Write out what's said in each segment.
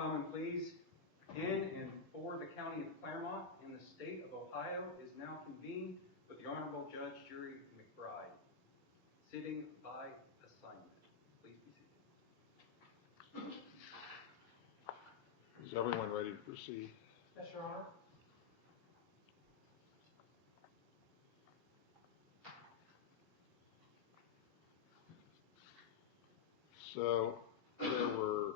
common pleas in and for the County of Clermont in the State of Ohio is now convened with the Honorable Judge Jerry McBride, sitting by assignment. Please be seated. Is everyone ready to proceed? Yes, Your Honor. So there were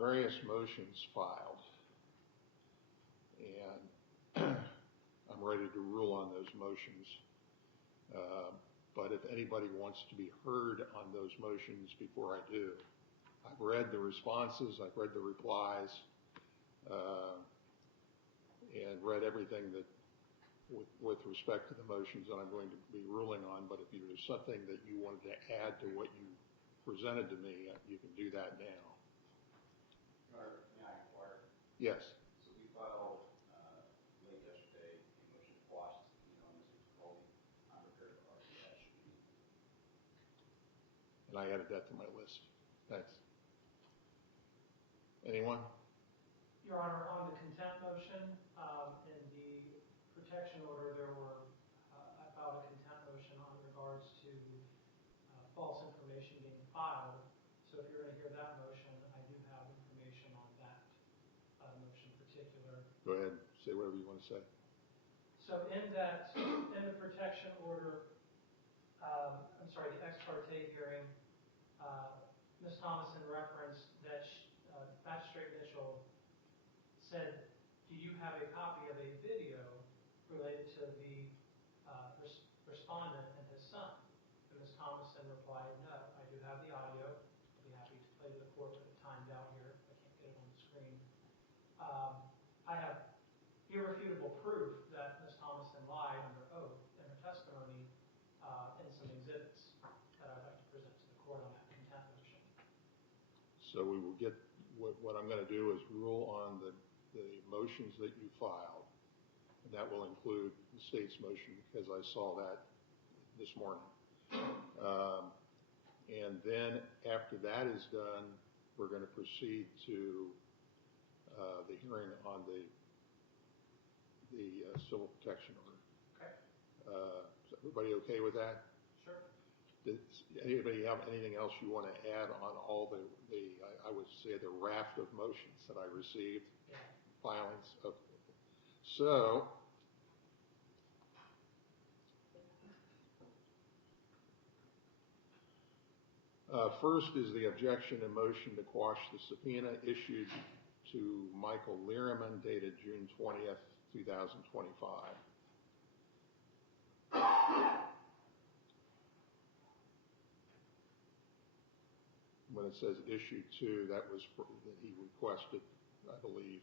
various motions filed, and I'm ready to rule on those motions. But if anybody wants to be heard on those motions before I do, I've read the responses, I've read the replies, and read everything that with respect to the motions that I'm going to be ruling on. But if there's something that you wanted to add to what you presented to me, you can do that now. May I inquire? Yes. So we filed late yesterday a motion to quash the subpoena on Mr. Spalding. I'm prepared to argue that should be. And I added that to my list. Thanks. Anyone? Your Honor, on the contempt motion, in the protection order, there were, I filed a contempt motion on regards to false information being filed. So if you're going to hear that motion, I do have information on that motion in particular. Go ahead. Say whatever you want to say. So in the protection order, the ex parte hearing, Ms. Thomason referenced that Magistrate Mitchell said, do you have a copy of a video related to the respondent and his son? And Ms. Thomason replied, no, I do have the audio. I'd be happy to play to the court, but it's timed out here. I can't get it on the screen. I have irrefutable proof that Ms. Thomason lied under oath in her testimony in some exhibits that I'd like to present to the court on that contempt motion. So we will get, what I'm going to do is rule on the motions that you filed. And that will include the state's motion because I saw that this morning. And then after that is done, we're going to proceed to the hearing on the civil protection order. Okay. Is everybody okay with that? Sure. Does anybody have anything else you want to add on all the I would say the raft of motions that I received? Yeah. Filings. Okay. So first is the objection and motion to quash the subpoena issued to Michael Lehrman dated June 20th, 2025. When it says issued to, that was that he requested, I believe.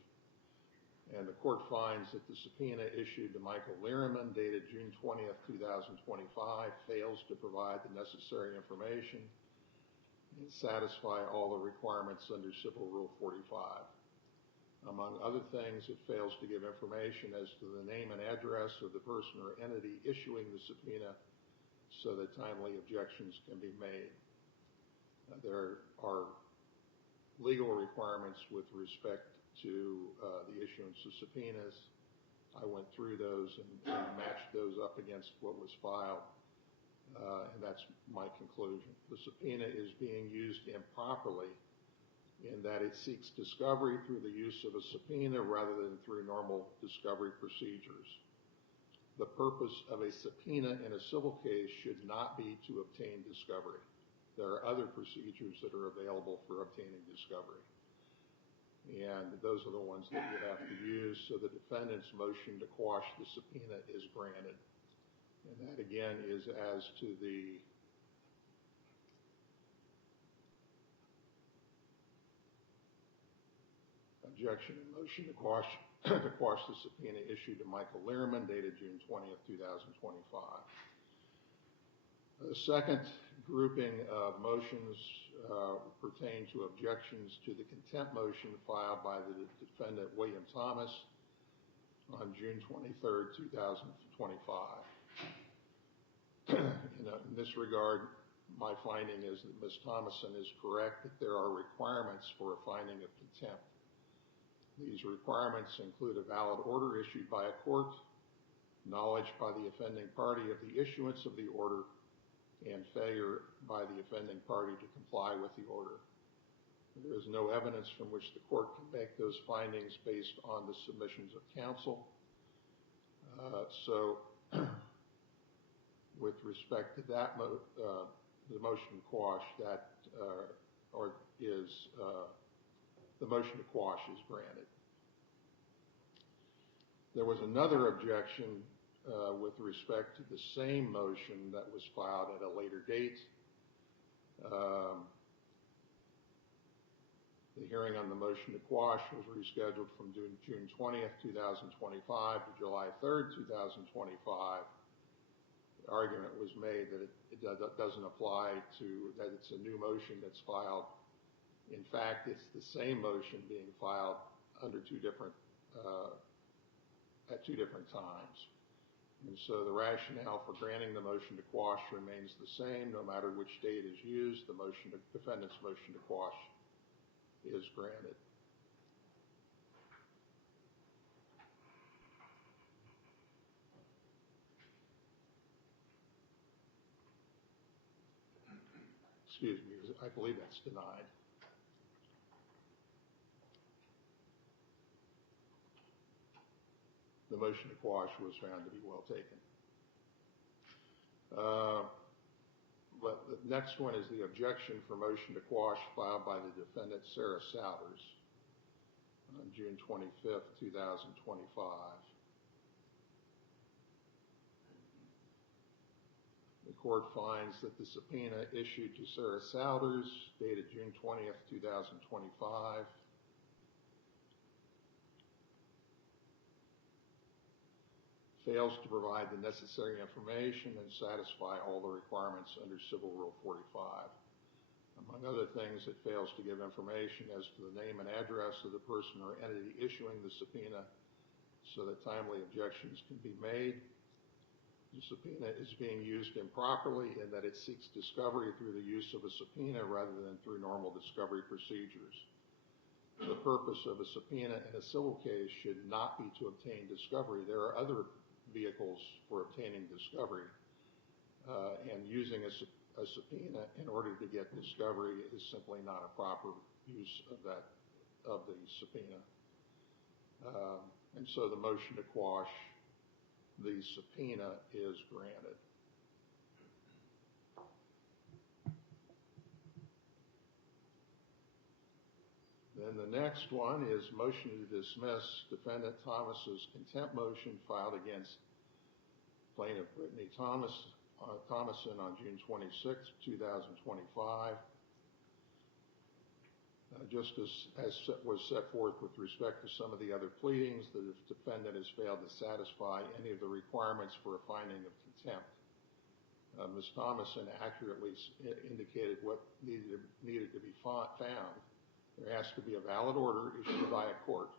And the court finds that the subpoena issued to Michael Lehrman dated June 20th, 2025 fails to provide the necessary information and satisfy all the requirements under Civil Rule 45. Among other things, it fails to give information as to the name and address of the person or entity issuing the subpoena so that timely objections can be made. There are legal requirements with respect to the issuance of subpoenas. I went through those and matched those up against what was filed, and that's my conclusion. The subpoena is being used improperly in that it seeks discovery through the use of a subpoena rather than through normal discovery procedures. The purpose of a subpoena in a civil case should not be to obtain discovery. There are other procedures that are available for obtaining discovery. And those are the ones that you have to use, so the defendant's motion to quash the subpoena is granted. And that again is as to the objection and motion to quash the subpoena issued to Michael Lehrman dated June 20th, 2025. The second grouping of motions pertain to objections to the contempt motion filed by the defendant William Thomas on June 23rd, 2025. In this regard, my finding is that Ms. Thomason is correct that there are requirements for a finding of contempt. These requirements include a valid order issued by a court, knowledge by the offending party of the issuance of the order, and failure by the offending party to comply with the order. There is no evidence from which the court can make those findings based on the submissions of counsel. So with respect to that, the motion to quash that, the motion to quash is granted. There was another objection with respect to the same motion that was filed at a later date. The hearing on the motion to quash was rescheduled from June 20th, 2025 to July 3rd, 2025. The argument was made that it doesn't apply to, that it's a new motion that's filed. In fact, it's the same motion being filed under at two different times. And so the rationale for granting the motion to quash remains the same no matter which date is used. The defendant's motion to quash is granted. Excuse me, I believe that's denied. The motion to quash was found to be well taken. But the next one is the objection for motion to quash filed by the defendant, Sarah Souders, on June 25th, 2025. The court finds that the subpoena issued to Sarah Souders, dated June 20th, 2025, fails to provide the necessary information and satisfy all the requirements under Civil Rule 45. Among other things, it fails to give information as to the name and address of the person or entity issuing the subpoena so that timely objections can be made. The subpoena is being used improperly in that it seeks discovery through the use of a subpoena rather than through normal discovery procedures. The purpose of a subpoena in a civil case should not be to obtain discovery. There are other vehicles for obtaining discovery, and using a subpoena in order to get discovery is simply not a proper use of the subpoena. And so the motion to quash the subpoena is granted. Then the next one is motion to dismiss defendant Thomas's contempt motion filed against plaintiff Brittany Thomason on June 26, 2025. Just as was set forth with respect to some of the other pleadings, the defendant has failed to satisfy any of the requirements for a finding of contempt. Ms. Thomason accurately indicated what needed to be found. There has to be a valid order issued by a court,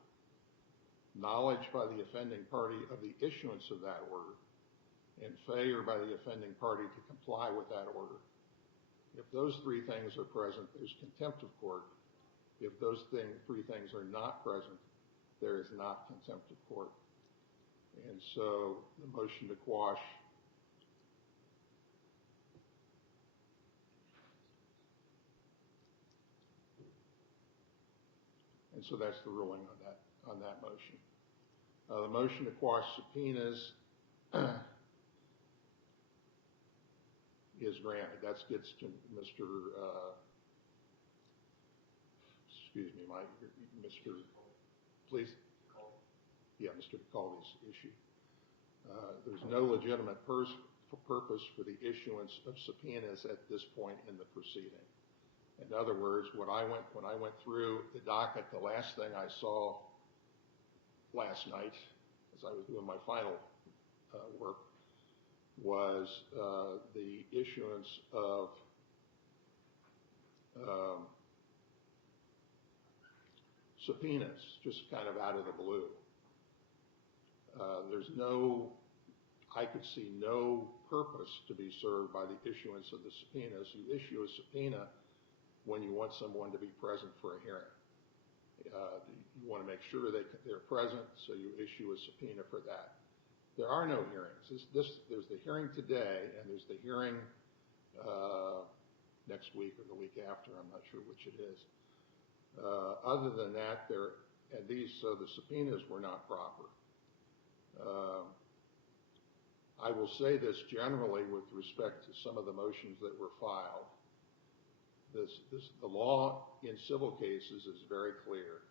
knowledge by the offending party of the issuance of that order, and failure by the offending party to comply with that order. If those three things are present, there's contempt of court. If those three things are not present, there is not contempt of court. And so the motion to quash and so that's the ruling on that motion. The motion to quash subpoenas is granted. That gets to Mr. Excuse me, Mike. Mr. Please. Yeah, Mr. DeCaldy's issue. There's no legitimate purpose for the issuance of subpoenas at this point in the proceeding. In other words, when I went through the docket, the last thing I saw last night, as I was doing my final work, was the issuance of subpoenas, just kind of out of the blue. I could see no purpose to be served by the issuance of the subpoenas. You issue a subpoena when you want someone to be present for a hearing. You want to make sure they're present, so you issue a subpoena for that. There are no hearings. There's the hearing today, and there's the hearing next week or the week after. I'm not sure which it is. Other than that, so the subpoenas were not proper. I will say this generally with respect to some of the motions that were filed. The law in civil cases is very clear.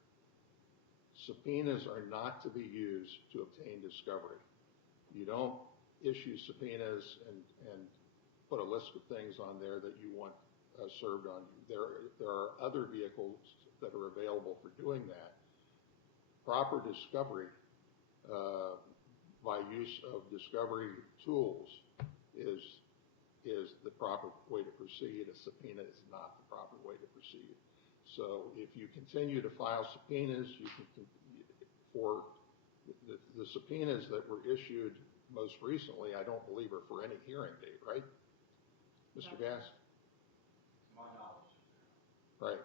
Subpoenas are not to be used to obtain discovery. You don't issue subpoenas and put a list of things on there that you want served on you. There are other vehicles that are available for doing that. Proper discovery by use of discovery tools is the proper way to proceed. A subpoena is not the proper way to proceed. So if you continue to file subpoenas, for the subpoenas that were issued most recently, I don't believe are for any hearing date, right? Mr. Gass? To my knowledge. Right.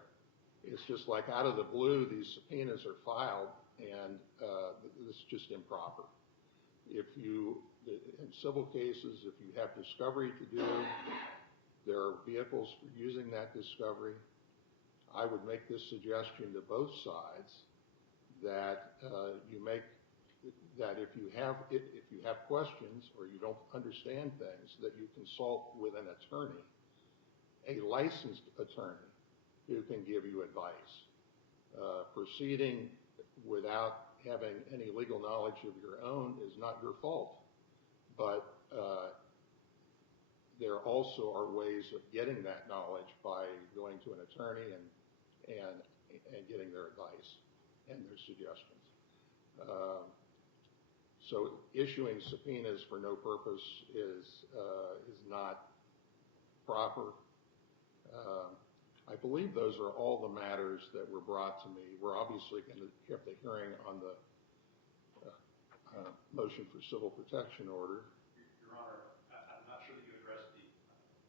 It's just like out of the blue, these subpoenas are filed, and it's just improper. In civil cases, if you have discovery to do, there are vehicles for using that discovery. I would make this suggestion to both sides that if you have questions or you don't understand things, that you consult with an attorney, a licensed attorney, who can give you advice. Proceeding without having any legal knowledge of your own is not your fault, but there also are ways of getting that knowledge by going to an attorney and getting their advice and their suggestions. So issuing subpoenas for no purpose is not proper. I believe those are all the matters that were brought to me. We're obviously going to have the hearing on the motion for civil protection order. Your Honor, I'm not sure that you addressed the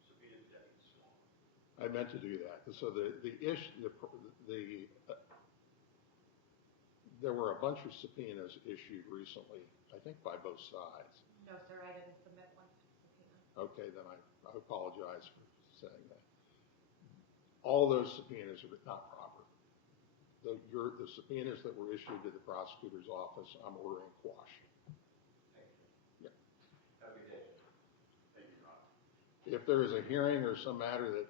subpoena to Deputy Sloan. I meant to do that. So there were a bunch of subpoenas issued recently, I think by both sides. No, sir, I didn't submit one subpoena. Okay, then I apologize for saying that. All those subpoenas are not proper. The subpoenas that were issued to the prosecutor's office, I'm ordering quashed. Thank you. Yeah. Have a good day. Thank you, Your Honor. If there is a hearing or some matter that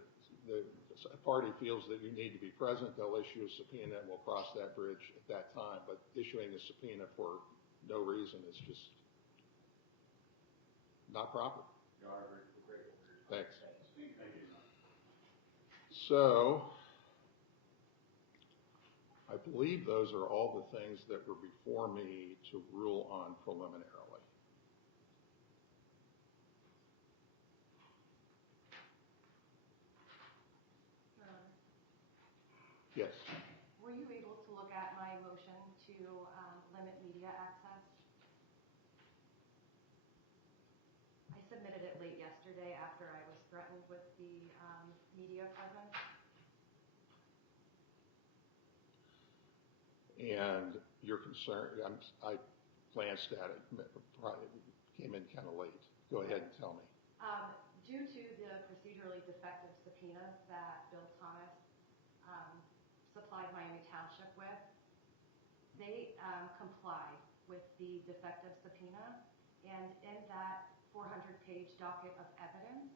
a party feels that you need to be present, they'll issue a subpoena and we'll cross that bridge at that time. But issuing a subpoena for no reason is just not proper. Your Honor, we're grateful for your time. Thanks. Thank you, Your Honor. So, I believe those are all the things that were before me to rule on preliminarily. Your Honor, Yes. were you able to look at my motion to limit media access? I submitted it late yesterday after I was threatened with the media presence. And you're concerned, I glanced at it, probably came in kind of late. Go ahead and tell me. Due to the procedurally defective subpoenas that Bill Thomas supplied Miami Township with, they complied with the defective subpoena, and in that 400-page docket of evidence,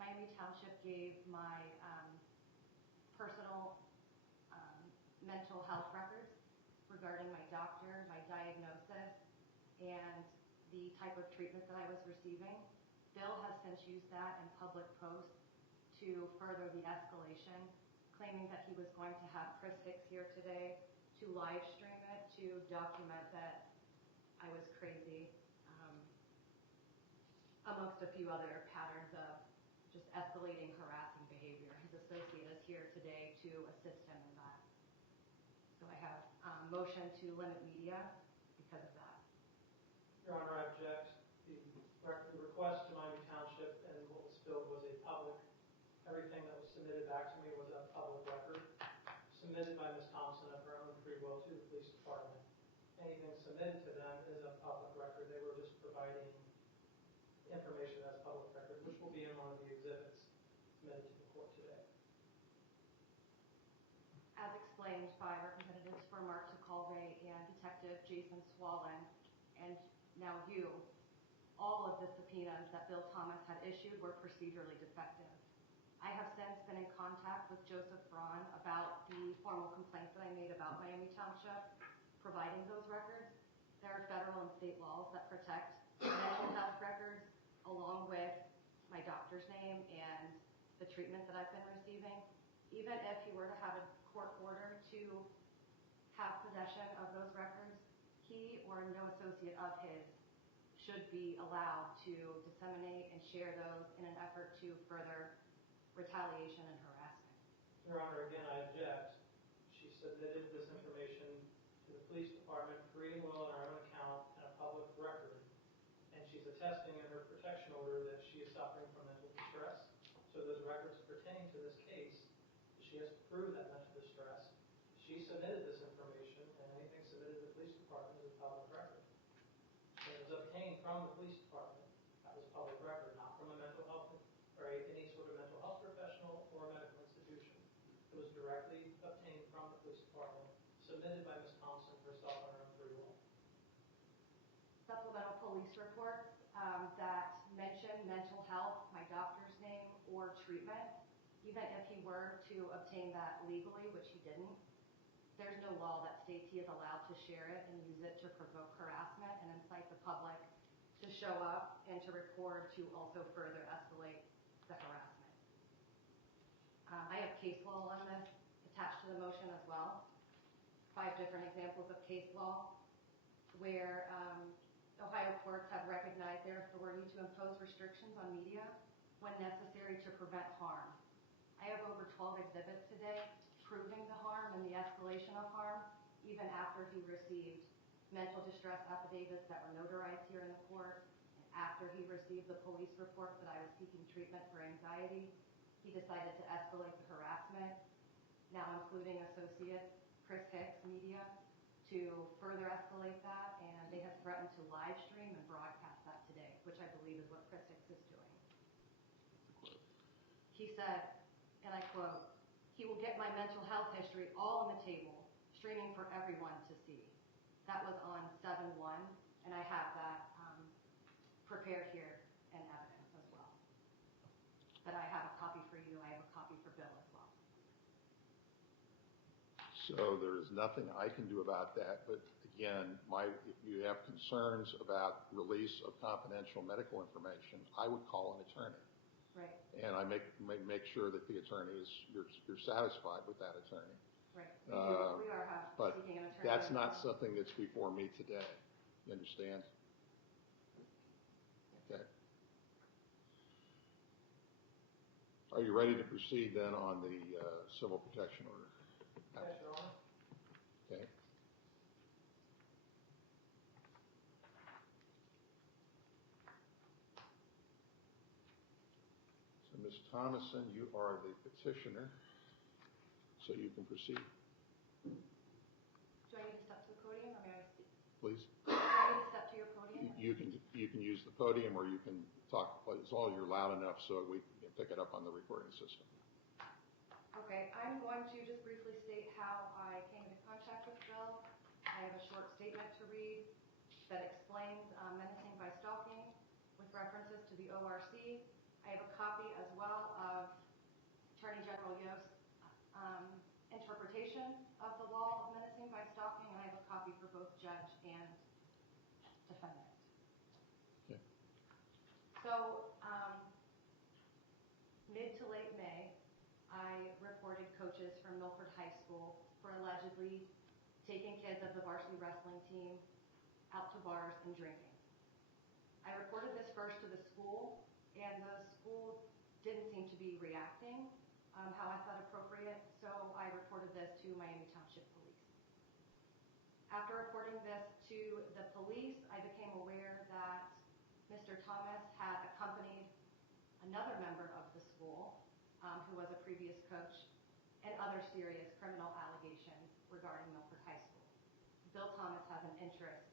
Miami Township gave my personal mental health records regarding my doctor, my diagnosis, and the type of treatment that I was receiving. Bill has since used that in public posts to further the escalation, claiming that he was going to have Chris Hicks here today to live stream it, to document that I was crazy, amongst a few other patterns of just escalating, harassing behavior. His associate is here today to assist him in that. So I have motion to limit media because of that. Your Honor, I object. The request to Miami Township, and what was filled was a public, everything that was submitted back to me was a public record, submitted by Ms. Thomason of her own free will to the police department. Anything submitted to them is a public record. They were just providing information as public record, which will be in one of the exhibits submitted to the court today. As explained by representatives for Mark Tecalve and Detective Jason Swallen, and now you, all of the subpoenas that Bill Thomas had issued were procedurally defective. I have since been in contact with Joseph Braun about the formal complaints that I made about Miami Township providing those records. There are federal and state laws that protect mental health records, along with my doctor's name and the treatment that I've been receiving. Even if he were to have a court order to have possession of those records, he or no associate of his should be allowed to disseminate and share those in an effort to further retaliation and harassment. Your Honor, again, I object. She submitted this information to the police department free and will on her own account and a public record, and she's attesting in her protection order that she is suffering from mental distress. So those records pertaining to this case, she has to prove that mental distress. She submitted this information, and anything submitted to the police department is a public record. And it was obtained from the police department. That was public record, not from a mental health or any sort of mental health professional or a medical institution. It was directly obtained from the police department, submitted by Ms. Thompson herself on her own free will. Supplemental police reports that mention mental health, my doctor's name, or treatment, even if he were to obtain that legally, which he didn't, there's no law that states he is allowed to share it and use it to provoke harassment and incite the public to show up and to record to also further escalate the harassment. I have case law on this attached to the motion as well. 5 different examples of case law where Ohio courts have recognized their authority to impose restrictions on media when necessary to prevent harm. I have over 12 exhibits today proving the harm and the escalation of harm, even after he received mental distress affidavits that were notarized here in the court, and after he received the police report that I was seeking treatment for anxiety. He decided to escalate the harassment, now including associate Chris Hicks Media, to further escalate that, and they have threatened to live stream and broadcast that today, which I believe is what Chris Hicks is doing. He said, and I quote, "He will get my mental health history all on the table, streaming for everyone to see." That was on 7/1, and I have that prepared here in evidence as well. But I have a copy for you. I have a copy for Bill as well. So there is nothing I can do about that, but again, if you have concerns about release of confidential medical information, I would call an attorney. Right. And I make sure that the attorney is, you're satisfied with that attorney. Right. We are But seeking an attorney. that's not something that's before me today. You understand? Okay. Are you ready to proceed then on the civil protection order? Yes, Your Honor. Okay. So, Ms. Thomason, you are the petitioner, so you can proceed. Do I need to step to the podium, or may I speak? Please. Do I need to step to your podium? You can use the podium, or you can talk as long as you're loud enough so we can pick it up on the recording system. Okay, I'm going to just briefly state how I came into contact with Bill. I have a short statement to read that explains menacing by stalking with references to the ORC. I have a copy as well of Attorney General Yost's interpretation of the law of menacing by stalking, and I have a copy for both judge and defendant. Okay. So, mid to late May, I reported coaches from Milford High School for allegedly taking kids of the varsity wrestling team out to bars and drinking. I reported this first to the school, and the school didn't seem to be reacting how I thought appropriate, so I reported this to Miami Township Police. After reporting this to the police, I became aware that Mr. Thomas had a another member of the school who was a previous coach, and other serious criminal allegations regarding Milford High School. Bill Thomas has an interest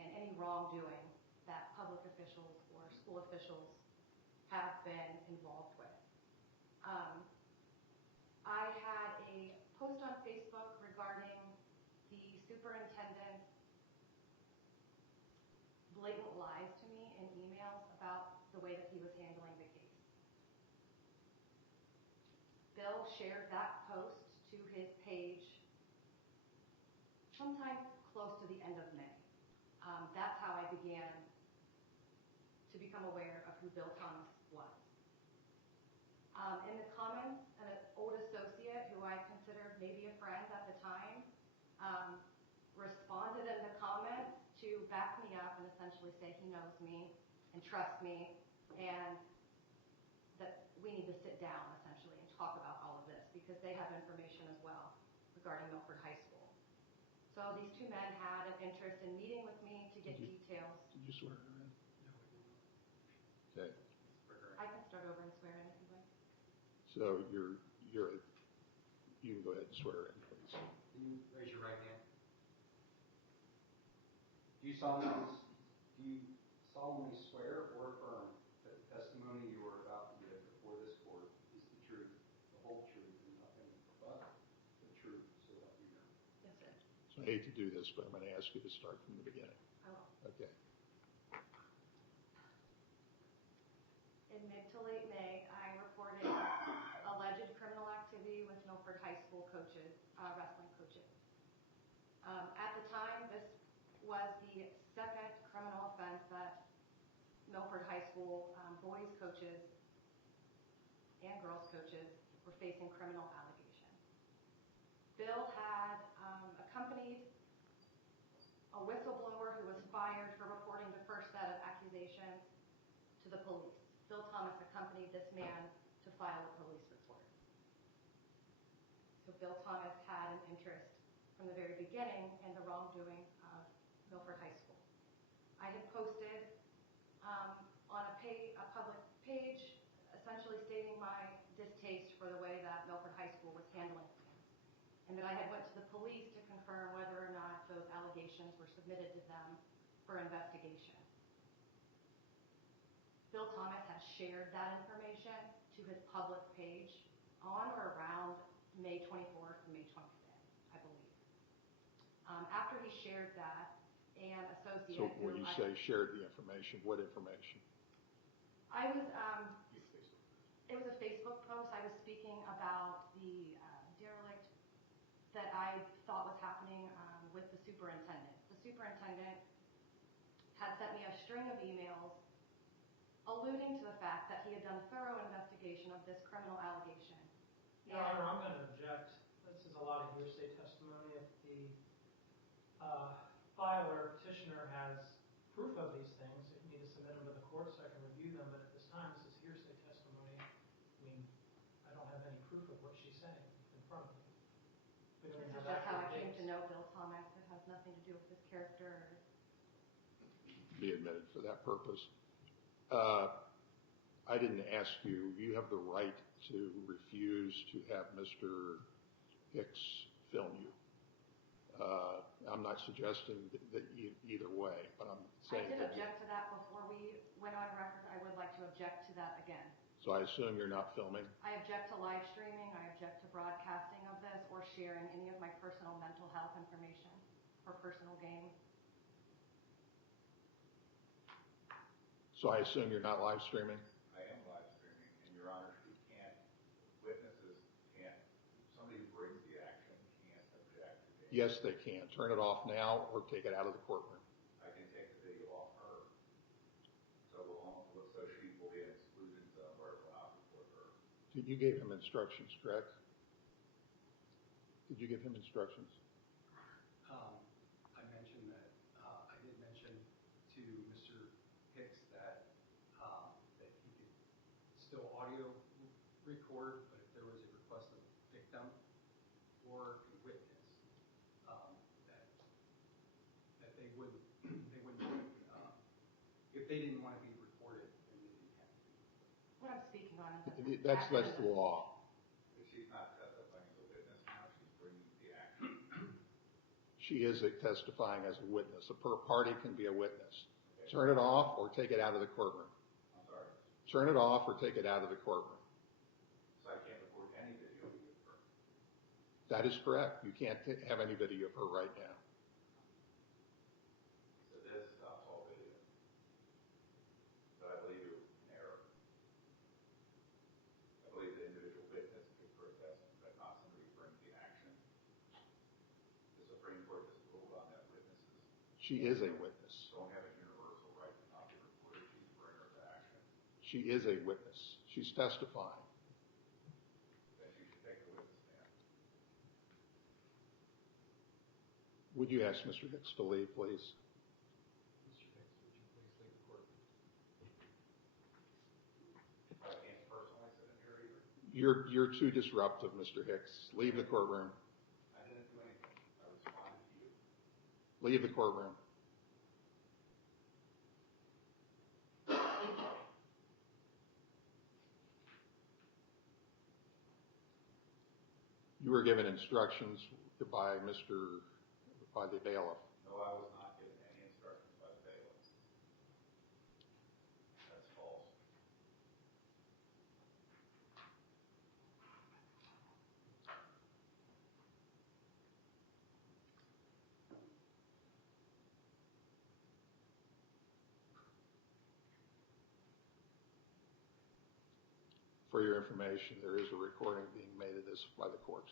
in any wrongdoing that public officials or school officials have been involved with. I had a post on Facebook regarding the superintendent's blatant lies to me in emails about the way that he was handling the case. Bill shared that post to his page sometime close to the end of May. That's how I began to become aware of who Bill Thomas was. In the comments, an old associate who I considered maybe a friend at the time responded in the comments to back me up and essentially say he knows me and trusts me and that we need to sit down essentially and talk about all of this because they have information as well regarding Milford High School. So these two men had an interest in meeting with me to get details. Did you swear her in? No, I did not. Okay. I can start over and swear in if you'd like. So you can go ahead and swear in, please. Can you raise your right hand? Do you solemnly swear or affirm that the testimony you are about to give before this court is the truth, the whole truth, and nothing but the truth, so help you God? Yes, sir. So I hate to do this, but I'm going to ask you to start from the beginning. I will. Okay. In mid to late May, I reported alleged criminal activity with Milford High School coaches, wrestling coaches. At the time, this was the second criminal offense that Milford High School boys coaches and girls coaches were facing criminal allegations. Bill had accompanied a whistleblower who was fired for reporting the first set of accusations to the police. Bill Thomas accompanied this man to file a police report. So Bill Thomas had an interest from the very beginning in the wrongdoing of Milford High School. I had posted on a public page essentially stating my distaste for the way that Milford High School was handling things, and that I had went to the police to confirm whether or not those allegations were submitted to them for investigation. Bill Thomas had shared that information to his public page on or around May 24th and May 25th, I believe. After he shared that, an associate... So when you say shared the information, what information? I was... It was a Facebook post. I was speaking about the derelict that I thought was happening with the superintendent. The superintendent had sent me a string of emails alluding to the fact that he had done a thorough investigation of this criminal allegation. Your Honor, I'm going to object. This is a lot of hearsay testimony. If the filer, petitioner, has proof of these things, you need to submit them to the court so I can review them. But at this time, this is hearsay testimony. I mean, I don't have any proof of what she's saying in front of me. This is just how I came to know Bill Thomas. It has nothing to do with his character. Be admitted for that purpose. I didn't ask you. You have the right to refuse to have Mr. Hicks film you. I'm not suggesting that either way, but I'm saying... I did object to that before we went on record. I would like to object to that again. So I assume you're not filming? I object to live streaming. I object to broadcasting of this or sharing any of my personal mental health information for personal gain. So I assume you're not live streaming? I am live streaming, and Your Honor, witnesses can't, somebody who brings the action can't object to it. Yes, they can. Turn it off now or take it out of the courtroom. I can take the video off her, so she will be in exclusion zone where it will not report her. You gave him instructions, correct? Did you give him instructions? I mentioned that, I did mention to Mr. Hicks that he could still audio record, but if there was a request of victim or a witness, that they wouldn't if they didn't want to be recorded, then they didn't have to be. What I'm That's the law. She's not testifying as a witness now, she's bringing the action. She is testifying as a witness. A party can be a witness. Okay. Turn it off or take it out of the courtroom. I'm sorry? Turn it off or take it out of the courtroom. So I can't record any video of her? That is correct. You can't have any video of her right now. So this stops all video. So I believe you're in error. I believe the individual witness can protest, but not somebody who brings the action. The Supreme Court has ruled on that witnesses She is a witness. don't have a universal right to not be recorded. She's a bringer of action. She is a witness. She's testifying. Then she should take the witness stand. Would you ask Mr. Hicks to leave, please? Mr. Hicks, would you please leave the courtroom? I can't personally sit in here either. You're too disruptive, Mr. Hicks. Leave the courtroom. I didn't do anything. I responded to you. Leave the courtroom. You were given instructions by the bailiff. No, I was not given any instructions by the bailiff. That's false. For your information, there is a recording being made of this by the court.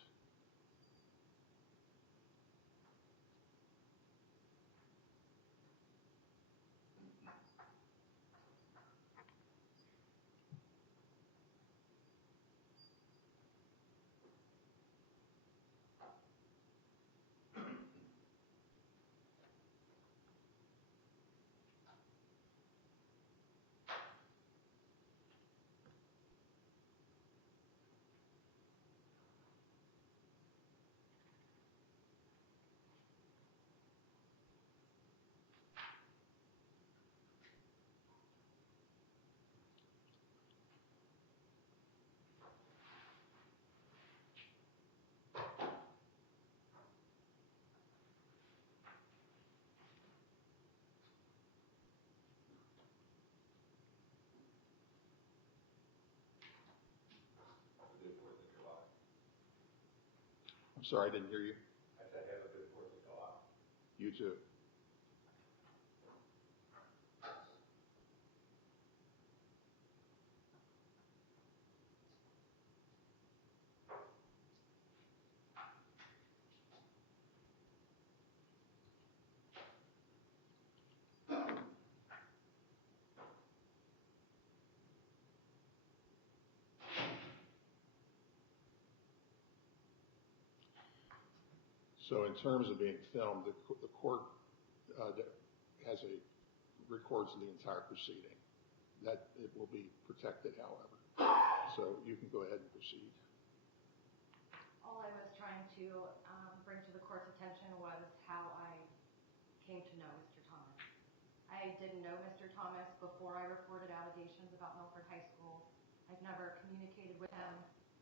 Good 4th of July. I'm sorry, I didn't hear you. I said have a good 4th of July. You too. So in terms of being filmed, the court records the entire proceeding. That it will be protected, however. So you can go ahead and proceed. All I was trying to bring to the court's attention was how I came to know Mr. Thomas. I didn't know Mr. Thomas before I reported allegations about Milford High School. I've never communicated with him.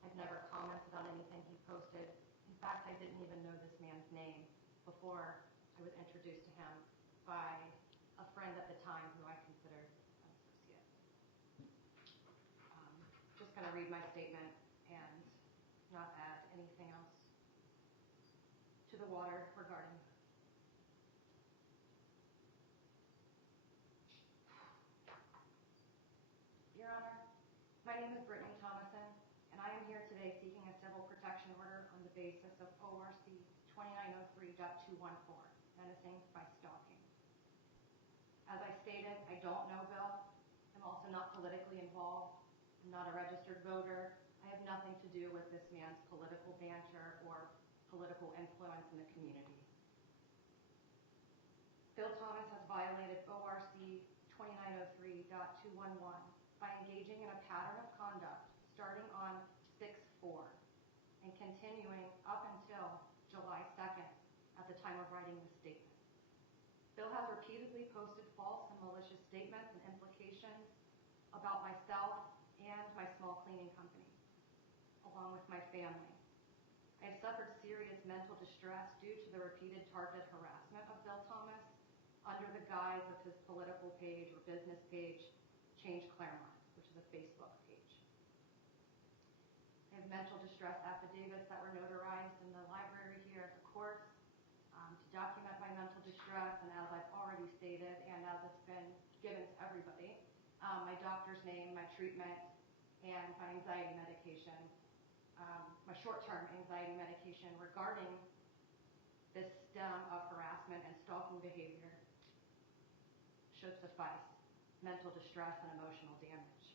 I've never commented on anything he posted. In fact, I didn't even know this man's name before I was introduced to him by a friend at the time who I considered an associate. Just going to read my statement and not add anything else to the water regarding. Your Honor, my name is Brittany Thomason, and I am here today seeking a civil protection order on the basis of ORC 2903.214, menacing by stalking. As I stated, I don't know Bill. I'm also not politically involved. I'm not a registered voter. I have nothing to do with this man's political banter or political influence in the community. Bill Thomas has violated ORC 2903.211 by engaging in a pattern of conduct starting on 6/4 and continuing up until July 2nd at the time of writing the statement. Bill has repeatedly posted false and malicious statements and implications about myself and my my small cleaning company, along with my family. I have suffered serious mental distress due to the repeated targeted harassment of Bill Thomas under the guise of his political page or business page, Change Clermont, which is a Facebook page. I have mental distress affidavits that were notarized in the library here at the courts to document my mental distress, and as I've already stated, and as it's been given to everybody, my doctor's name, my treatment, and my anxiety medication, my short-term anxiety medication regarding this stem of harassment and stalking behavior should suffice mental distress and emotional damage.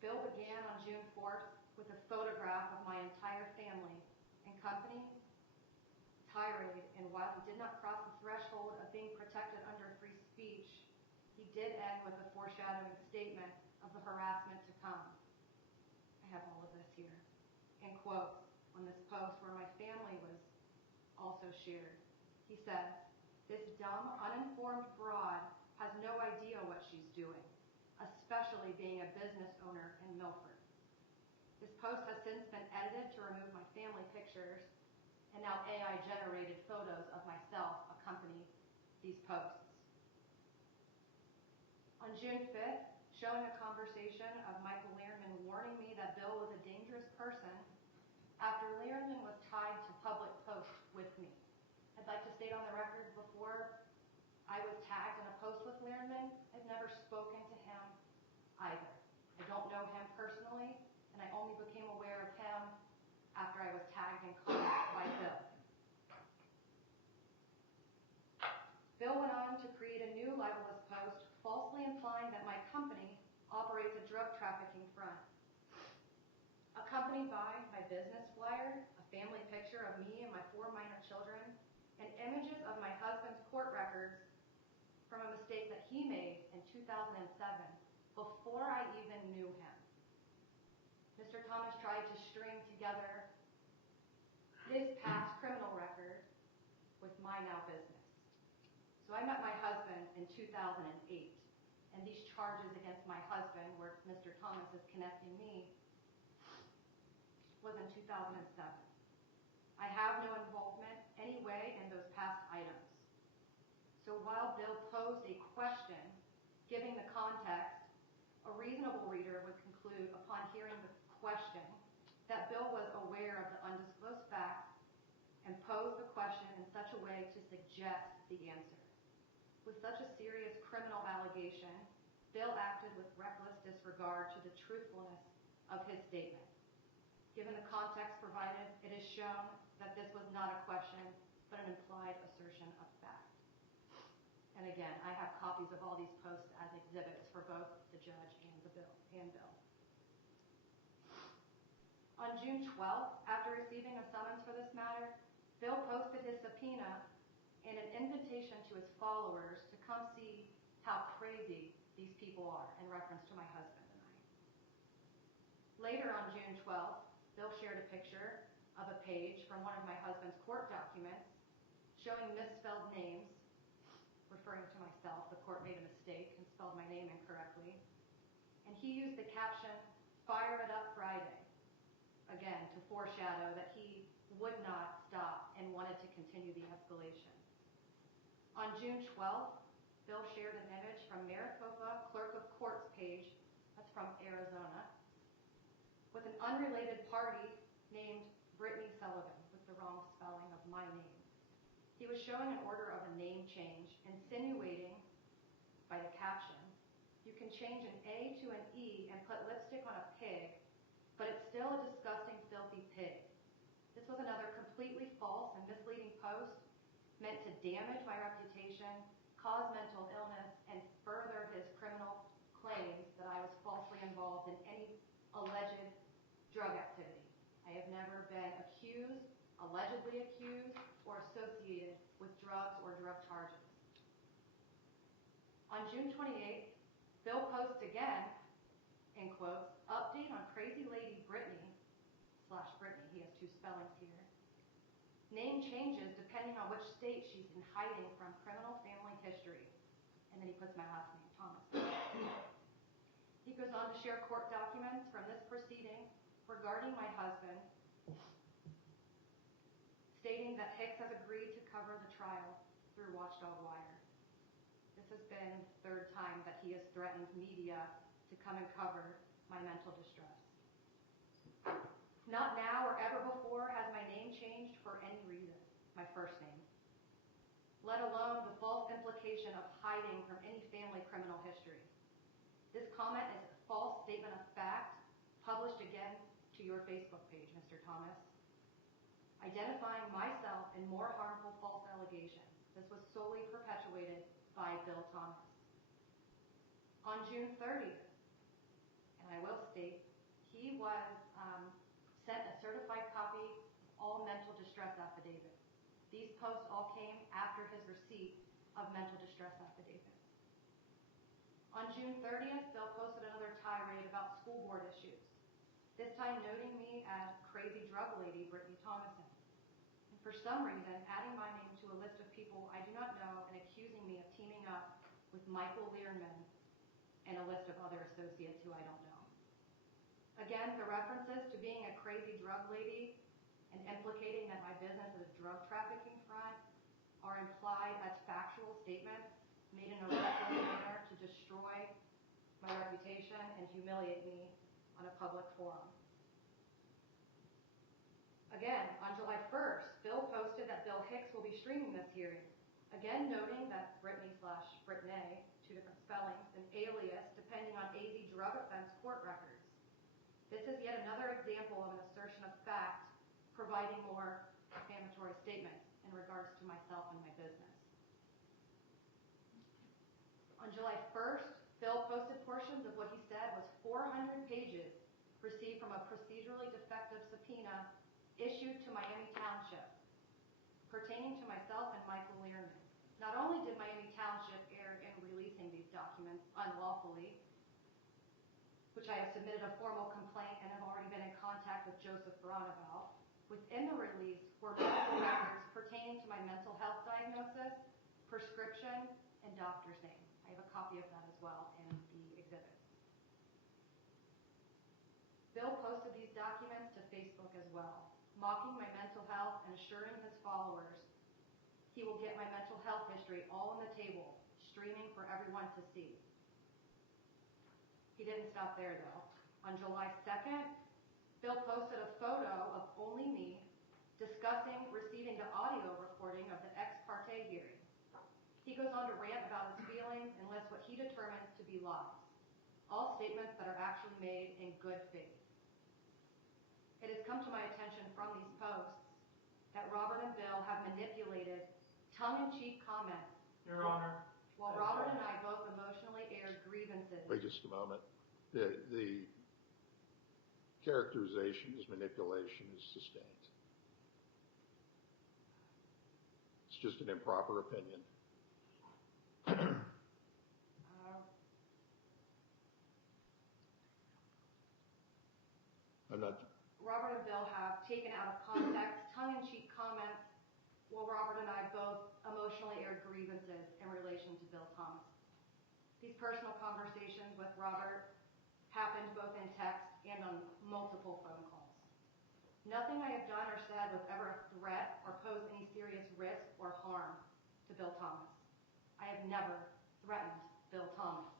Bill began on June 4th with a photograph of my entire family and company tirade, and while he did not cross the threshold of being protected under free speech, he did end with a foreshadowing statement of the harassment to come. I have all of this here. In quotes on this post where my family was also shared. He says, "This dumb, uninformed broad has no idea what she's doing, especially being a business owner in Milford." This post has since been edited to remove my family pictures, and now AI-generated photos of myself accompany these posts. On June 5th, showing a conversation of Michael Learman warning me that Bill was a dangerous person after Learman was tied to public posts with me. I'd like to state on the record, before I was tagged in a post with Learman, I've never spoken to him either. I don't know him personally, and I only became aware of him after I was tagged and contacted by Bill. Bill went on to create a new libelous post falsely implying that my company operates a drug trafficking front. Accompanied by my business flyer, a family picture of me and my 4 minor children, and images of my husband's court records from a mistake that he made in 2007 before I even knew him. Mr. Thomas tried to string together his past criminal record with my now business. So I met my husband in 2008, and these charges against my husband, where Mr. Thomas is connecting me, was in 2007. I have no involvement anyway in those past items. So while Bill posed a question, giving the context, a reasonable reader would conclude upon hearing the question that Bill was aware of the undisclosed facts and posed the question in such a way to suggest the answer. With such a serious criminal allegation, Bill acted with reckless disregard to the truthfulness of his statement. Given the context provided, it is shown that this was not a question, but an implied assertion of fact. And again, I have copies of all these posts as exhibits for both the judge and Bill. On June 12th, after receiving a summons for this matter, Bill posted his subpoena and an invitation to his followers to come see how crazy these people are, in reference to my husband and I. Later on June 12th, Bill shared a picture of a page from one of my husband's court documents showing misspelled names, referring to myself. The court made a mistake and spelled my name incorrectly. And he used the caption, "Fire it up Friday," again, to foreshadow that he would not stop and wanted to continue the escalation. On June 12th, Bill shared an image from Maricopa Clerk of Courts page, that's from Arizona, with an unrelated party named Brittany Sullivan, with the wrong spelling of my name. He was showing an order of a name change, insinuating, by the caption, "You can change an A to an E and put lipstick on a pig, but it's still a disgusting, filthy pig." This was another completely false and misleading post meant to damage my reputation, cause mental illness, and further his criminal claims that I was falsely involved in any alleged drug activity. I have never been accused, allegedly accused, or associated with drugs or drug charges. On June 28th, Bill posts again, in quotes, "Update on crazy lady Brittany," /Brittany, he has 2 spellings here. "Name changes depending on which state she's in hiding from criminal family history." And then he puts my last name, Thomason. He goes on to share court documents from this proceeding regarding my husband, stating that Hicks has agreed to cover the trial through Watchdog Wire. This has been the third time that he has threatened media to come and cover my mental distress. Not now or ever before has my name changed for any reason, my first name, let alone the false implication of hiding from any family criminal history. This comment is a false statement of fact, published again to your Facebook page, Mr. Thomas, identifying myself in more harmful false allegations. This was solely perpetuated by Bill Thomas. On June 30th, and I will state, he was sent a certified copy of all mental distress affidavits. These posts all came after his receipt of mental distress affidavits. On June 30th, Bill posted another tirade about school board issues, this time noting me as crazy drug lady Brittany Thomason. And for some reason, adding my name to a list of people I do not know and accusing me of teaming up with Michael Learman and a list of other associates who I don't know. Again, the references to being a crazy drug lady and implicating that my business is a drug trafficking front are implied as factual statements made in a reckless manner to destroy my reputation and humiliate me on a public forum. Again, on July 1st, Bill posted that Bill Hicks will be streaming this hearing, again noting that Brittany/Brittany, two different spellings, an alias depending on AZ drug offense court records. This is yet another example of an assertion of fact, providing more defamatory statements in regards to myself and my business. On July 1st, Bill posted portions of what he said was 400 pages received from a procedurally defective subpoena issued to Miami Township pertaining to myself and Michael Learman. Not only did Miami Township err in releasing these documents unlawfully, which I have submitted a formal complaint and have already been in contact with Joseph Braun about, within the release were medical records pertaining to my mental health diagnosis, prescription, and doctor's name. I have a copy of that as well in the exhibits. Bill posted these documents to Facebook as well, mocking my mental health and assuring his followers he will get my mental health history all on the table, streaming for everyone to see. He didn't stop there though. On July 2nd, Bill posted a photo of only me discussing receiving the audio recording of the ex parte hearing. He goes on to rant about his feelings and lists what he determines to be lies, all statements that are actually made in good faith. It has come to my attention from these posts that Robert and Bill have manipulated tongue-in-cheek comments. Your Honor. While Robert and I both emotionally aired grievances. Wait just a moment. The characterization as manipulation is sustained. It's just an improper opinion. I'm not. Robert and Bill have taken out of context tongue-in-cheek comments while Robert and I both emotionally aired grievances in relation to Bill Thomas. These personal conversations with Robert happened both in text and on multiple phone calls. Nothing I have done or said was ever a threat or posed any serious risk or harm to Bill Thomas. I have never threatened Bill Thomas.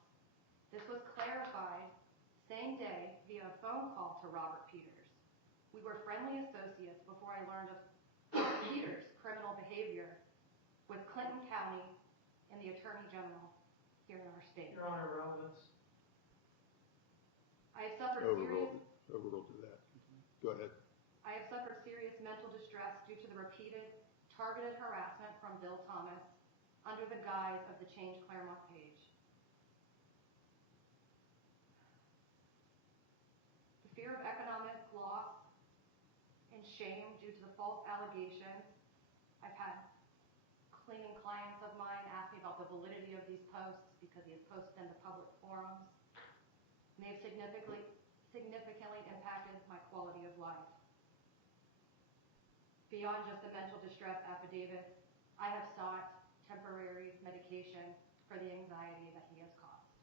This was clarified same day via a phone call to Robert Peters. We were friendly associates before I learned of Robert Peters' criminal behavior with Clinton County and the Attorney General here in our state. Your Honor, relevance. I have suffered Overruled to that. Go ahead. I have suffered serious mental distress due to the repeated targeted harassment from Bill Thomas under the guise of the Change Clermont page. The fear of economic loss and shame due to the false allegations. I've had cleaning clients of mine ask me about the validity of these posts because he has posted them to public forums. And they have significantly impacted my quality of life. Beyond just the mental distress affidavits, I have sought temporary medication for the anxiety that he has caused.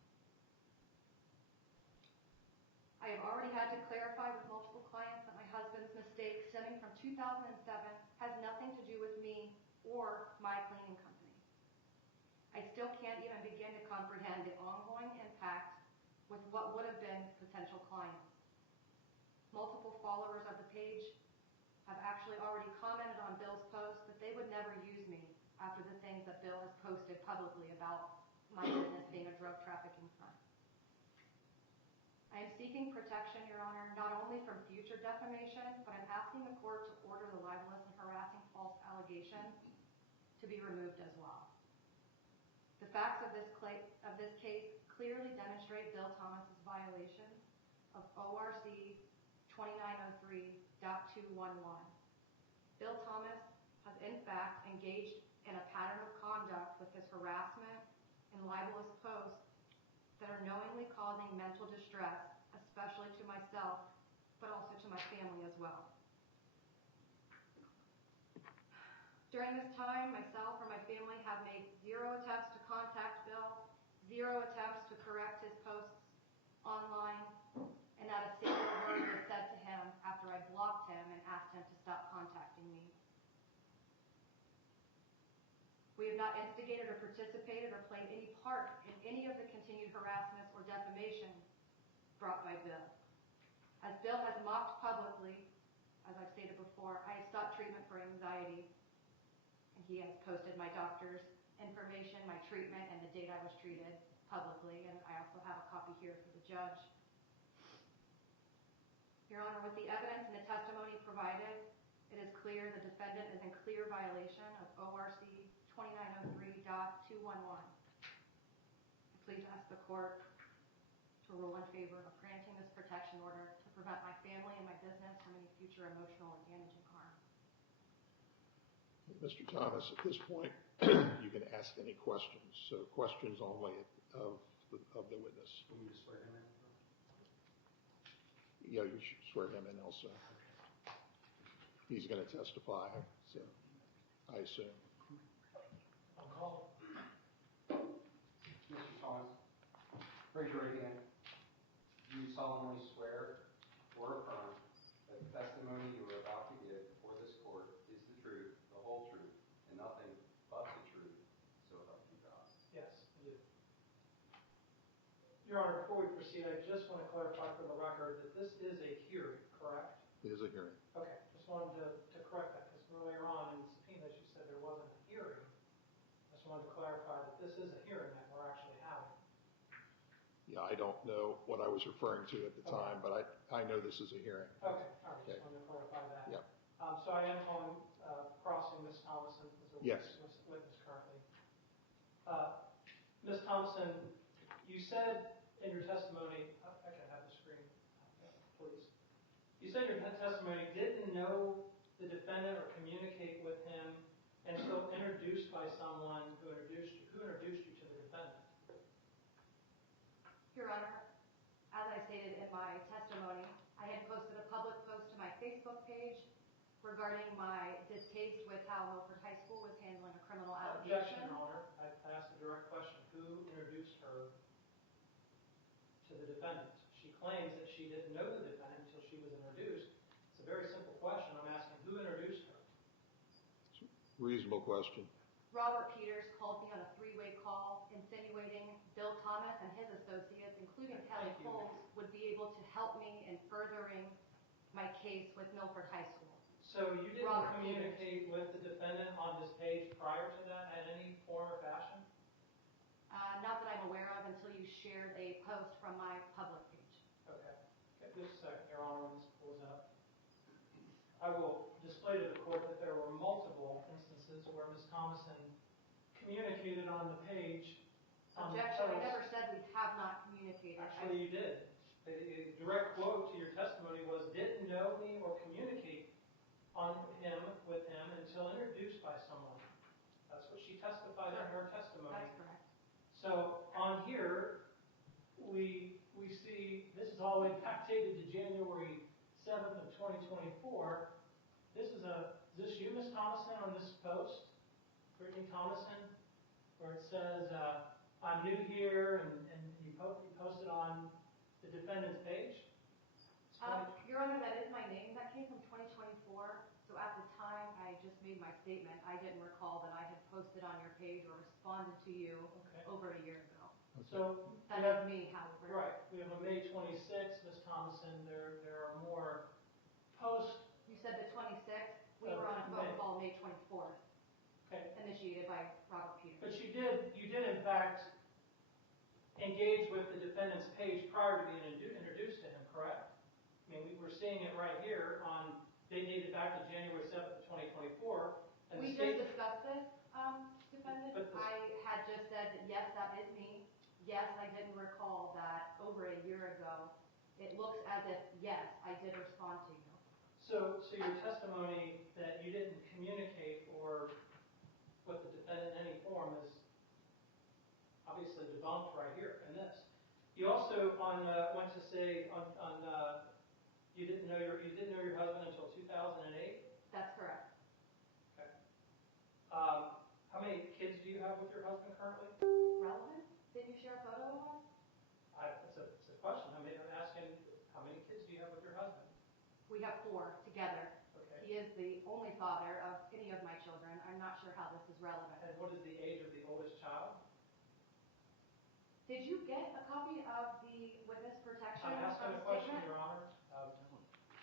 I have already had to clarify with multiple clients that my husband's mistake stemming from 2007 has nothing to do with me or my cleaning company. I still can't even begin to comprehend the ongoing impact with what would have been potential clients. Multiple followers of the page have actually already commented on Bill's post that they would never use me after the things that Bill has posted publicly about my business being a drug trafficking front. I am seeking protection, Your Honor, not only from future defamation, but I'm asking the court to order the libelous and harassing false allegation to be removed as well. The facts of this case clearly demonstrate Bill Thomas's violation of ORC 2903.211. Bill Thomas has in fact engaged in a pattern of conduct with his harassment and libelous posts that are knowingly causing mental distress, especially to myself, but also to my family as well. During this time, myself or my family have made 0 attempts to contact Bill, 0 attempts to correct his posts online, and not a single word was said to him after I blocked him and asked him to stop contacting me. We have not instigated or participated or played any part in any of the continued harassments or defamation brought by Bill. As Bill has mocked publicly, as I've stated before, I have sought treatment for anxiety, and he has posted my doctor's information, my treatment, and the date I was treated publicly, and I also have a copy here for the judge. Your Honor, with the evidence and the testimony provided, it is clear the defendant is in clear violation of ORC 2903.211. I please ask the court to rule in favor of granting this protection order to prevent my family and my business from any future emotional or damaging harm. Mr. Thomas, at this point, you can ask any questions. So questions only of the witness. Can you swear him in? Yeah, you should swear him in also. He's going to testify, so I assume. On call. Mr. Thomas, raise your right hand. Do you solemnly swear or affirm that the testimony you are about to give before this court is the truth, the whole truth, and nothing but the truth, so help you God? Yes, I do. Your Honor, before we proceed, I just want to clarify for the record that this is a hearing, correct? It is a hearing. Okay, just wanted to correct that, because earlier on in the subpoenas you said there wasn't a hearing. Just wanted to clarify that this is a hearing that we're actually having. Yeah, I don't know what I was referring to at the time, but I know this is a hearing. Okay, all right, just wanted to clarify that. Yep. So I am calling, crossing Ms. Thomason as a Yes. witness currently. Ms. Thomason, you said in your testimony, I can have the screen, please. You said in your testimony didn't know the defendant or communicate with him until introduced by someone who introduced you. Who introduced you to the defendant? Your Honor, as I stated in my testimony, I had posted a public post to my Facebook page regarding my distaste with how Milford High School was handling a criminal Objection, allegation. Your Honor. I asked a direct question. Who introduced her to the defendant? She claims that she didn't know the defendant until she was introduced. It's a very simple question. I'm asking who introduced her? Reasonable question. Robert Peters called me on a 3-way call insinuating Bill Thomas and his associates, including Kelly Thank you. Coles, would be able to help me in furthering my case with Milford High School. So you didn't Robert communicate with the defendant on this page prior to that in any form or fashion? Not that I'm aware of until you shared a post from my public page. Okay. Just a second, Your Honor, when this pulls up. I will display to the court that there were multiple instances where Ms. Thomason communicated on the page. Objection, I never said we have not communicated. Actually, you did. A direct quote to your testimony was, didn't know me or communicate with him until introduced by someone. That's what she testified in her testimony. That's correct. So on here, we see this is all backdated to January 7th of 2024. Is this you, Ms. Thomason, on this post? Brittany Thomason, where it says, I'm new here, and you posted on the defendant's page? 20 Your Honor, that is my name. That came from 2024. So at the time I just made my statement, I didn't recall that I had posted on your page or responded to you Okay. over a year ago. So That we have, is me, however. right, we have a May 26th, Ms. Thomason, there are more post, You said the 26th. We were on a phone May. call May 24th, okay, initiated by Robert Peters. but you did in fact engage with the defendant's page prior to being introduced to him, correct? I mean, we were seeing it right here they dated back to January 7th of 2024. And We the state, just discussed this, defendant. But the- I had just said that, yes, that is me. Yes, I didn't recall that over a year ago. It looks as if, yes, I did respond to you. so your testimony that you didn't communicate or with the defendant in any form is obviously debunked right here in this. You also went to say you didn't know your husband until 2008. That's correct. Okay. How many kids do you have with your husband currently? Relevant? Didn't you share a photo of us? It's a question. I'm asking, how many kids do you have with your husband? We have 4 together. Okay. He is the only father of any of my children. I'm not sure how this is relevant. And what is the age of the oldest child? Did you get a copy of the witness protection I'm asking a question, statement? Your Honor.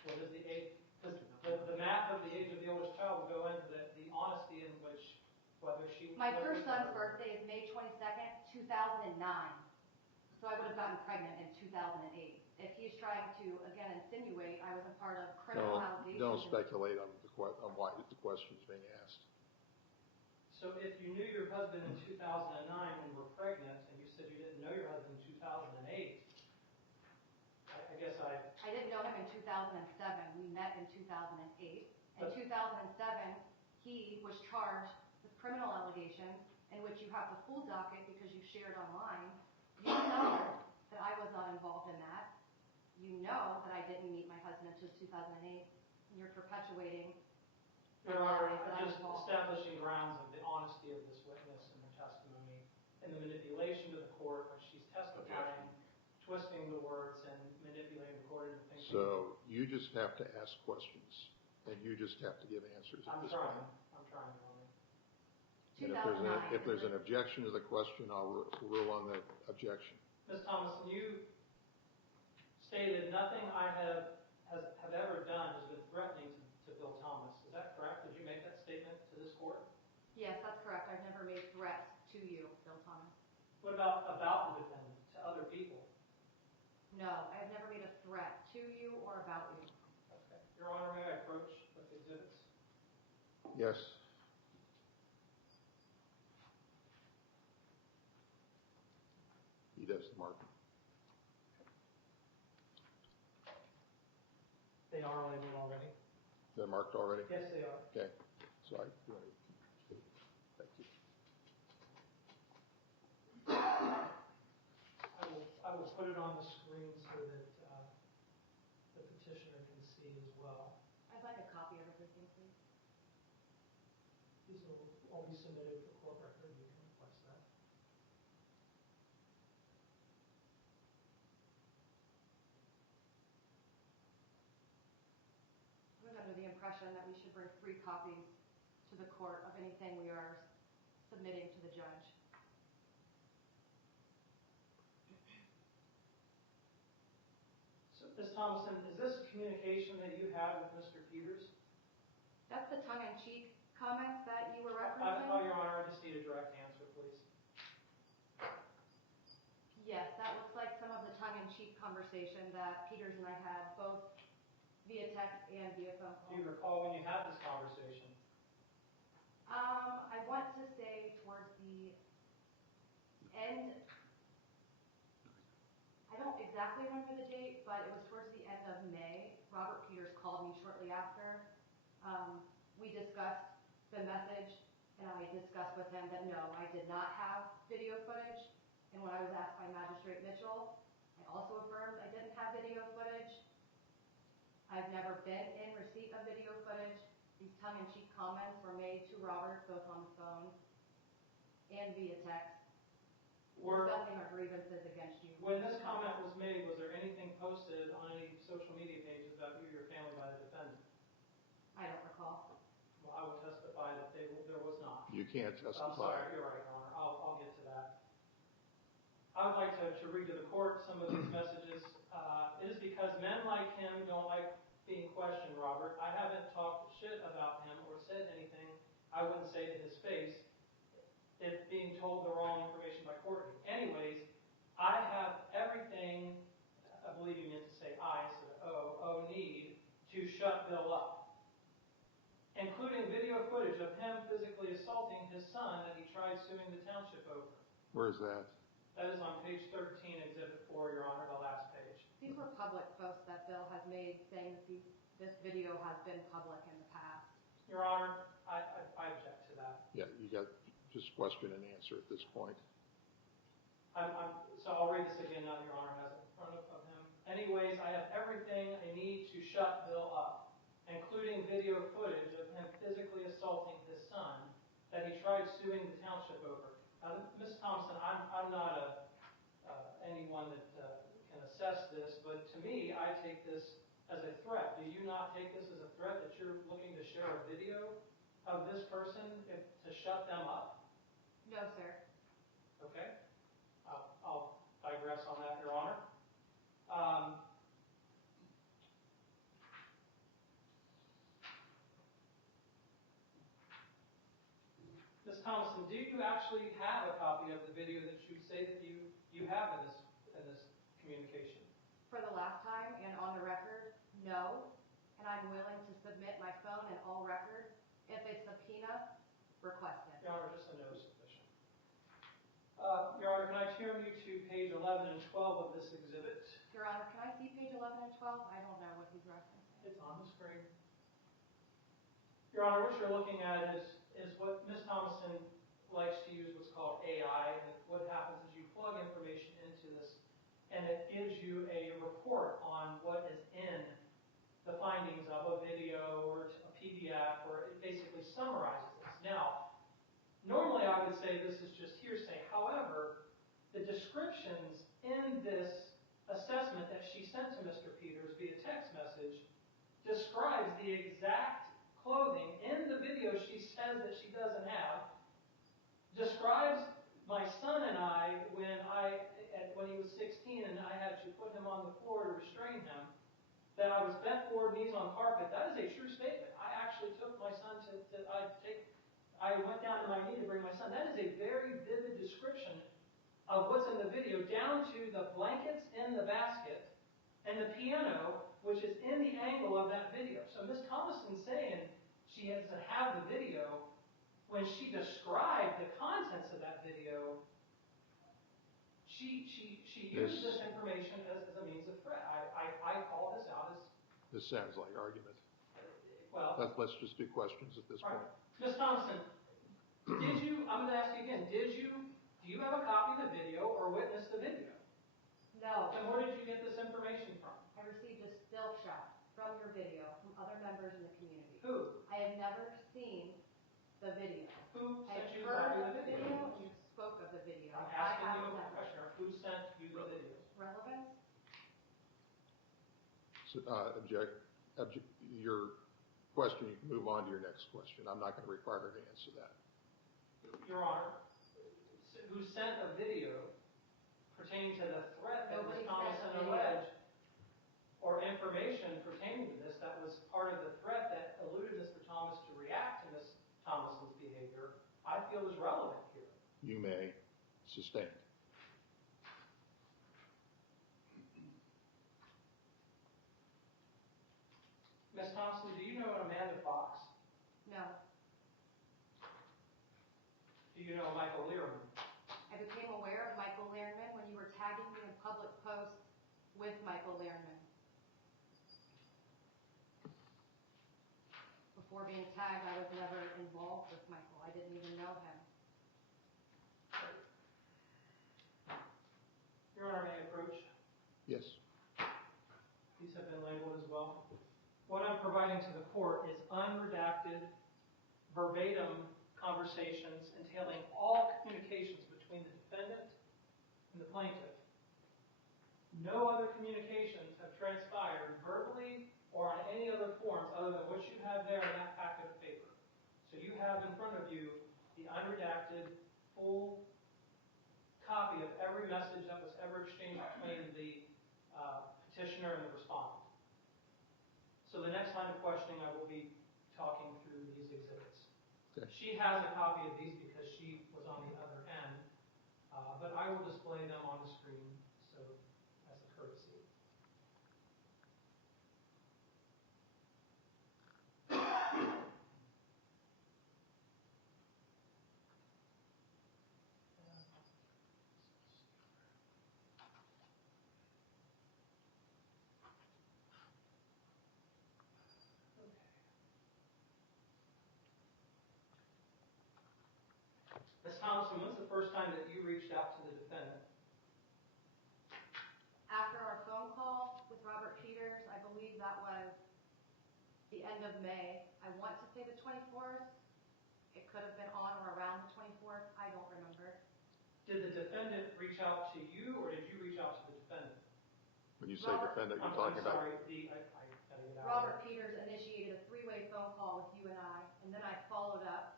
What is the age? The math of the age of the oldest child will go into the honesty in which whether she. My first son's birthday is May 22nd, 2009. So I would have gotten pregnant in 2008. If he's trying to, again, insinuate I was a part of criminal allegations. Don't speculate on why the question's being asked. So if you knew your husband in 2009 and were pregnant, and you said you didn't know your husband in 2008, I guess I didn't know him in 2007. We met in 2008. In 2007, he was charged with criminal allegations in which you have the full docket because you shared online. You know that I was not involved in that. You know that I didn't meet my husband until 2008. And you're perpetuating Your Honor, lies that I'm just involved in. establishing grounds of the honesty of this witness and her testimony and the manipulation to the court when she's testifying, twisting the words and manipulating the court into thinking. So you just have to ask questions, and you just have to give answers at this point. I'm trying, Your Honor. And if there's an objection to the question, I'll rule on the objection. Ms. Thomason, you stated nothing I have ever done has been threatening to Bill Thomas. Is that correct? Did you make that statement to this court? Yes, that's correct. I've never made threats to you, Bill Thomas. What about the defendant, to other people? No, I have never made a threat to you or about you. Okay. Your Honor, may I approach with exhibits? Yes. He does the marking. They are labeled already? They're marked already? Yes, they are. Okay. So thank you. I will put it on the screen so that the petitioner can see as well. I'd like a copy of everything, please. These will all be submitted for court record. You can request that. I was under the impression that we should bring 3 copies to the court of anything we are submitting to the judge. So, Ms. Thomason, is this communication that you had with Mr. Peters? That's the tongue-in-cheek comments that you were Oh, referencing? Your Honor, I just need a direct answer, please. Yes, that looks like some of the tongue-in-cheek conversation that Peters and I had, both via text and via phone Do you call. recall when you had this conversation? I want to say towards the end, I don't exactly remember the date, but it was towards the end of May. Robert Peters called me shortly after. We discussed the message, and I discussed with him that no, I did not have video footage. And when I was asked by Magistrate Mitchell, I also affirmed I didn't have video footage. I've never been in receipt of video footage. These tongue-in-cheek comments were made to Robert, both on the phone and via text. discussing our grievances against you. When this comment was made, was there anything posted on any social media pages about you or your family by the defendant? I don't recall. Well, I will testify that there was not. You can't I'm testify. sorry, you're right, Your Honor. I'll get to that. I would like to read to the court some of these messages. It is because men like him don't like being questioned, Robert. I haven't talked shit about him or said anything I wouldn't say to his face if being told the wrong information by Courtney. Anyways, I have everything, I believe you meant to say I instead of need to shut Bill up, including video footage of him physically assaulting his son that he tried suing the township over. Where is that? That is on page 13, Exhibit 4, Your Honor, the last page. These were public posts that Bill has made saying that this video has been public in the past. Your Honor, I object to that. Yeah, you got just question and answer at this point. So I'll read this again now that Your Honor has it in front of him. Anyways, I have everything I need to shut Bill up, including video footage of him physically assaulting his son that he tried suing the township over. Now, Ms. Thomason, I'm not anyone that can assess this, but to me, I take this as a threat. Do you not take this as a threat that you're looking to share a video of this person to shut them up? No, sir. Okay. I'll digress on that, Your Honor. Ms. Thomason, do you actually have a copy of the video that you say that you have in this communication? For the last time and on the record, no. And I'm willing to submit my phone and all records if a subpoena requested. Your Honor, just a no is sufficient. Your Honor, can I turn you to page 11 and 12 of this exhibit? Your Honor, can I see page 11 and 12? I don't know what he's referencing. It's on the screen. Your Honor, what you're looking at is what Ms. Thomason likes to use what's called AI. And what happens is you plug information into this, and it gives you a report on what is in the findings of a video or a PDF, or it basically summarizes this. Now, normally I would say this is just hearsay. However, the descriptions in this assessment that she sent to Mr. Peters via text message describes the exact clothing in the video she says that she doesn't have, describes my son and I when he was 16 and I had to put him on the floor to restrain him, that I was bent forward, knees on carpet. That is a true statement. I actually took my son I went down to my knee to bring my son. That is a very vivid description of what's in the video, down to the blankets in the basket and the piano, which is in the angle of that video. So Ms. Thomason saying she doesn't have the video, when she described the contents of that video, she used this information as a means of threat. I call this out as... This sounds like argument. Well... Let's just do questions at this point. Ms. Thomason, did you, I'm going to ask you again, do you have a copy of the video or witness the video? No. And where did you get this information from? I received a still shot from your video from other members in the community. Who? I have never seen the video. Who I sent have you a heard copy of of the the video? video and you spoke of the video. I'm asking you a question. Who sent you the video? Relevance? So, your question, you can move on to your next question. I'm not going to require her to answer that. Your Honor, who sent a video pertaining to the threat that Ms. Thomason alleged, or information pertaining to this that was part of the threat that eluded Mr. Thomas to react to Ms. Thomason's behavior, I feel is relevant here. You may sustain. Ms. Thompson, do you know Amanda Fox? No. Do you know Michael Learman? I became aware of Michael Learman when you were tagging me in public posts with Michael Learman. Before being tagged, I was never involved with Michael. I didn't even know him. Your Honor, may I approach? Yes. These have been labeled as well. What I'm providing to the court is unredacted, verbatim conversations entailing all communications between the defendant and the plaintiff. No other communications have transpired verbally or on any other forms other than what you have there in that packet of paper. So you have in front of you the unredacted, full copy of every message that was ever exchanged between the petitioner and the respondent. So the next line of questioning, I will be talking through these exhibits. Okay. She has a copy of these because she was on the other end, but I will display them on the screen so as a courtesy. Ms. Thomason, when's the first time that you reached out to the defendant? After our phone call with Robert Peters, I believe that was the end of May. I want to say the 24th. It could have been on or around the 24th. I don't remember. Did the defendant reach out to you, or did you reach out to the defendant? When you say defendant, you're talking I'm about... sorry, I gotta get out. Robert Peters initiated a three-way phone call with you and I, and then I followed up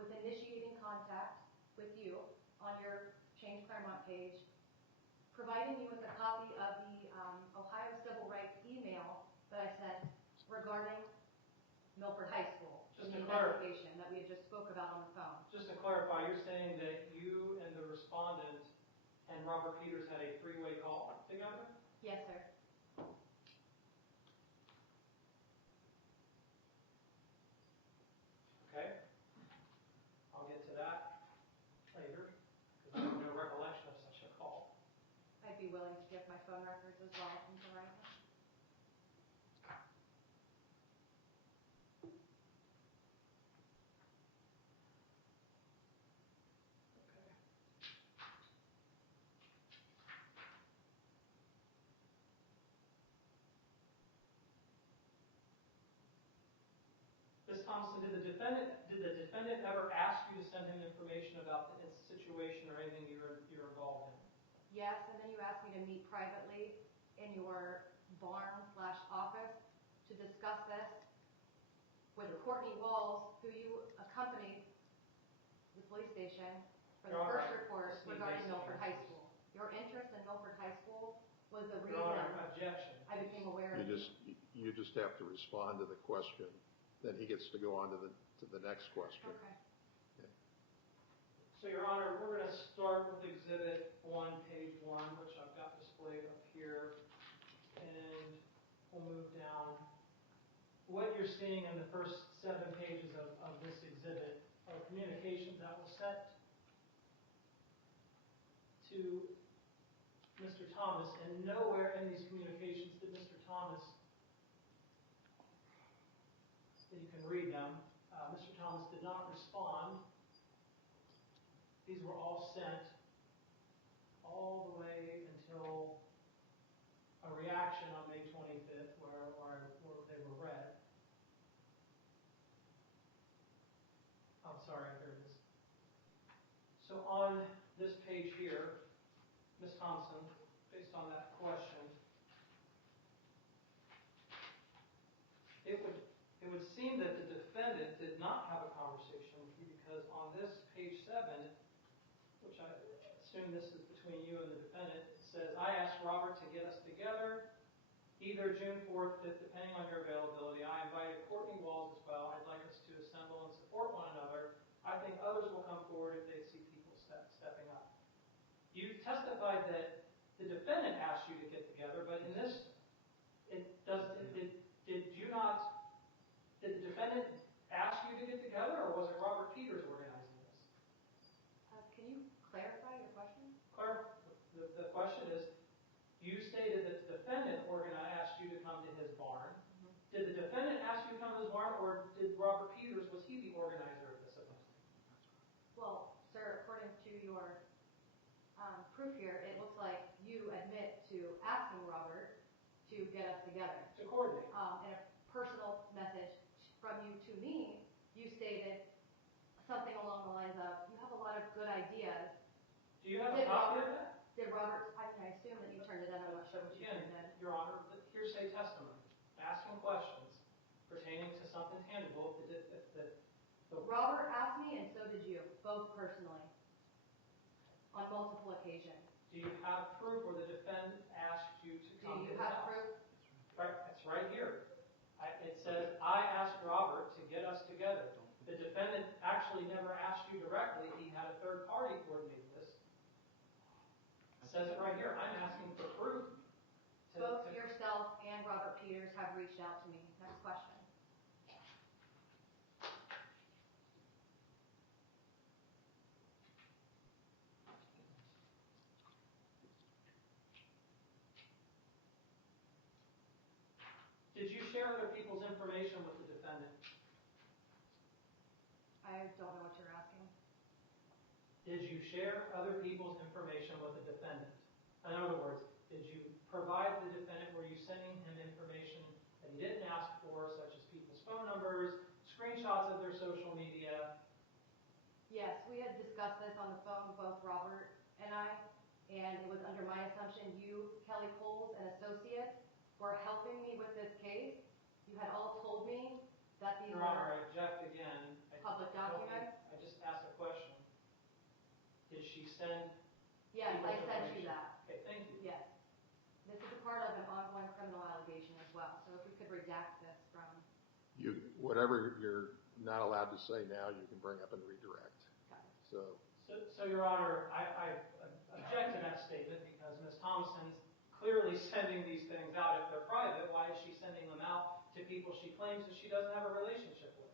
with initiating contact with you on your Change Clermont page, providing you with a copy of the Ohio Civil Rights email that I sent regarding Milford High School, Just the to clarify. investigation that we had just spoke about on the phone. Just to clarify, you're saying that you and the respondent and Robert Peters had a three-way call together? Yes, sir. Okay. I'll get to that later, because I have no recollection of such a call. I'd be willing to give my phone records as well from Verizon. Ms. Thompson, did the defendant ever ask you to send him information about the situation or anything you're involved in? Yes, and then you asked me to meet privately in your barn/office to discuss this with Courtney Walls, who you accompanied to the police station for the Your first Honor, report just need regarding basic Milford High answers. School. Your interest in Milford High School was the Your reason Honor, objection. I became aware of You just have to respond to the question, then he gets to go on to the next question. Okay. So, Your Honor, we're going to start with Exhibit 1, page 1, which I've got displayed up here, and we'll move down. What you're seeing in the first 7 pages of this exhibit are communications that were sent to Mr. Thomas, and nowhere in these communications did Mr. Thomas, that you can read them, Mr. Thomas did not respond. These were all sent all the way until a reaction on May 25th where they were read. I'm sorry, here it is. So on this page here, Ms. Thompson, based on that question, it would seem that the defendant did not have a conversation with you, because on this page 7, which I assume this is between you and the defendant, it says, I asked Robert to get us together either June 4th, 5th, depending on your availability. I invited Courtney Walls as well. I'd like us to assemble and support one another. I think others will come forward if they see people stepping up. You testified that the defendant asked you to get together, but in this, did the defendant ask you to get together, or was it Robert Peters organizing this? Can you clarify your question? The question is, you stated that the defendant asked you to come to his barn. Mm-hmm. Did the defendant ask you to come to his barn, or did Robert Peters, was he the organizer of this event? Well, sir, according to your proof here, it looks like you admit to asking Robert to get us together. To coordinate. In a personal message from you to me, you stated something along the lines of, you have a lot of good ideas. Do you have a copy of that? Did Roberts, I assume that you turned it in. I'm not sure what you Again, turned in. Your Honor, the hearsay testimony, asking questions pertaining to something tangible. Robert asked me, and so did you, both personally, on multiple occasions. Do you have proof where the defendant asked you to Do come to you his have house? proof? Right, it's right here. It says, I asked Robert to get us together. The defendant actually never asked you directly. He had a third party coordinate this. It says it right here. I'm asking for proof. Both yourself and Robert Peters have reached out to me. Next question. Did you share other people's information with the defendant? I don't know what you're asking. Did you share other people's information with the defendant? In other words, did you provide the defendant, were you sending him information that he didn't ask for, such as people's phone numbers, screenshots of their social media? Yes, we had discussed this on the phone, both Robert and I, and it was under my assumption you, Kelly Coles, and associates were helping me with this case. You had all told me that these Your Honor, were I object again. public documents. I just asked a question. Did she send? Yes, I people's sent you information? that. Okay, thank you. Yes. This is a part of an ongoing criminal allegation as well, so if we could redact this from, Whatever you're not allowed to say now, you can bring up and redirect. okay. So Your Honor, I object to that statement because Ms. Thomason's clearly sending these things out. If they're private, why is she sending them out to people she claims that she doesn't have a relationship with?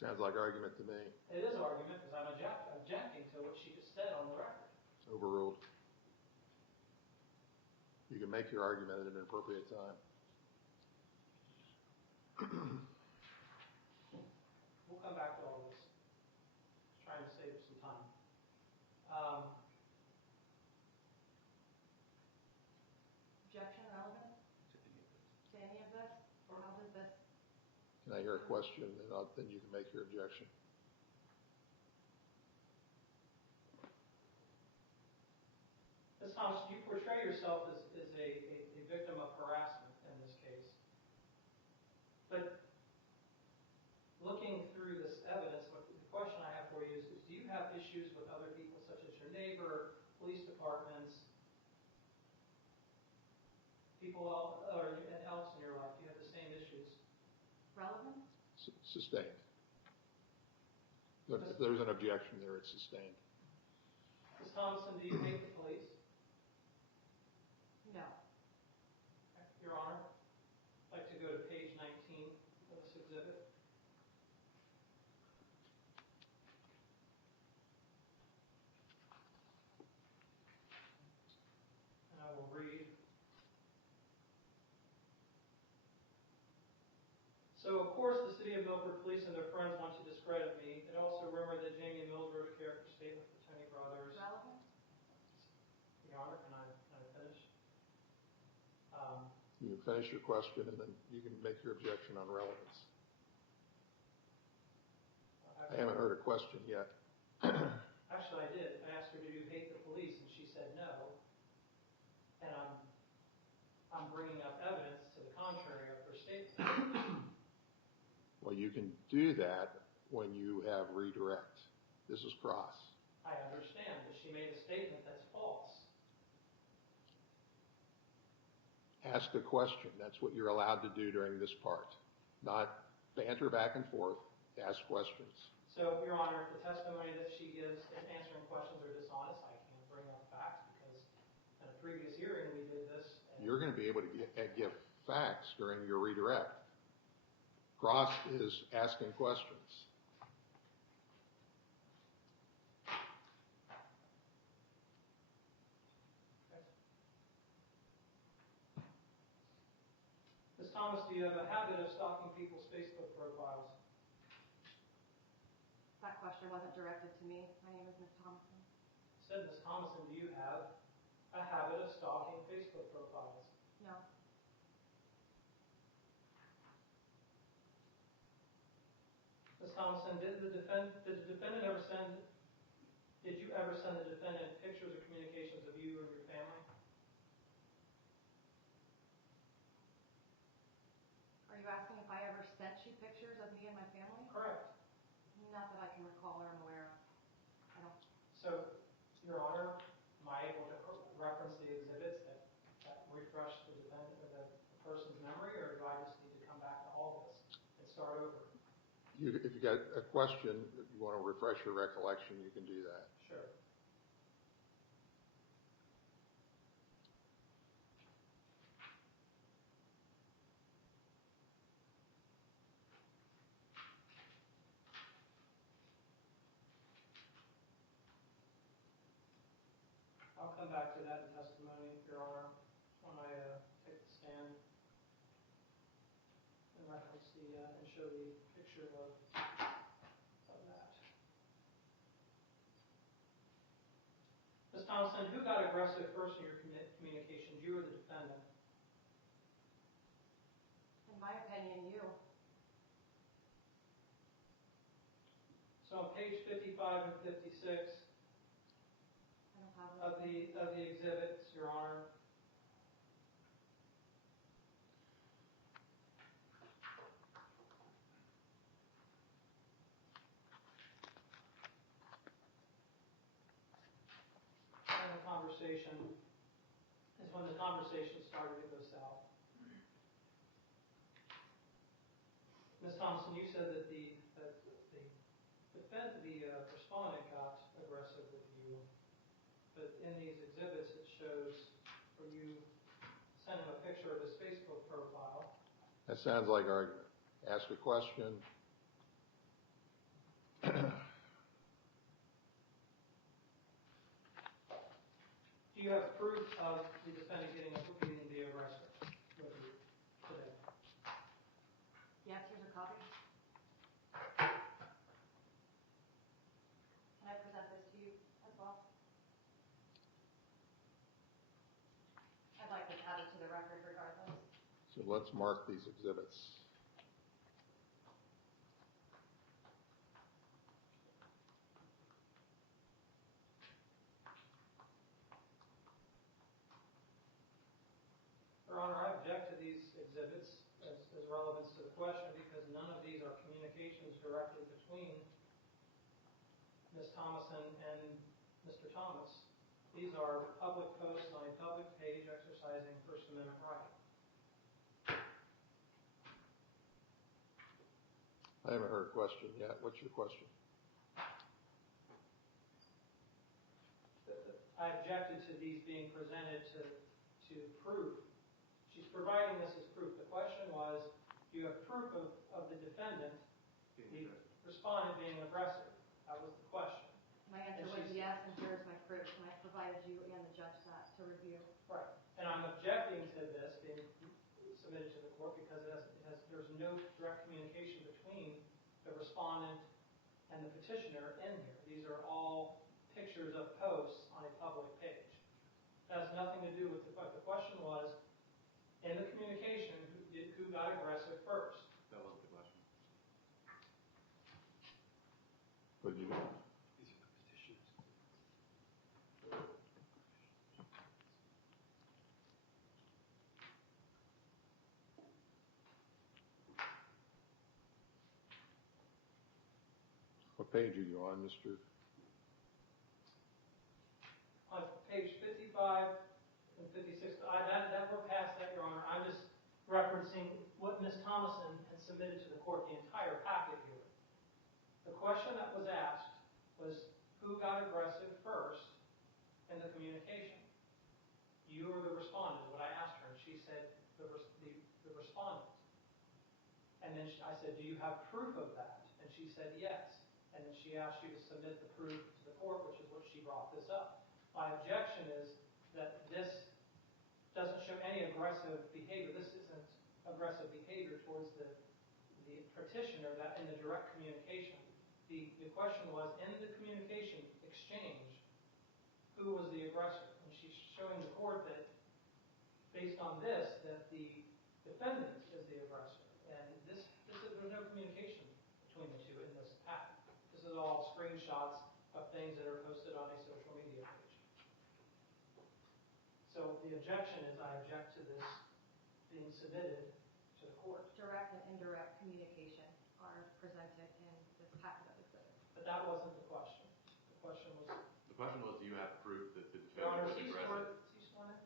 Sounds like argument to me. It is argument because I'm objecting to what she just said on the record. It's overruled. You can make your argument at an appropriate time. We'll come back to all this. Just trying to save some time. Objection relevant to any of this? Or how does this? Can I hear a question, and then you can make your objection. Ms. Thomas, you portray yourself as a victim of harassment in this case. But looking through this evidence, the question I have for you is do you have issues with other people, such as your neighbor, police departments, people or else in your life? Do you have the same issues? Relevant? Sustained. If there's an objection there, it's sustained. Ms. Thomason, do you hate the police? No. Your Honor, I'd like to go to page 19 of this exhibit. And I will read. So, of course, the City of Milford Police and their friends want to discredit me. It also rumored that Jamie Mills wrote a character statement for Tony Brothers. Relevant? Your Honor, can I finish? You can finish your question, and then you can make your objection on relevance. I haven't heard a question yet. Actually, I did. I asked her, do you hate the police? And she said no. And I'm bringing up evidence to the contrary of her statement. Well, you can do that when you have redirect. This is cross. I understand, but she made a statement that's false. Ask a question. That's what you're allowed to do during this part. Not banter back and forth. Ask questions. So, Your Honor, if the testimony that she gives in answering questions are dishonest, I can't bring up facts because in a previous hearing we did this. You're going to be able to give facts during your redirect. Cross is asking questions. Okay. Ms. Thomas, do you have a habit of stalking people's Facebook profiles? That question wasn't directed to me. My name is Ms. Thomason. I said, Ms. Thomason, do you have a habit of stalking Facebook profiles? No. Ms. Thomason, did you ever send the defendant pictures or communications of you or your family? If you got a question, if you want to refresh your recollection, you can do that. Sure. I'll come back to that in testimony, Your Honor, when I take the stand and reference and show the picture of that. Ms. Thomason, who got aggressive first in your communications, you or the defendant? In my opinion, you. So on page 55 and 56 of the exhibits, Your Honor, and the conversation is when the conversation started to go south. Ms. Thomason, you said that the respondent got aggressive with you, but in these exhibits it shows where you sent him a picture of his Facebook profile. That sounds like argument. Ask a question. Do you have proof of the defendant getting the aggressor with you today? Yes, here's a copy. Can I present this to you as well? I'd like this added to the record regardless. So let's mark these exhibits. Your Honor, I object to these exhibits as relevance to the question because none of these are communications directly between Ms. Thomason and Mr. Thomas. These are public posts on a public page exercising First Amendment right. I haven't heard a question yet. What's your question? I objected to these being presented to proof. She's providing this as proof. The question was, do you have proof of the defendant, the respondent being aggressive? That was the question. My answer was yes, and here's my proof, and I provided you and the judge that to review. Right. And I'm objecting to this being submitted to the court because there's no direct communication between the respondent and the petitioner in here. These are all pictures of posts on a public page. That has nothing to do with the question. The question was, in the communication, who got aggressive first? That wasn't the question. What did you do? These are the petitioners. What page are you on, Mr.? On page 55 and 56, we're past that, Your Honor. I'm just referencing what Ms. Thomason had submitted to the court, the entire packet here. The question that was asked was, who got aggressive first in the communication? You or the respondent? What I asked her, and she said the respondent. And then I said, do you have proof of that? And she said yes. And then she asked you to submit the proof to the court, which is what she brought this up. My objection is that this doesn't show any aggressive behavior. This isn't aggressive behavior towards the petitioner that in the direct communication. The question was, in the communication exchange, who was the aggressor? And she's showing the court that, based on this, that the defendant is the aggressor. And there's no communication between the two in this packet. This is all screenshots of things that are posted on a social media page. So the objection is I object to this being submitted to the court. Direct and indirect communication are presented in this packet of exhibits. But that wasn't the question. The question was... The question was, do you have proof that the Your Honor, defendant was aggressive? is he sworn in?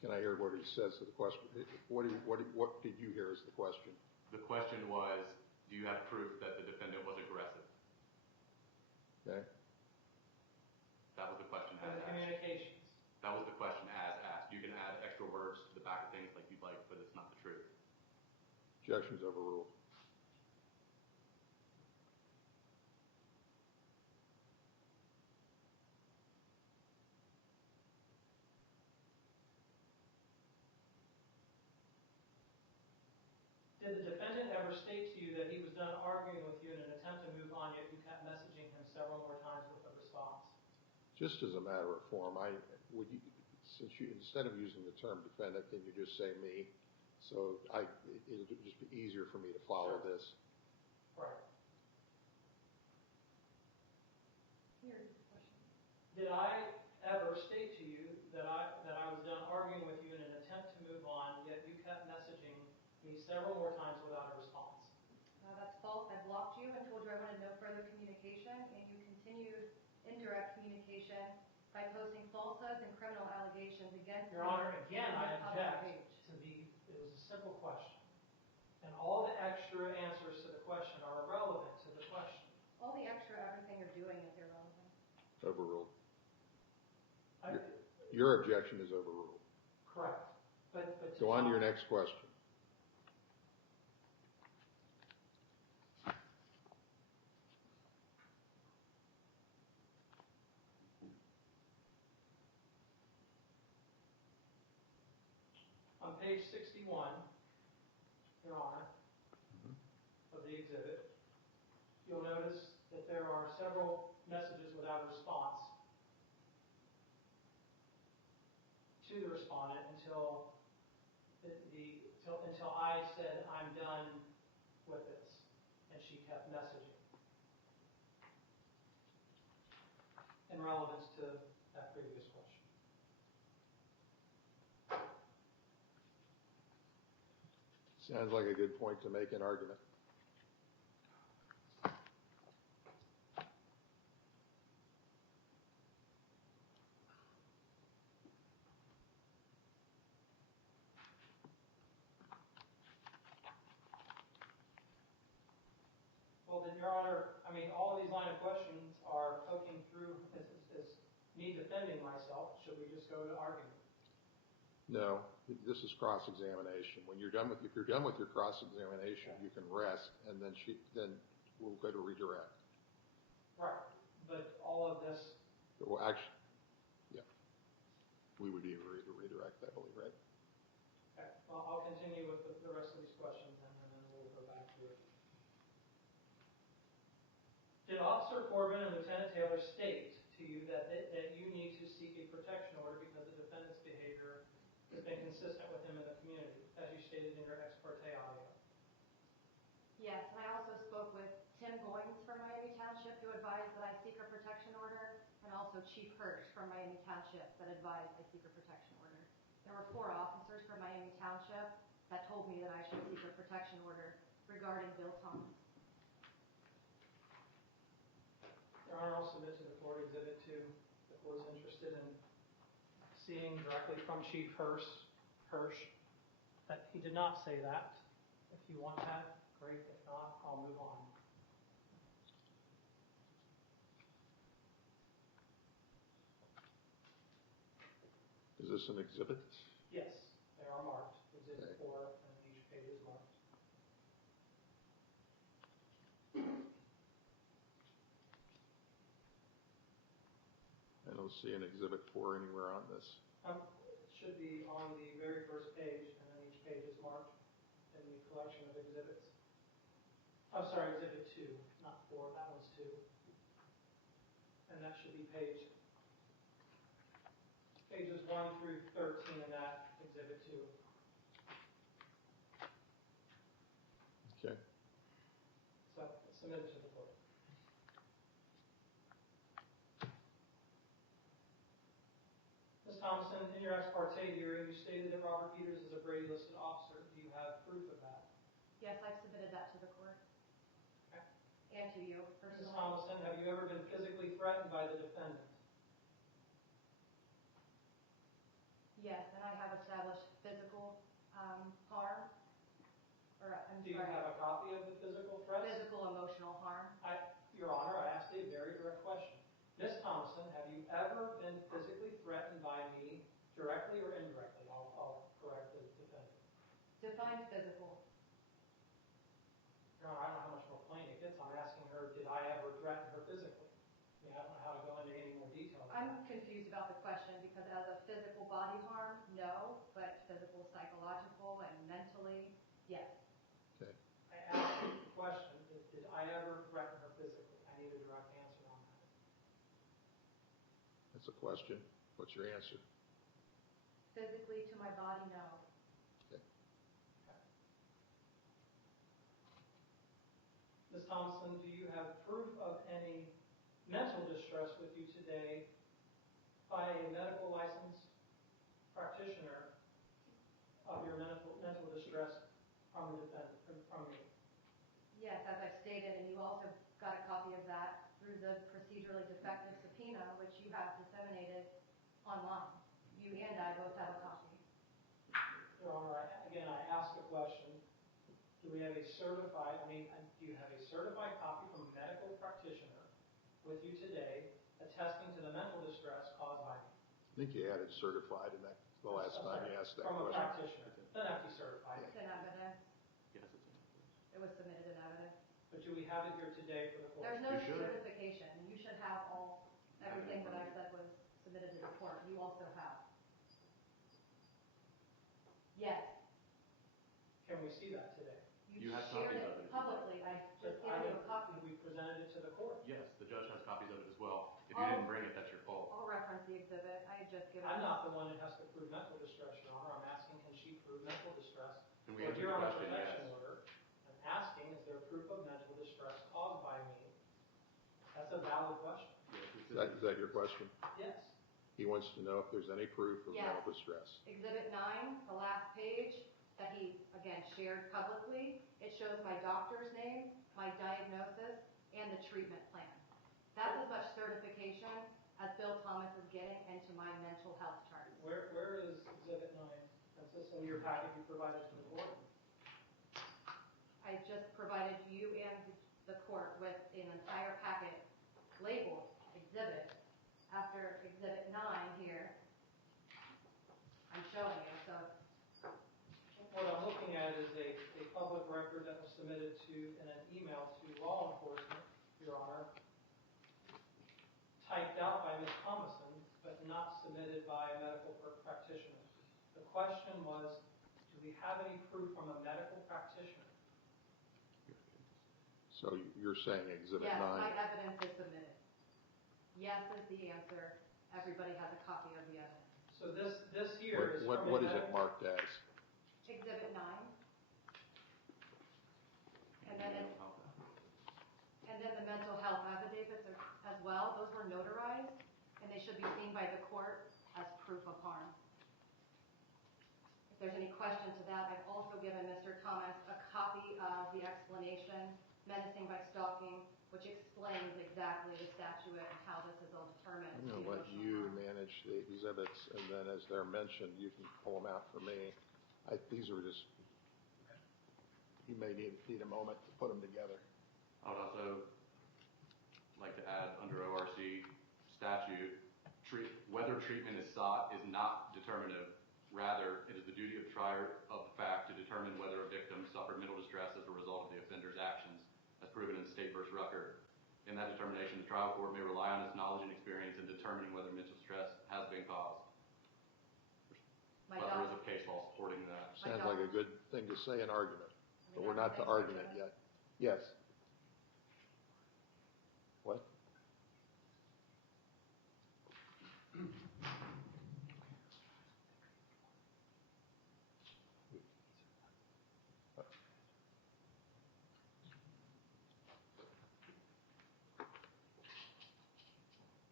Can I hear what he says to the question? What did you hear as the question? The question was, Do you have proof that the defendant was aggressive? Okay. That was the question And as the asked. communications. That was the question as asked. You can add extra words to the back of things like you'd like, but it's not the truth. Objection's overruled. Did the defendant ever state to you that he was done arguing with you in an attempt to move on, yet you kept messaging him several more times with a response? Just as a matter of form, since you, instead of using the term defendant, can you just say me? So it'll just be easier for me to follow Sure. this. Right. Here's the question. Did I ever state to you that I was done arguing with you in an attempt to move on, yet you kept messaging me several more times without a response? That's false. I blocked you and told you I wanted no further communication, and you continued indirect communication by posting falsehoods and criminal allegations against Your me Honor, again, on I your public object page. it was a simple question. And all the extra answers to the question are irrelevant to the question. All the extra everything you're doing is irrelevant. Overruled. I- Your objection is overruled. Correct. But Go on to your next question. On page 61, Your Honor, of the exhibit, you'll notice that there are several messages without a response to the respondent until I said, I'm done with this, and she kept messaging. In relevance to that previous question. Sounds like a good point to make an argument. Well, then, Your Honor, all of these line of questions are poking through as me defending myself. Should we just go to argument? No, this is cross-examination. If you're done with your cross-examination, you can rest, and then we'll go to redirect. Right, but all of this. Well, actually, yeah, we would be able to redirect, I believe, right? Okay, well, I'll continue with the rest of these questions, and then we'll go back to it. Did Officer Corbin and Lieutenant Taylor state to you that you need to seek a protection order because the defendant's behavior has been consistent with him in the community, as you stated in your ex parte audio? Yes, and I also spoke with Tim Goins from Miami Township, who advised that I seek a protection order, and also Chief Hirsch from Miami Township that advised I seek a protection order. There were 4 officers from Miami Township that told me that I should seek a protection order regarding Bill Thomas. Your Honor, I'll submit to the court Exhibit 2. The court is interested in seeing directly from Chief Hirsch that he did not say that. If you want that, great. If not, I'll move on. Is this an exhibit? Yes, they are marked. Exhibit Okay. 4, and each page is marked. I don't see an exhibit 4 anywhere on this. It should be on the very first page, and then each page is marked in the collection of exhibits. I'm sorry, Exhibit 2, not 4. That one's 2. And that should be pages 1 through 13 in that Exhibit 2. Okay. So, submitted to the court. Ms. Thomason, in your ex parte hearing, you stated that Robert Peters is a Brady listed officer. Do you have proof of that? Yes, I've submitted that to the court. Okay. And to you, Ms. personally. Thomason, have you ever been physically threatened by the defendant? Yes, and I have established physical harm. Do you have a copy of the physical threat? directly or indirectly? I'll correct the defendant. Define physical. Your Honor, I don't know how much more plain it gets. I'm asking her, did I ever threaten her physically? I mean, I don't know how to go into any more detail. I'm confused about the question because as a physical body harm, no, but physical, psychological, and mentally, yes. Okay. I asked you the question, did I ever threaten her physically? I need a direct answer on that. That's a question. What's your answer? Physically to my body, no. Okay. Ms. Thomason, do you have proof of any mental distress with you today by a medical licensed practitioner of your mental distress from the defendant, from me? Yes, as I've stated, and you also got a copy of that through the procedurally defective subpoena, which you have disseminated online. You and I both have a copy. Your Honor, again, I ask a question. Do we have a certified, do you have a certified copy from a medical practitioner with you today attesting to the mental distress caused by me? I think you added certified in that the last time you asked that From a question. practitioner. Doesn't have to be certified. It's in evidence. Yes, it's in evidence. It was submitted in evidence. But do we have it here today for the court? There's no You should. certification. You should have everything that I said was submitted to the court. You also have. Yes. Can we see that today? You have shared copies it of it. publicly. I just gave you a copy. We presented it to the court. Yes, the judge has copies of it as well. If you didn't bring it, that's your fault. I'll reference the exhibit. I had just given I'm it. not the one that has to prove mental distress, Your Honor. I'm asking, can she prove mental distress? Can we We're answer here the on a question? protection Yes. order. I'm asking, is there proof of mental distress caused by me? That's a valid question. Yes, Is that your question? Yes. He wants to know if there's any proof of Yes. mental distress. Exhibit 9, the last page that he, again, shared publicly. It shows my doctor's name, my diagnosis, and the treatment plan. That's as much certification as Bill Thomas is getting into my mental health charts. Where is Exhibit 9? Is this in your packet you provided to the court? I just provided you and the court with an entire packet labeled exhibit. After Exhibit 9 here, I'm showing you, so. What I'm looking at is a public record that was submitted in an email to law enforcement, Your Honor, typed out by Ms. Thomason, but not submitted by a medical practitioner. The question was, do we have any proof from a medical practitioner? So you're saying Exhibit 9? Yes, my evidence is submitted. Yes is the answer. Everybody has a copy of the evidence. So this here is What is it marked as? Exhibit 9. And then the mental health affidavits as well. Those were notarized, and they should be seen by the court as proof of harm. If there's any question to that, I've also given Mr. Thomas a copy of the explanation, menacing by stalking, which explains exactly the statute and how this is all determined. I'm going to let you manage the exhibits, and then as they're mentioned, you can pull them out for me. These are just, you may need a moment to put them together. I would also like to add under ORC statute, whether treatment is sought is not determinative. Rather, it is the duty of the trier of the fact to determine whether a victim suffered mental distress as a result of the offender's actions, as proven in State v. Rucker. In that determination, the trial court may rely on its knowledge and experience in determining whether mental stress has been caused. But there is a case law supporting that. Sounds like a good thing to say in argument, but we're not to argument yet. Yes. What?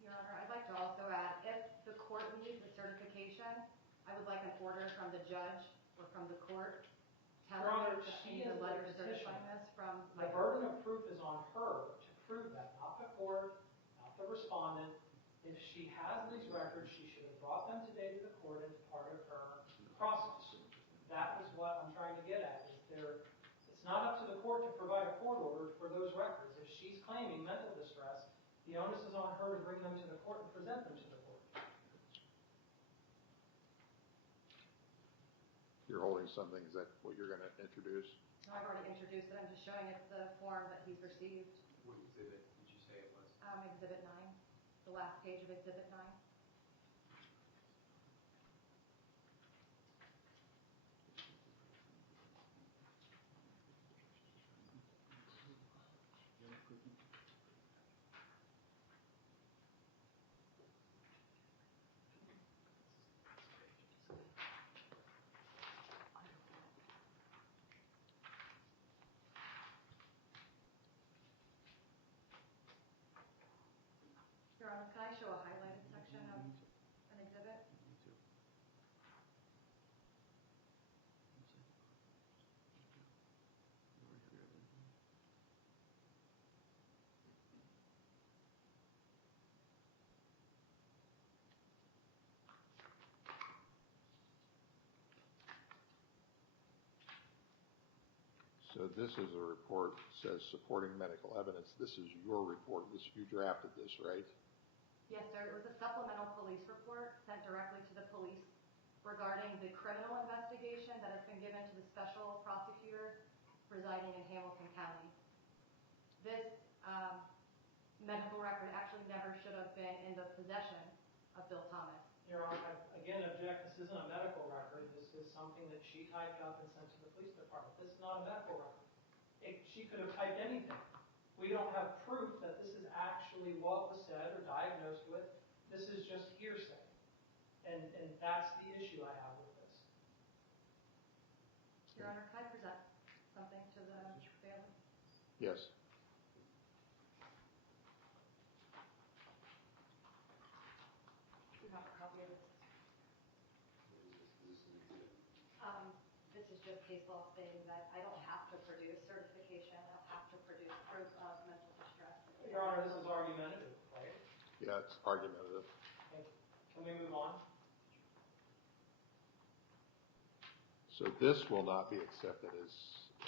Your Honor, I'd like to also add, if the court needs a certification, I would like an order from the judge or from the court telling Your Honor, me that I she need is a the letter petitioner. certifying this from The burden of proof is on her to prove that, not the court, not the respondent. If she has these records, she should have brought them today to the court as part of her process. That is what I'm trying to get at. It's not up to the court to provide a court order for those records. If she's claiming mental distress, the onus is on her to bring them to the court and present them to the court. You're holding something, is that what you're gonna introduce? No, I've already introduced it, I'm just showing it the form that he's received. What exhibit did you say it was? Exhibit 9, the last page of Exhibit 9. Your Honor, can I show a highlighted section of an exhibit? So this is a report, says supporting medical evidence. This is your report. You drafted this, right? Yes, sir. It was a supplemental police report sent directly to the police regarding the criminal investigation that has been given to the special prosecutor residing in Hamilton County. This medical record actually never should have been in the possession of Bill Thomas. Your Honor, I again object, this isn't a medical record, this is something that she typed up and sent to the police department. This is not a medical record. She could have typed anything. We don't have proof that this is actually what was said or diagnosed with. This is just hearsay. And that's the issue I have with this. Your Honor, can I present something to the family? Yes. Do you have a copy of this? Is this an exhibit? This is just case law saying that I don't have to produce certification, I don't have to produce proof of mental distress. Your Honor, this is argumentative, right? Yeah, it's argumentative. Thank you. Can we move on? So this will not be accepted as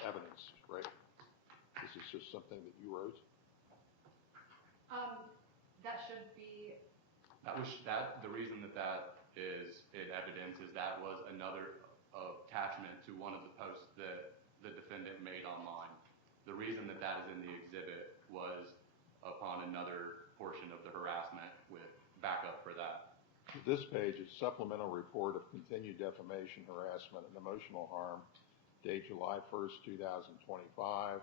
evidence, right? This is just something that you wrote? That should be, The reason that is in evidence is that was another attachment to one of the posts that the defendant made online. The reason that is in the exhibit was upon another portion of the harassment with backup for that. This page is supplemental report of continued defamation, harassment, and emotional harm, date July 1st, 2025.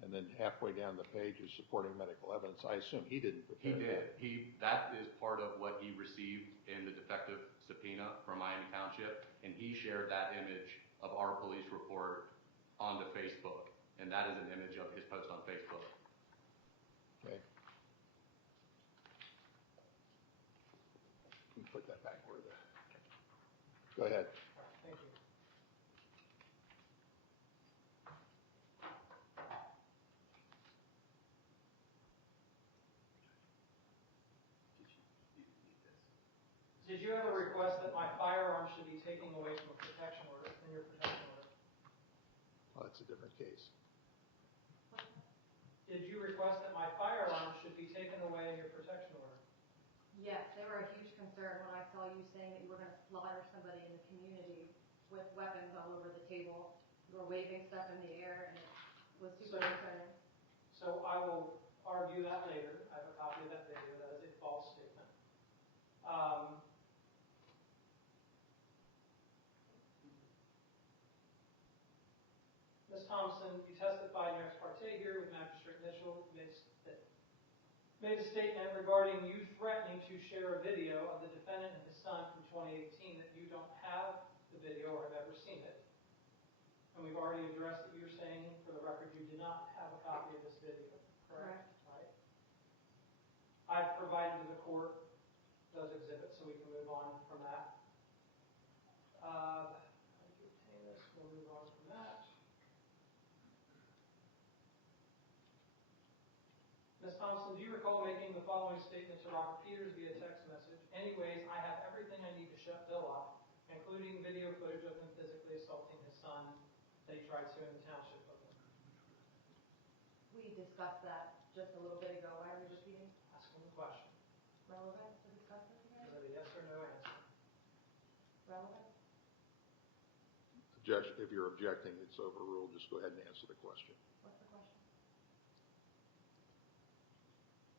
And then halfway down the page is supporting medical evidence. I assume he didn't prepare that. That is part of what he received in the defective subpoena from Miami Township, and he shared that image of our police report onto Facebook, and that is an image of his post on Facebook. Okay. Can you put that back where the... Go ahead. Thank you. Did you ever request that my firearm should be taken away from a protection order, in your protection order? Oh, that's a different case. Did you request that my firearm should be taken away in your protection order? yes, they were a huge concern when I saw you saying that you were going to slaughter somebody in the community with weapons all over the table. You were waving stuff in the air, and it was super concerning. So I will argue that later. I have a copy of that video. That is a false statement. Ms. Thomason, you testified in your ex parte here with Magistrate Mitchell, made a statement regarding you threatening to share a video of the defendant and his son from 2018 that you don't have the video or have ever seen it. And we've already addressed that you're saying, for the record, you did not have a copy of this video, correct? Right. I've provided to the court those exhibits, so we can move on from that. How did you obtain this? We'll move on from that. Ms. Thompson, do you recall making the following statement to Robert Peters via text message? Anyways, I have everything I need to shut Bill up, including video footage of him physically assaulting his son that he tried suing the township of him. We discussed that just a little bit ago. Why are we repeating? Ask him the question. Relevant to discuss this again? Is it a yes or no answer? Relevant? if you're objecting, it's overruled. Just go ahead and answer the question. What's the question?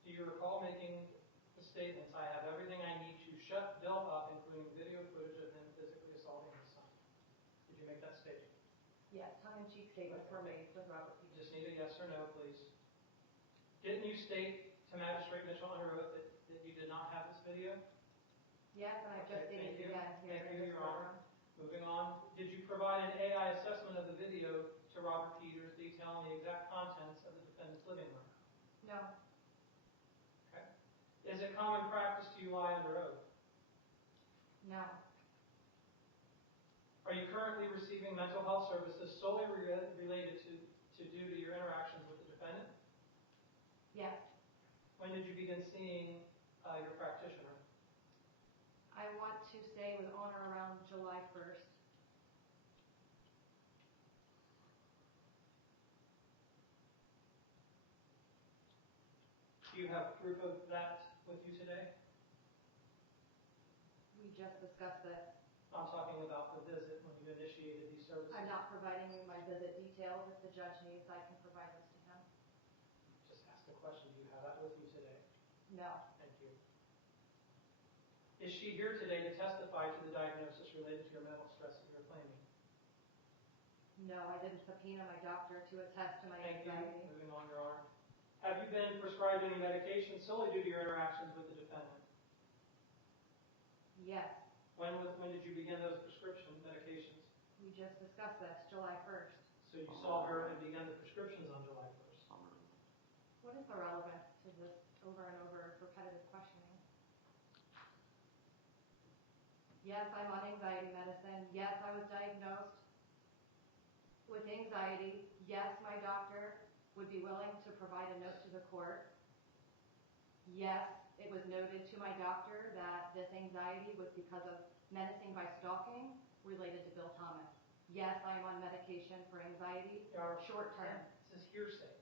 Do you recall making the statements, "I have everything I need to shut Bill up, including video footage of him physically assaulting his son"? Did you make that statement? Yes, tongue-in-cheek statements were made with Robert You Peters. just need a yes or no, please. Didn't you state to Magistrate Mitchell under oath that you did not have this video? Yes, and I just Okay, stated thank you. again here Thank in you, this Your Honor. courtroom. Moving on, did you provide an AI assessment of the video to Robert Peters detailing the exact contents of the defendant's living room? No, Okay. Is it common practice to you lie under oath? no, Are you currently receiving mental health services solely related to due to your interactions with the defendant? yes. When did you begin seeing your practitioner? I want to say it was on or around July 1st. Do you have proof of that with you today? We just discussed this. I'm talking about the visit when you initiated these services. I'm not providing you my visit details. If the judge needs, I can provide those to him. Just ask the question, do you have that with you today? No, Thank you. Is she here today to testify to the diagnosis related to your mental stress that you're claiming? no, I didn't subpoena my doctor to attest to my Thank you. anxiety. Moving on, Your Honor. Have you been prescribed any medication solely due to your interactions with the defendant? Yes, When did you begin those prescription medications? we just discussed this, July 1st. So you saw her and began the prescriptions on July 1st. What is the relevance to this over and over repetitive questioning? Yes, I'm on anxiety medicine. Yes, I was diagnosed with anxiety. Yes, my doctor would be willing to provide a note to the court. Yes, it was noted to my doctor that this anxiety was because of menacing by stalking related to Bill Thomas. Yes, I am on medication for anxiety, Your Honor, short term. This is hearsay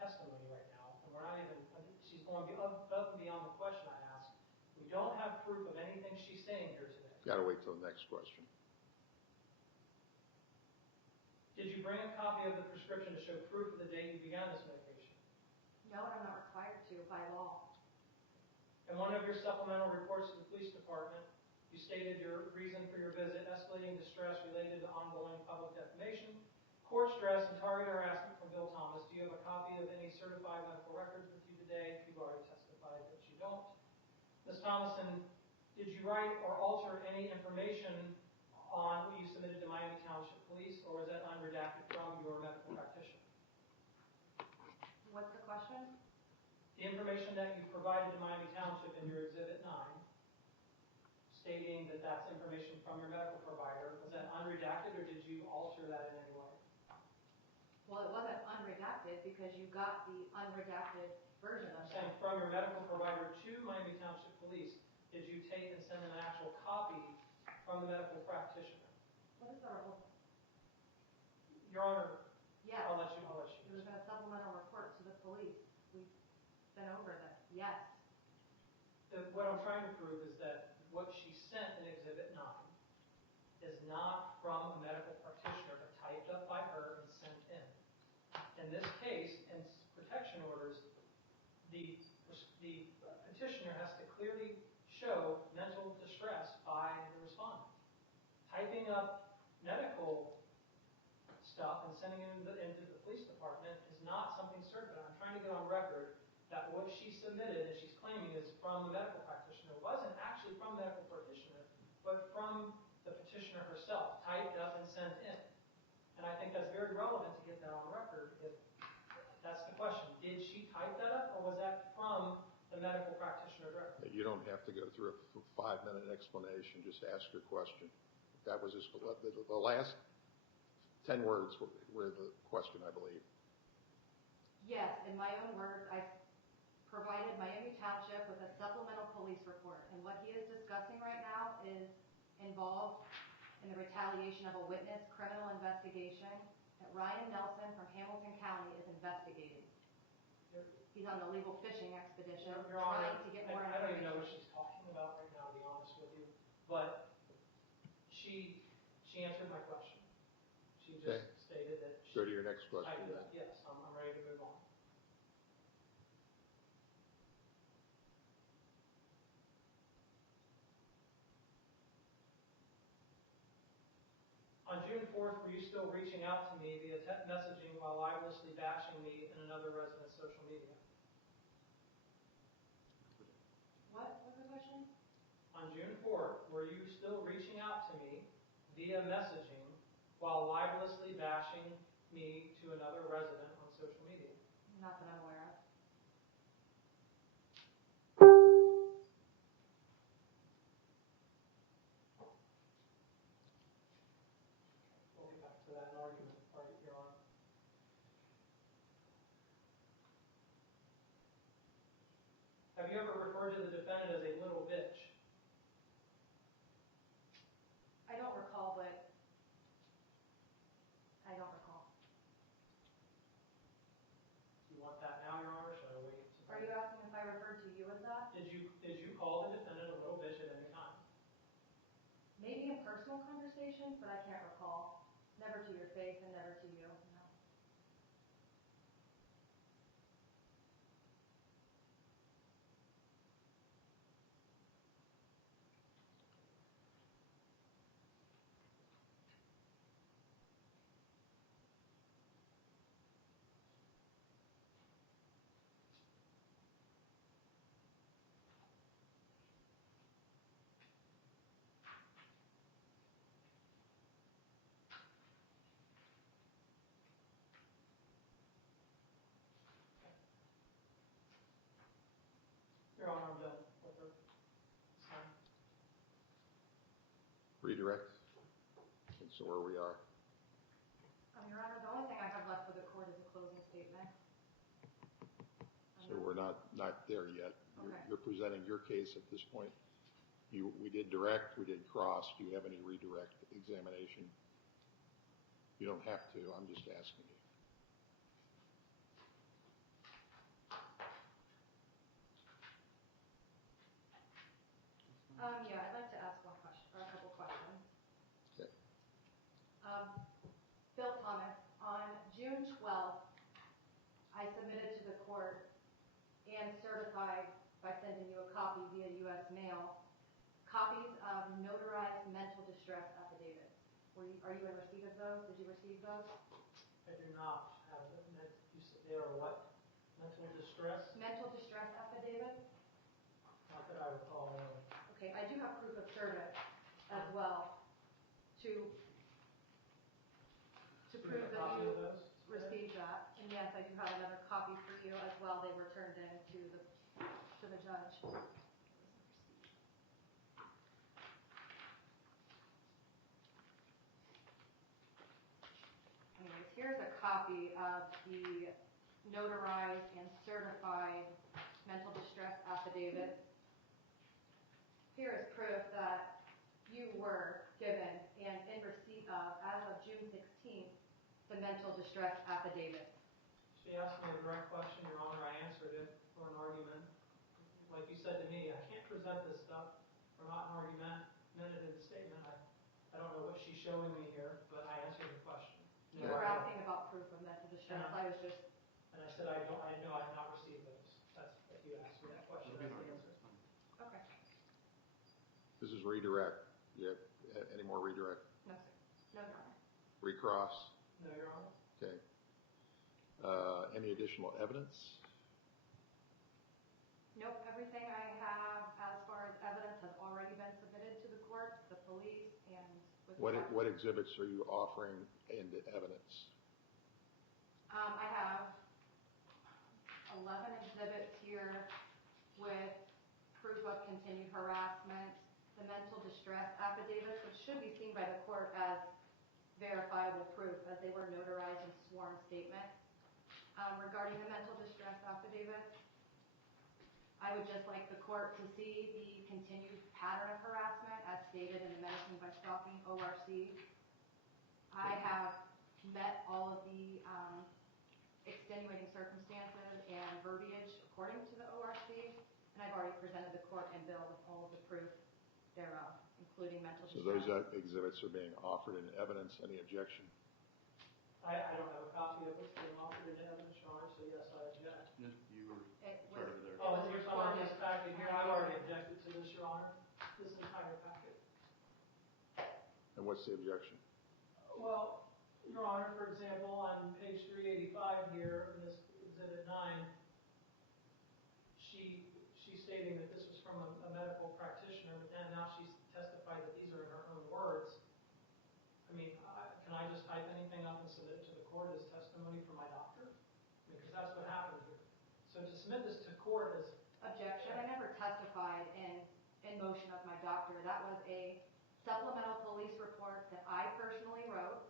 testimony right now, and we're not even, she's going above and beyond the question I asked. We don't have proof of anything she's saying here today. Got to wait till the next question. Did you bring a copy of the prescription to show proof of the date you began this medication? No, and I'm not required to by law. In one of your supplemental reports to the police department, you stated your reason for your visit, escalating distress related to ongoing public defamation, court stress, and target harassment from Bill Thomas. Do you have a copy of any certified medical records with you today? You've already testified that you don't. Ms. Thomason, did you write or alter any information on what you submitted to Miami Township Police, or was that unredacted from your medical practitioner? What's the question? The information that you provided to Miami Township in your Exhibit 9, stating that that's information from your medical provider, was that unredacted, or did you alter that in any way? Well, it wasn't unredacted because you got the unredacted version I'm of saying it. from your medical provider to Miami Township Police, did you take and send them an actual copy from the medical practitioner? What is the rule? Your Honor, Yes. I'll let you. It was a supplemental report to the police. We've been over this. Yes. What I'm trying to prove is that what she sent in Exhibit 9 is not from a medical practitioner, but typed up by her and sent in. In this case, in protection orders, the petitioner has to clearly show mental distress by the respondent. Typing up medical stuff and sending it into the police department is not something certain. I'm trying to get on record that what she submitted, as she's claiming, is from the medical practitioner. It wasn't actually from the medical practitioner, but from the petitioner herself, typed up and sent in. And I think that's very relevant to get that on record if that's the question. Did she type that up, or was that from the medical practitioner directly? You don't have to go through a 5-minute explanation. Just ask your question. That was just the last 10 words were the question, I believe. Yes, in my own words, I provided Miami Township with a supplemental police report. And what he is discussing right now is involved in the retaliation of a witness criminal investigation that Ryan Nelson from Hamilton County is investigating. He's on an illegal fishing expedition Your Honor, trying to get more I don't even know what information. she's talking about right now, to be honest with you. But she answered my question. She Okay. just stated that. Go to your next question I do then. that, yes, I'm ready to move on. On June 4th, were you still reaching out to me via messaging while libelously bashing me in another resident's social media? What was the question? On June 4th, were you still reaching out to me via messaging while libelously bashing me to another resident on social media? Not that I'm aware of. We'll get back to that in argument part, Your Honor. Have you ever referred to the defendant as a little bitch? I don't recall, but I don't recall. Do you want that now, Your Honor? Should I wait? Are you asking if I referred to you as that? Did you call the defendant a little bitch at any time? Maybe in personal conversations, but I can't recall. Never to your face and never to you. No. Your Honor, I'm done with her. Sign. Redirect. And so where we are. Your Honor, the only thing I have left for the court is a closing statement. So we're not there yet. Okay. You're presenting your case at this point. We did direct, we did cross. Do you have any redirect examination? You don't have to. I'm just asking you. Yeah, I'd like to ask one question, or a couple questions. Okay. Bill Thomas, on June 12th, I submitted to the court and certified by sending you a copy via U.S. mail, copies of notarized mental distress affidavits. Are you in receipt of those? Did you receive those? I do not have them. You said they are what? Mental distress? Mental distress affidavits? Not that I recall. No. Okay, I do have proof of service as well to Do you prove have a that copy you of those? received that. And yes, I do have another copy for you as well. They were turned in to the judge. Anyways, here's a copy of the notarized and certified mental distress affidavit. Here is proof that you were given and in receipt of, as of June 16th, the mental distress affidavit. She asked me a direct question, Your Honor. I answered it for an argument. Like you said to me, I can't present this stuff for not an argumentative statement. I don't know what she's showing me here, but I answered the question. You were asking about proof of mental distress. I was just... And I said, I know I have not received those. That's if you asked me that question. That's the answer. Okay. This is redirect. You have any more redirect? No, sir. No, Your Honor. Recross? No, Your Honor. Okay. Any additional evidence? Nope. Everything I have as far as evidence has already been submitted to the court, the police, and with What exhibits are you offering into evidence? I have 11 exhibits here with proof of continued harassment, the mental distress affidavits, which should be seen by the court as verifiable proof, as they were notarized and sworn statements. Regarding the mental distress affidavits, I would just like the court to see the continued pattern of harassment as stated in the Medicine by Stalking ORC. I have met all of the extenuating circumstances and verbiage according to the ORC, and I've already presented the court and bill with all of the proof thereof, including mental distress. So those exhibits are being offered in evidence. Any objection? I don't have a copy of what's being offered into evidence, Your Honor, so yes, I object. You were It right was, over there. Oh, you're talking about this packet here? I've already objected to this, Your Honor, this entire packet. And what's the objection? Well, Your Honor, for example, on page 385 here, in this Exhibit 9, she's stating that this was from a medical practitioner, but then now she's testified that these are in her own words. I mean, can I just type anything up and submit it to the court as testimony from my doctor? Because that's what happened here. So to submit this to court is... objection. I never testified in motion of my doctor. That was a supplemental police report that I personally wrote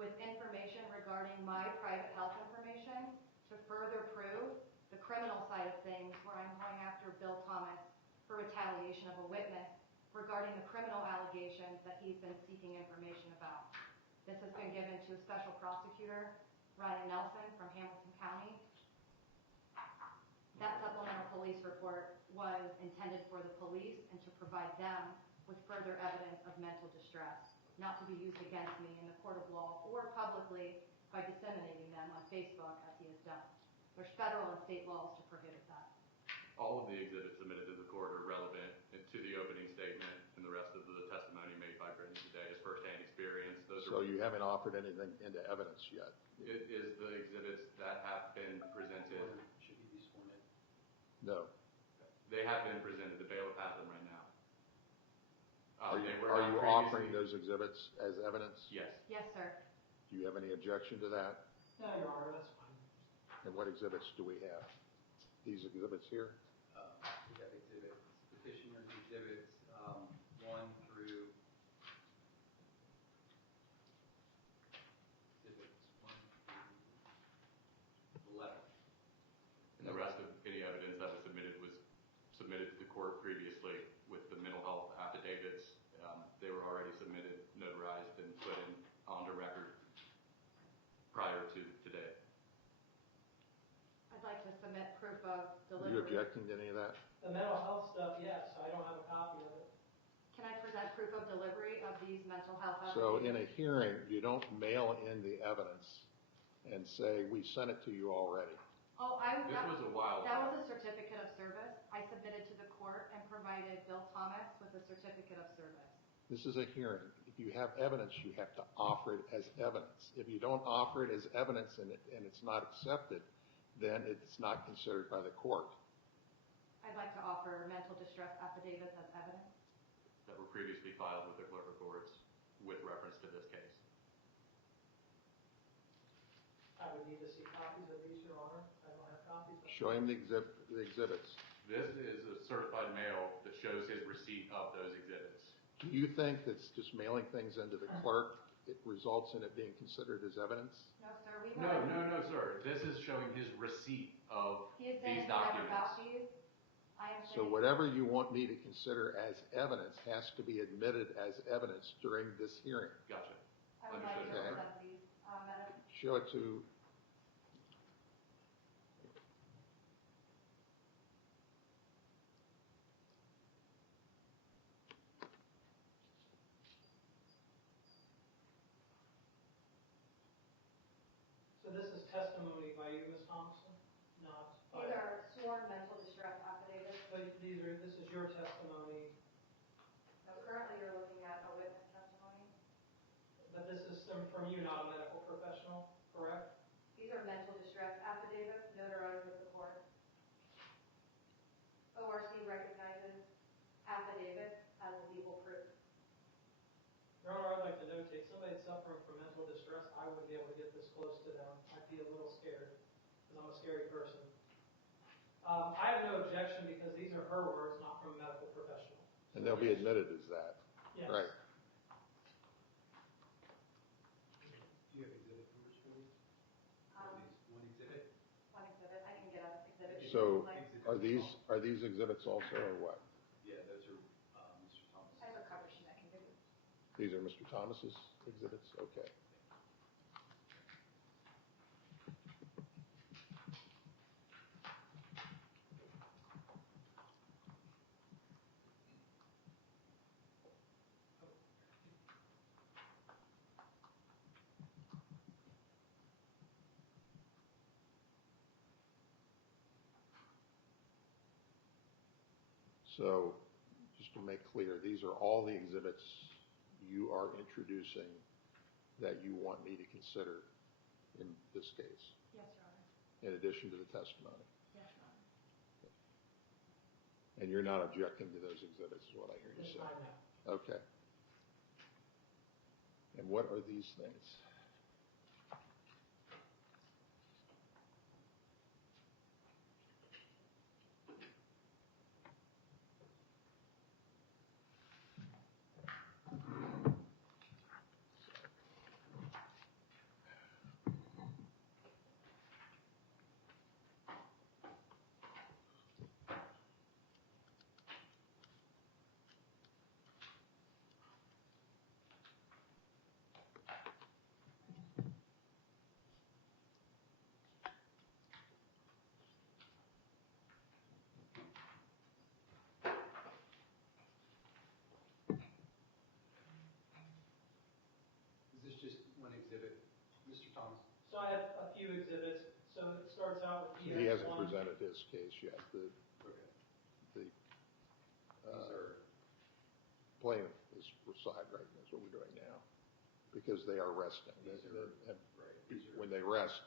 with information regarding my private health information to further prove the criminal side of things, where I'm going after Bill Thomas for retaliation of a witness regarding the criminal allegations that he's been seeking information about. This has been given to Special Prosecutor Ryan Nelson from Hamilton County. That supplemental police report was intended for the police and to provide them with further evidence of mental distress, not to be used against me in the court of law or publicly by disseminating them on Facebook as he has done. There's federal and state laws to prohibit that. All of the exhibits submitted to the court are relevant to the opening statement, and the rest of the testimony made by Brittany today is firsthand experience. So you haven't offered anything into evidence yet? It is the exhibits that have been presented. Should he be sworn in? No. They have been presented. The bailiff has them right now. Are They you were not offering previously- those exhibits as evidence? Yes. Yes, sir. Do you have any objection to that? No, Your Honor, that's fine. And what exhibits do we have? These exhibits here? We have exhibits, petitioner's exhibits, 1 through exhibits 1 through 11. And the rest of any evidence that was submitted to the court previously with the mental health affidavits. They were already submitted, notarized, and put in onto record prior to today. I'd like to submit proof of Are delivery. you objecting to any of that? The mental health stuff, yes, I don't have a copy of it. Can I present proof of delivery of these mental health So affidavits? in a hearing, you don't mail in the evidence and say, we sent it to you already. Oh, This was a while that ago. was a certificate of service I submitted to the court and provided Bill Thomas with a certificate of service. This is a hearing. If you have evidence, you have to offer it as evidence. If you don't offer it as evidence and it's not accepted, then it's not considered by the court. I'd like to offer mental distress affidavits as evidence. That were previously filed with the clerk of courts with reference to this case. I would need to see copies of these, Your Honor. I don't have copies of them. Show him the exhibits. This is a certified mail that shows his receipt of those exhibits. Do you think that's just mailing things into the clerk, it results in it being considered as evidence? No, sir, we No, have. no, no, sir. This is showing his receipt of He is saying these he never documents. got these. I am So saying. whatever you want me to consider as evidence has to be admitted as evidence during this hearing. Gotcha. I would like to Understood. present these, Madam. Show it to, So this is testimony by you, Ms. Thompson? Not by... These are sworn mental distress affidavits. But this is your testimony, Now, currently you're looking at a witness testimony. but this is from you, not a medical professional, correct? These are mental distress affidavits notarized with the court. ORC recognizes affidavits as legal proof. Your Honor, I'd like to notate, somebody suffering from mental distress, I wouldn't be able to get this close to them. I'd be a little scared, because I'm a scary person. I have no objection because these are her words, not from a medical professional. and they'll be admitted as that. Yes. Right. Do you have exhibit numbers for these? One exhibit? One exhibit, I can get an exhibit. So Like, are these exhibits also, or what? Yeah, those are Mr. Thomas. I have a cover sheet I can give you. These are Mr. Thomas's exhibits? Okay. So, just to make clear, these are all the exhibits you are introducing that you want me to consider in this case, Yes, Your Honor. in addition to the testimony. Yes, Your Honor. And you're not objecting to those exhibits, is what I hear you This say. time now. Okay. And what are these things? Is this just one exhibit, Mr. Thomas? So I have a few exhibits. So it starts out with He hasn't EX1. presented his case yet. Okay. The These are, plaintiff is side right, that's what we're doing now, because they are resting. These are- right, these are- When they rest,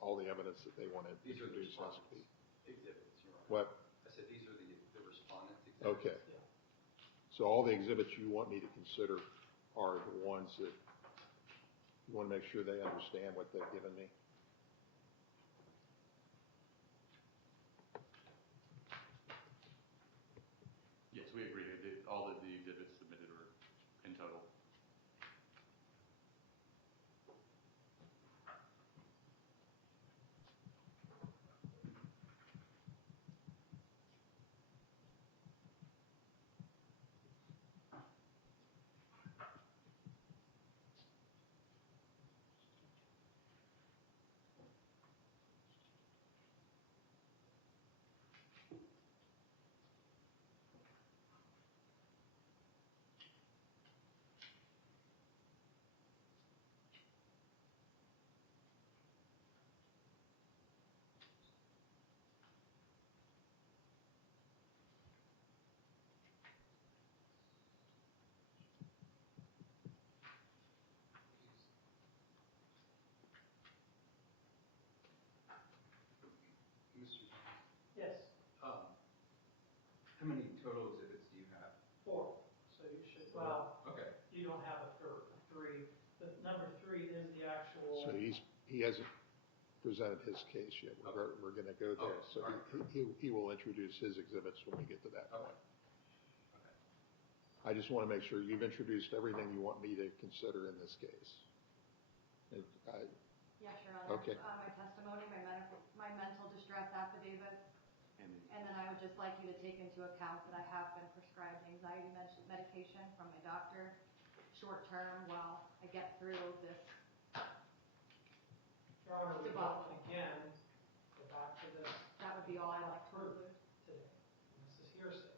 all the evidence that they want to these are the introduce has to be. respondent's exhibits, Your Honor. What? I said these are the respondent's exhibits. Okay. Yeah. So all the exhibits you want me to consider are the ones that you want to make sure they understand what they've given me? Yes, we agree. All of the exhibits submitted are in total. Mr. Thomas, Yes, how many total exhibits do you have? 4. So you should, well, Okay. you don't have a third, 3. The number 3 is the actual. So he hasn't presented his case yet. We're going to go there. Okay. So All right. he will introduce his exhibits when we get to that Okay. point. Okay. I just want to make sure you've introduced everything you want me to consider in this case. And Yes, Your Honor. Okay. My testimony, my mental distress affidavit, and then I would just like you to take into account that I have been prescribed anxiety medication from my doctor, short term, while I get through this. Your Honor, we Debacle. don't, again, go back to this. That would be all I'd like to Proof include. today. And this is hearsay.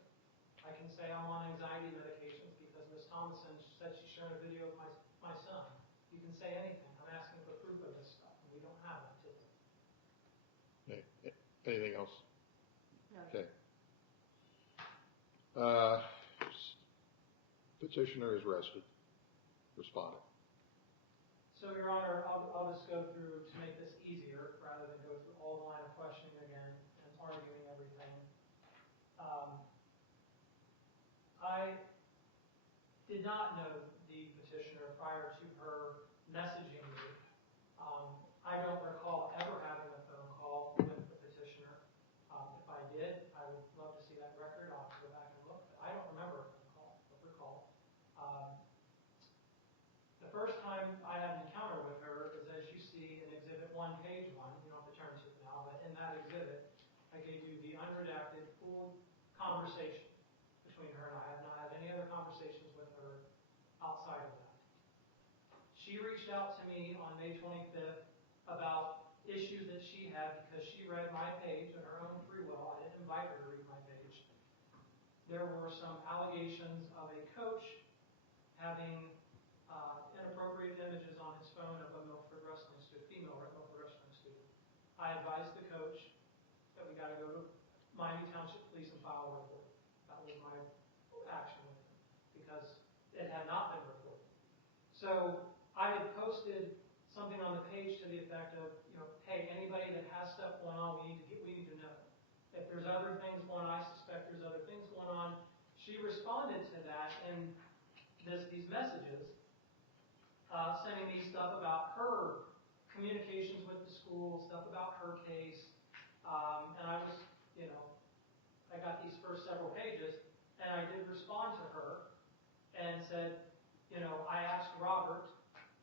I can say I'm on anxiety medications because Ms. Thomason said she shared a video of my son. You can say anything. I'm asking for proof of this stuff, and we don't have it today. okay. Anything else? No. Okay. Petitioner is rested. Respondent. So, Your Honor, I'll just go through to make this easier, rather than go through all the line of questioning again and arguing everything. I did not know the petitioner prior to her messaging me. I don't recall ever having a phone call with the petitioner. If I did, I would love to see that record. I'll have to go back and look, but I don't remember a phone call, or recall. The first time I had an encounter with her is, as you see in Exhibit 1, page 1. You don't have to turn to it now, but in that exhibit, I gave you the unredacted full conversation between her and I. I have not had any other conversations with her outside of that. She reached out to me on May 25th about issues that she had because she read my page on her own free will. I didn't invite her to read my page. There were some allegations of a coach having inappropriate images on his phone of a Milford Wrestling student, female Milford Wrestling student. I advised the coach that we got to go to Miami Township Police and file a report about that was my action with him, because it had not been reported. So I had posted something on the page to the effect of, hey, anybody that has stuff going on, we need to know. If there's other things going on, I suspect there's other things going on. She responded to that in these messages, sending me stuff about her communications with the school, stuff about her case, and I was, I got these first several pages, and I did respond to her and said, I asked Robert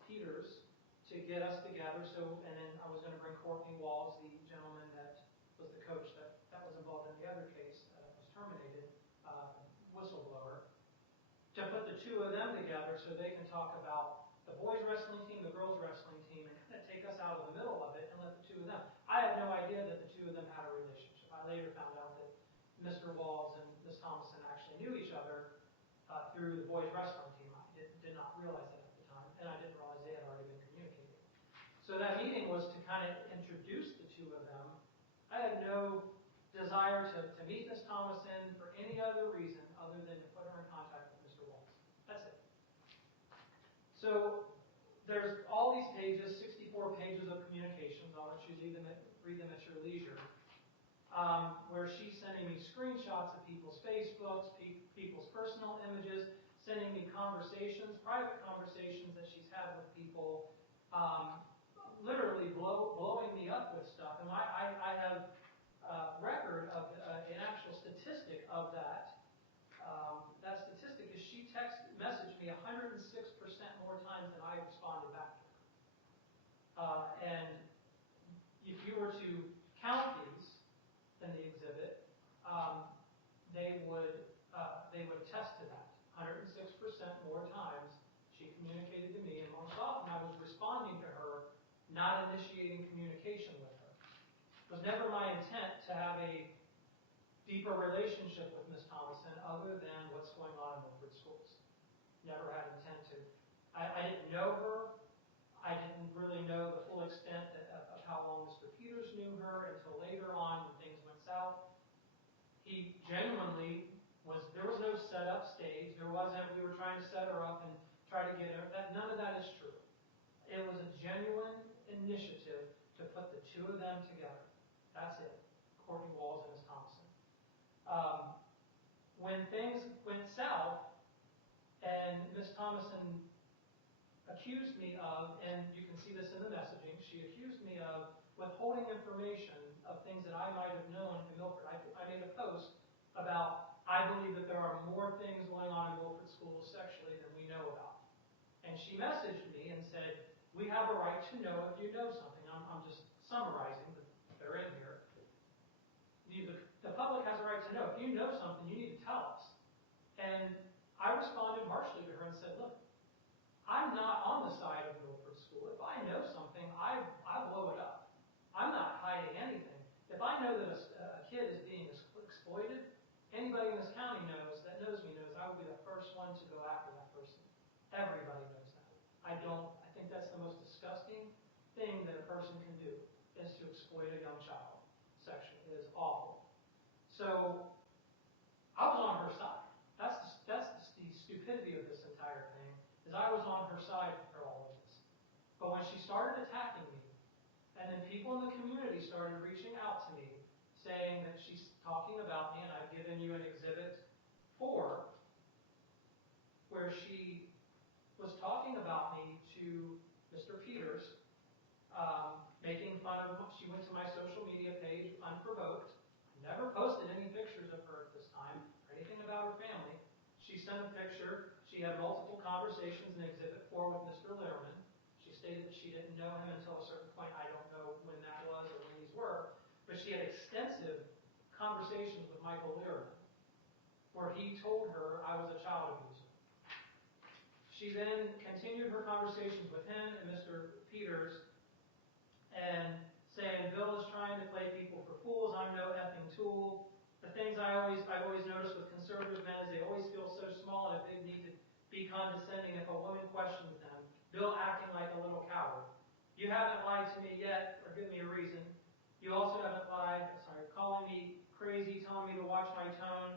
Peters to get us together, and then I was going to bring Courtney Walls, the gentleman that was the coach that was involved in the other case that was terminated, whistleblower, to put the two of them together so they can talk about the boys wrestling team, the girls wrestling team, and kind of take us out of the middle of it and let the two of them. I had no idea that the two of them had a relationship. I later found out that Mr. Walls and Ms. Thomason actually knew each other through the boys wrestling team. I did not realize that at the time, and I didn't realize they had already been communicating. So that meeting was to kind of introduce the two of them. I had no desire to meet Ms. Thomason for any other reason other than to put her in contact with Mr. Walls. That's it. So there's all these pages, 64 pages of communications. I'll let you read them at your leisure, where she's sending me screenshots of people's Facebooks, people's personal images, sending me conversations, private conversations that she's had with people, literally blowing me up with stuff. And I have a record of an actual statistic of that. That statistic is she messaged me 106% more times than I responded back to her. And if you were to count these in the exhibit, they would attest to that. 106% more times she communicated to me, and most often I was responding to her, not initiating communication with her. It was never my intent to have a deeper relationship with Ms. Thomason other than what's going on in Milford schools. Never had intent to. I didn't know her. I didn't really know the full extent of how long Mr. Peters knew her until later on when things went south. He genuinely there was no set-up stage. There wasn't, we were trying to set her up and try to get her. None of that is true. It was a genuine initiative to put the two of them together. That's it. Courtney Walls and Ms. Thomason. When things went south and Ms. Thomason accused me of, and you can see this in the messaging, she accused me of withholding information of things that I might have known in Milford. I made a post about, I believe that there are more things going on in Milford schools sexually than we know about. And she messaged me and said, we have a right to know if you know something. I'm just summarizing, but they're in here. The public has a right to know. If you know something, you need to tell us. And I responded harshly to her and said, look, I'm not on the side of Milford School. If I know something, I blow it up. I'm not hiding anything. If I know that a kid is being exploited, anybody in this county that knows me knows I would be the first one to go after that person. Everybody knows that. I think that's the most disgusting thing that a person can do, is to exploit a young child sexually. It is awful. So I was on her side. That's the stupidity of this entire thing, is I was on her side for all of this. But when she started attacking me, and then people in the community started reaching out to me, saying that she's talking about me, and I've given you an exhibit 4, where she was talking about me to Mr. Peters, making fun of him. She went to my social media page unprovoked, never posted any pictures of her at this time, or anything about her family. She sent a picture. She had multiple conversations in Exhibit 4 with Mr. Lehrman. She stated that she didn't know him until a certain point. I don't know when that was or when these were. But she had extensive conversations with Michael Lehrman, where he told her I was a child abuser. She then continued her conversations with him and Mr. Peters, and saying, Bill is trying to play people for fools. I'm no effing tool. The things I've always noticed with conservative men is they always feel so small and if they need to be condescending if a woman questions them. Bill acting like a little coward. You haven't lied to me yet, or give me a reason. You also haven't lied, calling me crazy, telling me to watch my tone.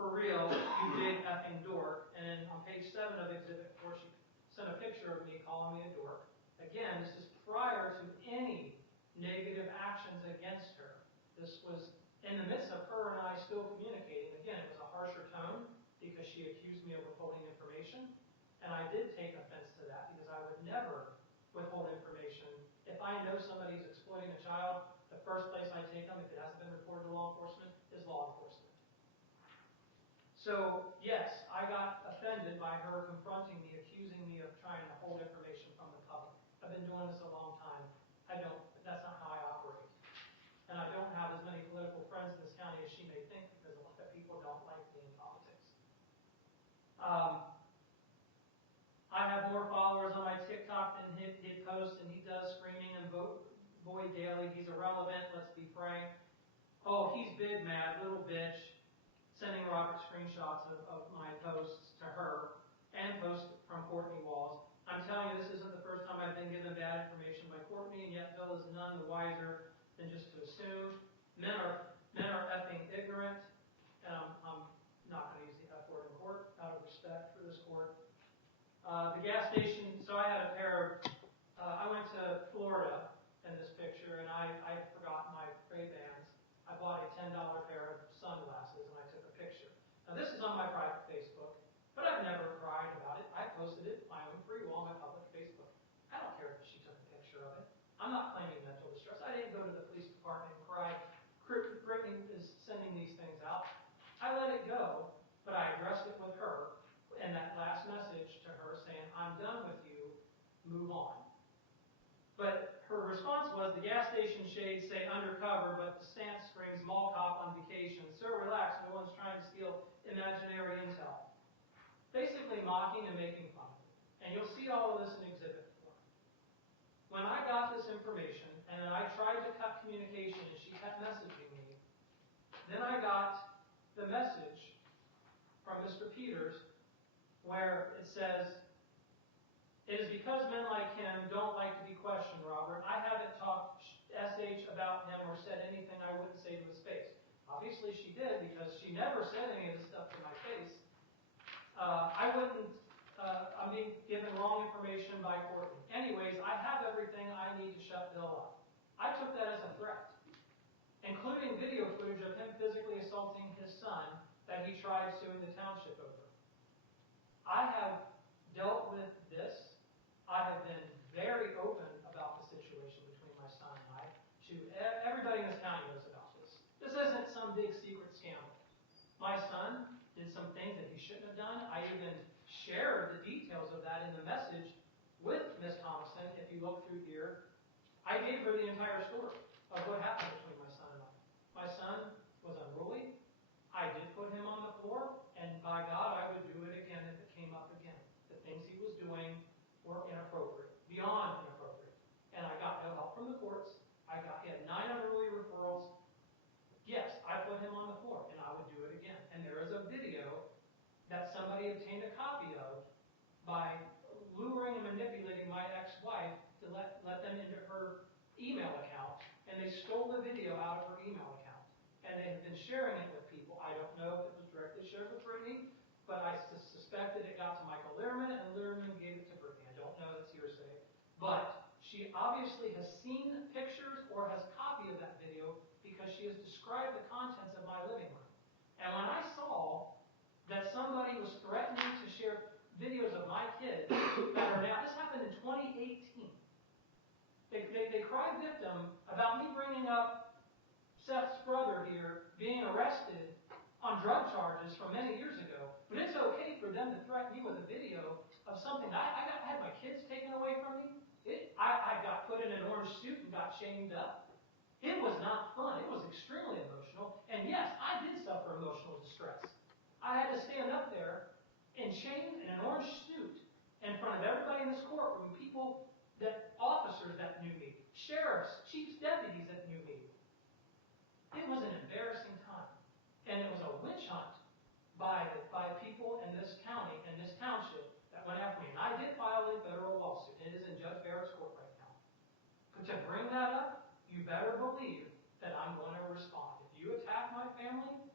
for real, you big effing dork. And then on page 7 of Exhibit 4, she sent a picture of me calling me a dork. Again, this is prior to any negative actions against her. This was in the midst of her and I still communicating. Again, it was a harsher tone because she accused me of withholding information. And I did take offense to that because I would never withhold information. If I know somebody's exploiting a child, the first place I take them, if it hasn't been reported to law enforcement, is law enforcement. So, yes, I got offended by her confronting me, accusing me of trying to hold information from the public. I've been doing this a long time. That's not how I operate. And I don't have as many political friends in this county as she may think because a lot of people don't like me in politics. I have more followers on my TikTok than he'd post, and he does screaming and boy daily. He's irrelevant, let's be frank. Oh, he's big mad, little bitch. Sending Robert screenshots of my posts to her and posts from Courtney Walls. I'm telling you, this isn't the first time I've been given bad information by Courtney, and yet Bill is none the wiser than just to assume. Men are effing ignorant, and I'm not going to use the F word in court out of respect for this court. The gas station, so I had a pair of, I went to Florida in this picture, and I forgot my Ray-Bans. I bought a $10 pair of sunglasses, and I took a picture. Now, this is on my private Facebook, but I've never cried about it. I posted it my own free will on my public Facebook. I don't care if she took a picture of it. I'm not claiming mental distress. I didn't go to the police department and cry. Brittany is sending these things out. I let it go, but I addressed it with her and that last message to her saying, I'm done with you, move on. But her response was, the gas station shades say undercover, but the stance screams mall cop on vacation. Sir, relax, no one's trying to steal imaginary intel. Basically mocking and making fun of it. And you'll see all of this in Exhibit 4. When I got this information, and then I tried to cut communication, and she kept messaging me, then I got the message from Mr. Peters where it says, it is because men like him don't like to be questioned, Robert. I haven't talked SH about him or said anything I wouldn't say to his face. Obviously she did, because she never said any of this stuff to my face. I'm being given wrong information by Courtney. Anyways, I have everything I need to shut Bill up. I took that as a threat, including video footage of him physically assaulting his son that he tried suing the township over. I have dealt with this. I have been very open about the situation between my son and I. Everybody in this county knows about this. This isn't some big secret scandal. My son did some things that he shouldn't have done. I even shared the details of that in the message with Ms. Thomason. If you look through here, I gave her the entire story of what happened between my son and I. My son was unruly. I did put him on the floor, and by God, I would do it again if it came up again. The things he was doing were inappropriate, beyond inappropriate. And I got no help from the courts. He had 9 unruly referrals. Yes, I put him on the floor, and I would do it again. And there is a video that somebody obtained a copy of by luring and manipulating my ex-wife to let them into her email account, and they stole the video out of her email account. And they have been sharing it with people. I don't know if it was directly shared with Brittany, but I suspected it got to Michael Lehrman, and Lehrman gave it to Brittany. I don't know, that's hearsay. But she obviously has seen pictures or has a copy of that video because she has described the contents of my living room. And when I saw that somebody was threatening to share videos of my kids that are now, this happened in 2018. They cried victim about me bringing up Seth's brother here being arrested on drug charges from many years ago. But it's okay for them to threaten me with a video of something. I had my kids taken away from me. I got put in an orange suit and got chained up. It was not fun. It was extremely emotional. And yes, I did suffer emotional distress. I had to stand up there in chains in an orange suit in front of everybody in this courtroom, officers that knew me, sheriffs, chiefs, deputies that knew me. It was an embarrassing time. And it was a witch hunt by people in this county, in this township, that went after me. And I did file a federal lawsuit. It is in Judge Barrett's court right now. But to bring that up, you better believe that I'm going to respond. If you attack my family,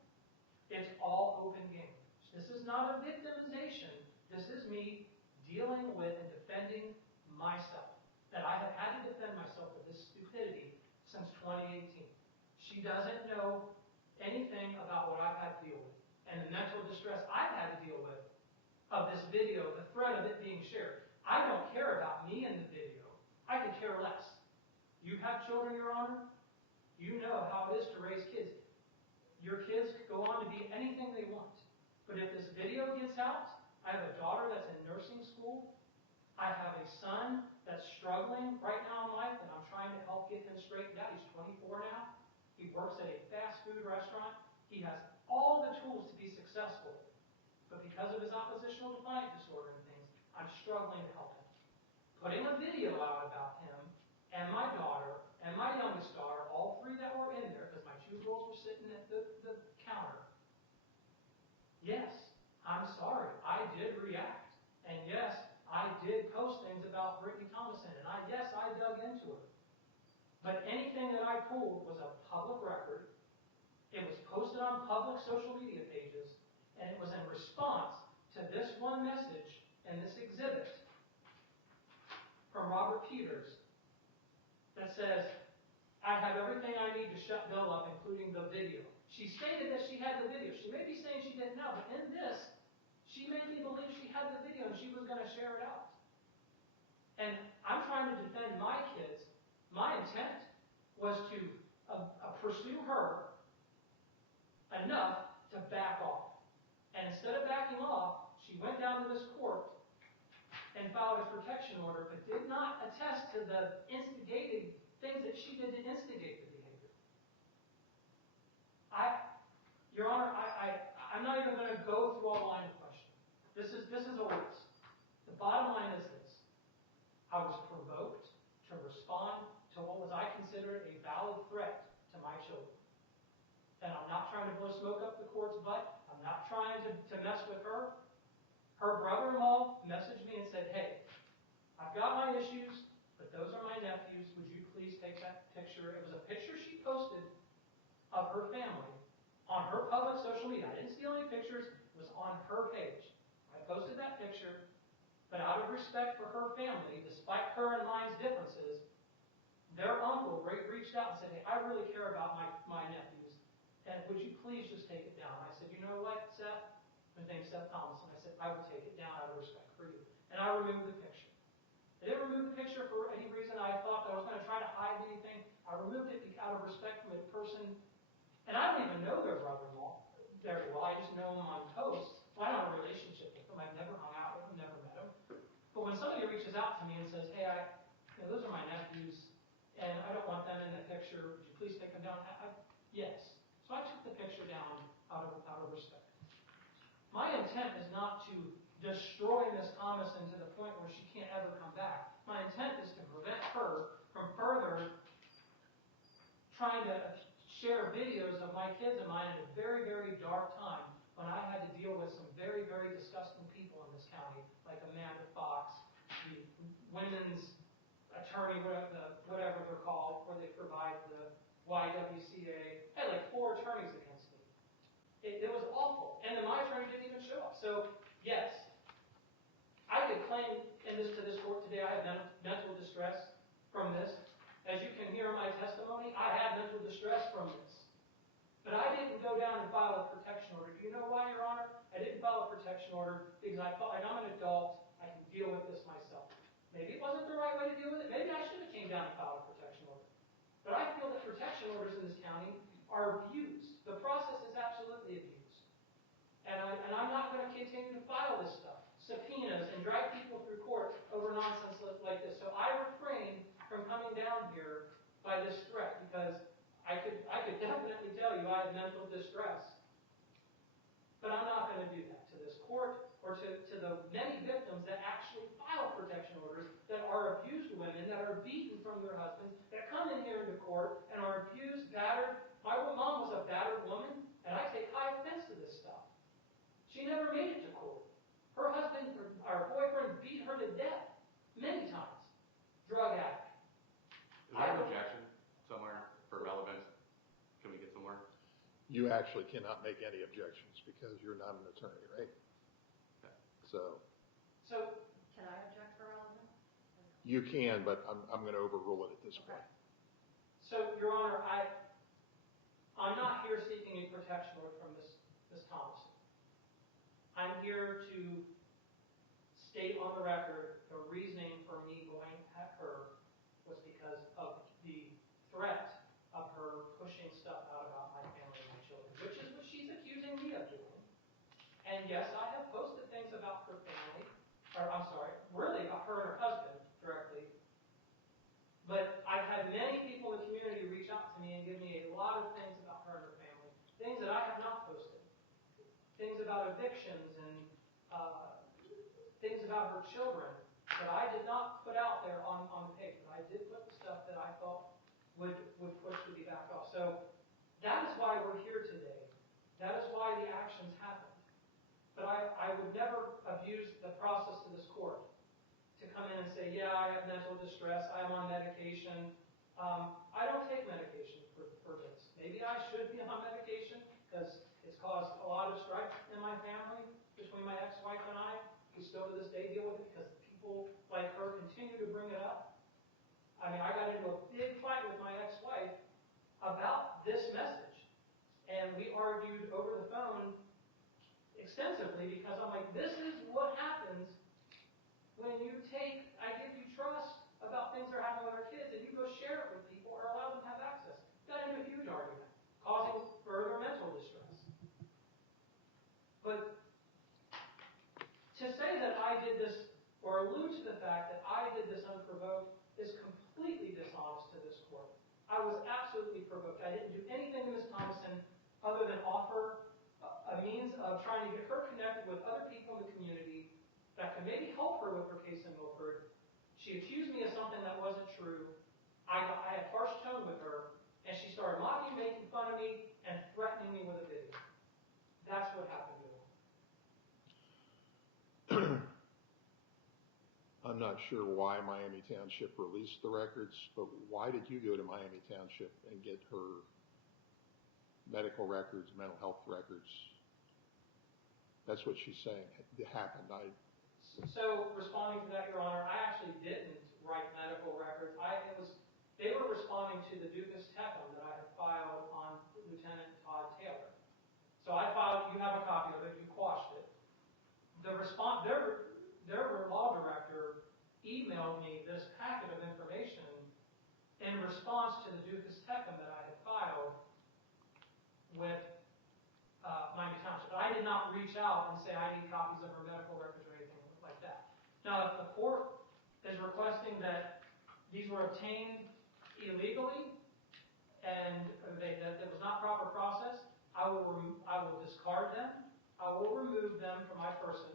It's all open game. This is not a victimization. This is me dealing with and defending myself. That I have had to defend myself with this stupidity since 2018. She doesn't know anything about what I've had to deal with and the mental distress I've had to deal with of this video, the threat of it being shared. I don't care about me in the video. I could care less. You have children, Your Honor. You know how it is to raise kids. Your kids could go on to be anything they want. But if this video gets out, I have a daughter that's in nursing school. I have a son that's struggling right now in life, and I'm trying to help get him straightened out. He's 24 now. He works at a fast food restaurant. He has all the tools to be successful. But because of his oppositional defiant disorder and things, I'm struggling to help him. Putting a video out about him and my daughter and my youngest daughter, all three that were in there, because my two girls were sitting at the counter. Yes, I'm sorry. I did react. And yes, I did post things about Brittany Thomason. And yes, I dug into her. But anything that I pulled was a public record. It was posted on public social media pages. And it was in response to this one message and this exhibit from Robert Peters that says, I have everything I need to shut Bill up, including the video. She stated that she had the video. She may be saying she didn't know, but in this, she made me believe she had the video and she was going to share it out. And I'm trying to defend my kids. My intent was to pursue her enough to back off. And instead of backing off, she went down to this court and filed a protection order, but did not attest to the instigating things that she did to instigate the behavior. Your Honor, I'm not even going to go through all line of questioning. This is a list. The bottom line is this. I was provoked to respond to what was I considered a valid threat to my children. And I'm not trying to blow smoke up the court's butt. I'm not trying to mess with her. Her brother-in-law messaged me and said, hey, I've got my issues, but those are my nephews. Would you please take that picture? It was a picture she posted of her family on her public social media. I didn't steal any pictures. It was on her page. I posted that picture, but out of respect for her family, despite her and mine's differences, their uncle reached out and said, hey, I really care about my nephews, and would you please just take it down? I said, you know what, Seth? His name's Seth Thomason. I said, I will take it down out of respect for you. And I removed the picture. I didn't remove the picture for any reason I thought that I was going to try to hide anything. I removed it out of respect for the person. And I don't even know their brother-in-law very well. I just know him on posts. Well, I don't have a relationship with them. I've never hung out with them, never met them. But when somebody reaches out to me and says, hey, those are my nephews, and I don't want them in the picture. Would you please take them down? Yes. So I took the picture down out of respect. My intent is not to destroy Ms. Thomason to the point where she can't ever come back. My intent is to prevent her from further trying to share videos of my kids and mine at a very, very dark time when I had to deal with some very, very disgusting people in this county, like Amanda Fox, the women's attorney, whatever they're called, where they provide the YWCA. I had like 4 attorneys against me. It was awful. And then my attorney didn't even show up. So, yes, I could claim to this court today I have mental distress from this. As you can hear in my testimony, I had mental distress from this. But I didn't go down and file a protection order. Do you know why, Your Honor? I didn't file a protection order because I felt like I'm an adult. I can deal with this myself. Maybe it wasn't the right way to deal with it. Maybe I should have came down and filed a protection order. But I feel that protection orders in this county are abused. The process is absolutely abused. And I'm not going to continue to file this stuff, subpoenas, and drag people through court over nonsense like this. So I refrain from coming down here by this threat because I could definitely tell you I have mental distress. But I'm not going to do that to this court or to the many victims that actually file protection orders, that are abused women, that are beaten from their husbands, that come in here into court and are abused, battered. My mom was a battered woman, and I take high offense to this stuff. She never made it to court. Her husband, our boyfriend, beat her to death many times. Drug addict. Is there an objection somewhere for relevance? Can we get somewhere? You actually cannot make any objections because you're not an attorney, right? So So, Can I object for relevance? you can, but I'm going to overrule it at this point. so Your Honor, I'm not here seeking a protection order from Ms. Thomason. I'm here to state on the record the reasoning for me going at her was because of the threat of her pushing stuff out about my family and my children, which is what she's accusing me of doing. And yes, I have posted things about her family, or I'm sorry, really about her and her husband directly. But I've had many people in the community reach out to me and give me a lot of things about her and her family, things that I have not posted, things about evictions and things about her children that I did not put out there on the page. But I did put the stuff that I thought would push to be backed off. So that is why we're here today. That is why the actions happened. But I would never abuse the process of this court to come in and say, yeah, I have mental distress, I'm on medication. I don't take medication for this. Maybe I should be on medication because it's caused a lot of strife in my family between my ex-wife and I. We still to this day deal with it because people like her continue to bring it up. I mean, I got into a big fight with my ex-wife about this message. And we argued over the phone extensively because I'm like, this is what happens when you I give you trust about things that are happening with our kids and you go share it with people or allow them to have access. Got into a huge argument, causing further mental distress. But to say that I did this, or allude to the fact that I did this unprovoked, is completely dishonest to this court. I was absolutely provoked. I didn't do anything to Ms. Thomason other than offer a means of trying to get her connected with other people in the community that could maybe help her with her case in Milford. She accused me of something that wasn't true. I had harsh tone with her, and she started mocking, making fun of me, and threatening me with a video. That's what happened to her. I'm not sure why Miami Township released the records, but why did you go to Miami Township and get her medical records, mental health records? That's what she's saying happened. So, responding to that, Your Honor, I actually didn't write medical records. They were responding to the Dukas Tecum that I had filed on Lieutenant Todd Taylor. So I filed, you have a copy of it, you quashed it. Their law director emailed me this packet of information in response to the Dukas Tecum that I had filed with Miami Township. But I did not reach out and say I need copies of her medical records or anything like that. Now, if the court is requesting that these were obtained illegally and that there was not proper process, I will discard them. I will remove them from my person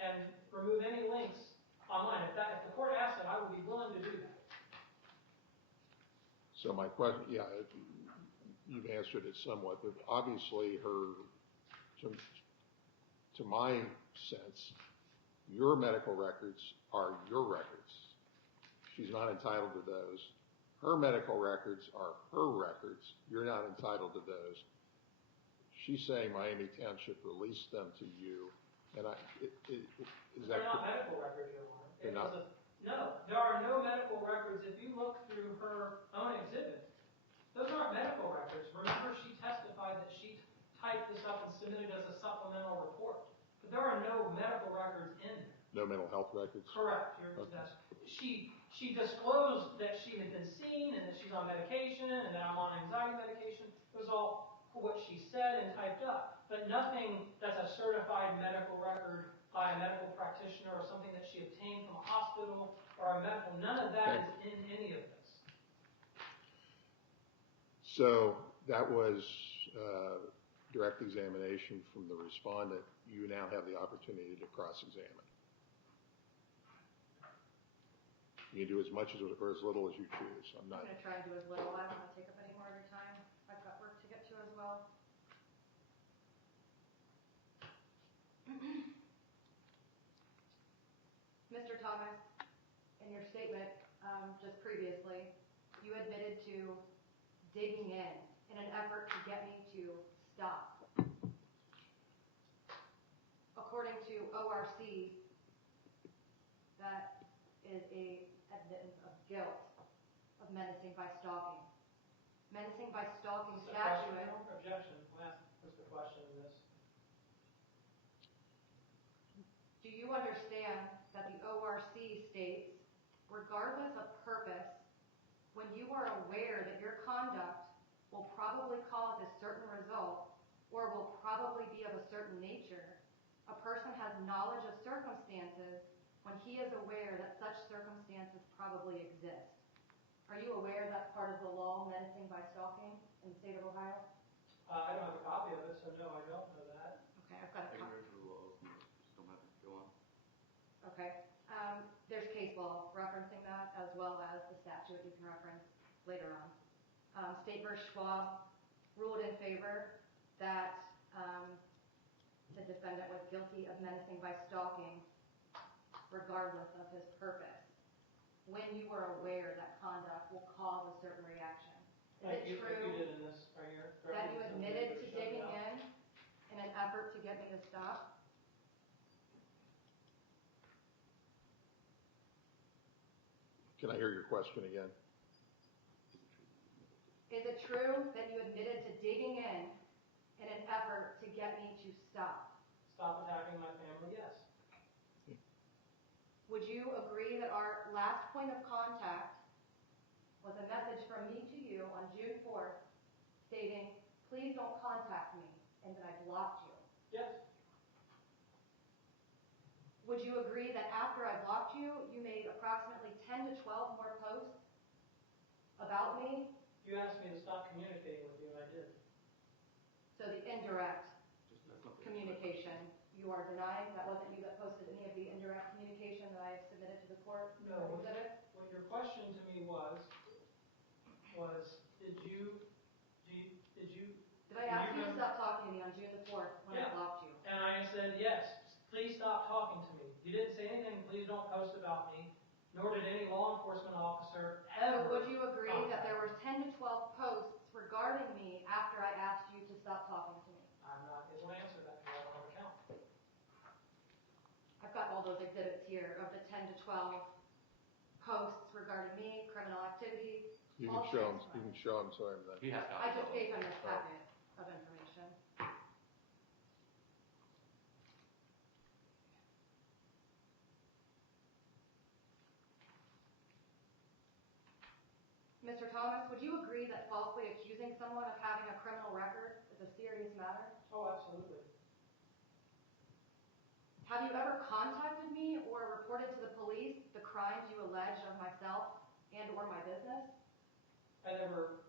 and remove any links online. If the court asks it, I will be willing to do that. So my question, yeah, you've answered it somewhat, but obviously to my sense, your medical records are your records. She's not entitled to those. Her medical records are her records. You're not entitled to those. She's saying Miami Township released them to you. And They're not medical records, Your Honor. They're not? No, there are no medical records. If you look through her own exhibit, those aren't medical records. Remember, she testified that she typed this up and submitted as a supplemental report. But there are no medical records in there. No mental health records? Correct. She disclosed that she had been seen and that she's on medication and that I'm on anxiety medication. It was all what she said and typed up. But nothing that's a certified medical record by a medical practitioner or something that she obtained from a hospital or a medical, none of that is in any of this. So that was direct examination from the respondent. You now have the opportunity to cross-examine. You can do as much or as little as you choose. I'm going to try and do as little. I don't want to take up any more of your time. I've got work to get to as well. Mr. Thomas, in your statement just previously, you admitted to digging in an effort to get me to stop. According to ORC, that is a evidence of guilt of menacing by stalking. Menacing by stalking It's a statute. question. Objection. What's the question in this? Do you understand that the ORC states, regardless of purpose, when you are aware that your conduct will probably cause a certain result or will probably be of a certain nature, a person has knowledge of circumstances when he is aware that such circumstances probably exist. Are you aware that's part of the law, menacing by stalking in the state of Ohio? I don't have a copy of it, so no, I don't know that. Okay, I've got a copy. Ignorant of the laws, just don't matter. Go on. Okay. There's case law referencing that, as well as the statute you can reference later on. State v. Schwab ruled in favor that the defendant was guilty of menacing by stalking regardless of his purpose, when you are aware that conduct will cause a certain reaction. Is it true you did in this right here, that you admitted to digging in an effort to get me to stop? Can I hear your question again? Is it true that you admitted to digging in an effort to get me to stop? Stop attacking my family, yes. Would you agree that our last point of contact was a message from me to you on June 4th stating, please don't contact me, and that I blocked you? Yes. Would you agree that after I blocked you, you made approximately 10 to 12 more posts about me? You asked me to stop communicating with you, and I did. So the indirect That's not the communication, you are denying that wasn't you that posted any of the indirect communication that I have submitted to the court? No. Exhibit? What your question to me was Did I ask you to stop talking to me on June the 4th when I Yeah. blocked you? And I said, yes, please stop talking to me. You didn't say anything, please don't post about me, nor did any law enforcement officer ever. So would you agree that there were 10 to 12 posts regarding me after I asked you to stop talking to me? I'm not able to answer that because I don't have a count. I've got all those exhibits here of the 10 to 12 posts regarding me, criminal activity. You all can show him. transcribed. You can show him to him then. He has I copies just of gave them. him this packet of information. Mr. Thomas, would you agree that falsely accusing someone of having a criminal record is a serious matter? Oh, absolutely. Have you ever contacted me or reported to the police the crimes you allege of myself and or my business? I never,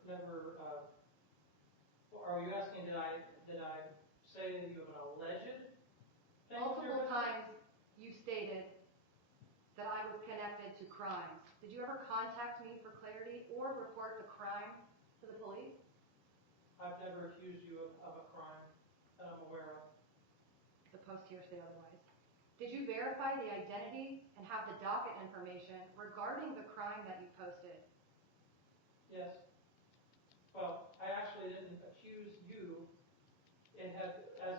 are you asking, did I say that you have an alleged thing? Multiple times you stated that I was connected to crimes. Did you ever contact me for clarity or report the crime to the police? I've never accused you of a crime that I'm aware of. The post here say otherwise. Did you verify the identity and have the docket information regarding the crime that you posted? Yes. Well, I actually didn't accuse you. It had, as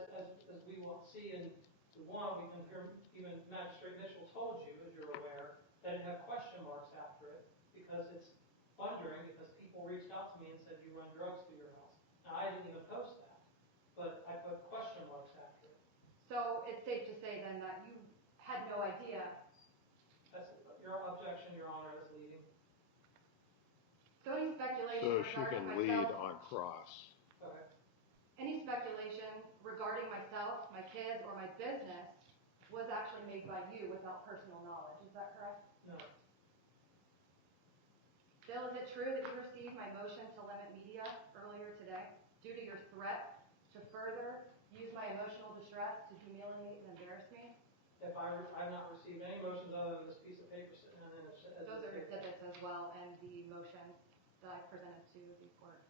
we will see in the one, we can hear, even Magistrate Mitchell told you, as you're aware, that it had question marks after it because it's wondering, because people reached out to me and said you run drugs through your house. Now, I didn't even post that, but I put question marks after it. So it's safe to say then that you had no idea. That's your objection, Your Honor, is leading. So any speculation So she regarding can lead myself, on cross. Okay. any speculation regarding myself, my kids, or my business was actually made by you without personal knowledge. Is that correct? No. Bill, is it true that you received my motion to limit media earlier today due to your threat to further use my emotional distress to humiliate and embarrass me? If I've not received any motions other than this piece of paper sitting in it. Those are exhibits as well, and the motion that I presented to the court.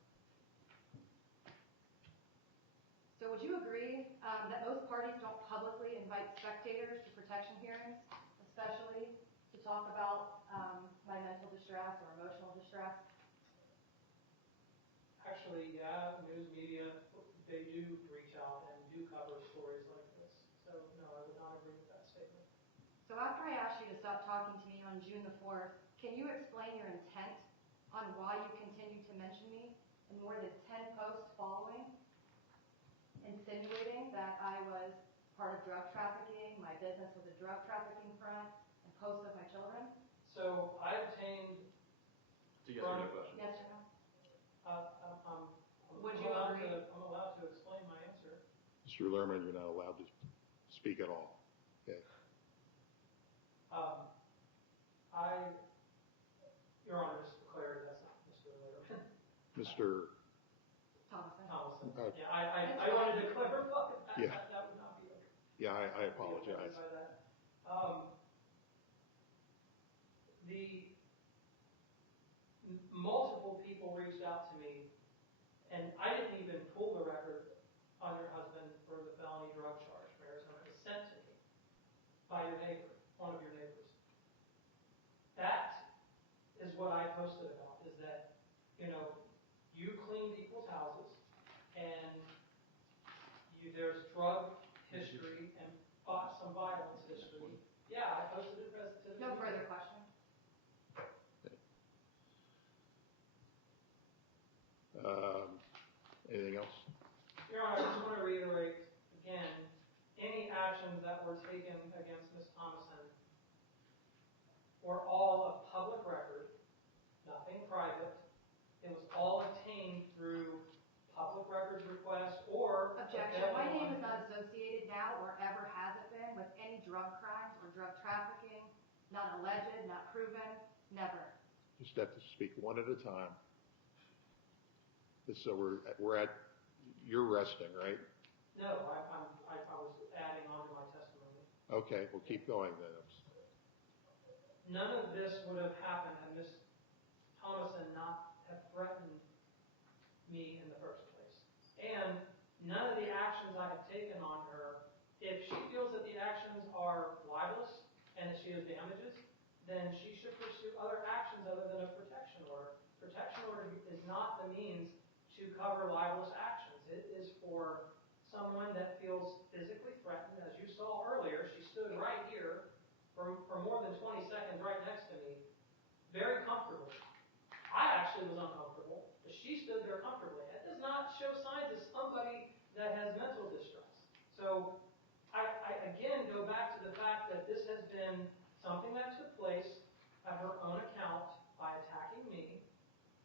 So would you agree that most parties don't publicly invite spectators to protection hearings, especially to talk about my mental distress or emotional distress? Actually, yeah, news media they do reach out and do cover stories like this. So, no, I would not agree with that statement. So after I asked you to stop talking to me on June the 4th, can you explain your intent on why you continued to mention me in more than 10 posts following, insinuating that I was part of drug trafficking, my business was a drug trafficking front, and posts of my children? So I obtained. It's a yes or no question. Yes or no? Would I'm you agree? I'm allowed to explain my answer. Mr. Lerman, you're not allowed to speak at all. Okay. Your Honor, just for clarity, that's not Mr. Lerman. Mr. Thomason. Yeah, I wanted to clarify that. Yeah. That would not be okay. Yeah, I apologize. By that. The multiple people reached out to me, and I didn't even pull the record on your husband for the felony drug charge from Arizona. It was sent to me by your neighbor, one of your neighbors. That is what I posted about, is that, you clean people's houses, and there's drug history and some violence history. Yeah, I posted it to the No media. further questions. Anything else? Your Honor, I just want to reiterate again, any actions that were taken against Ms. Thomason were all of public record, nothing private. It was all obtained through public records request or... Objection. My name is not associated now or ever has it been with any drug crimes or drug trafficking. Not alleged, not proven, never. Just have to speak one at a time. So you're resting, right? No, I was adding on to my testimony. Okay, we'll keep going then. None of this would have happened had Ms. Thomason not have threatened me in the first place. And none of the actions I have taken on her, if she feels that the actions are libelous and that she has damages, then she should pursue other actions other than a protection order. Protection order is not the means to cover libelous actions. It is for someone that feels physically threatened. As you saw earlier, she stood right here for more than 20 seconds right next to me, very comfortably. I actually was uncomfortable, but she stood there comfortably. That does not show signs of somebody that has mental distress. So I again go back to the fact that this has been something that took place at her own account by attacking me,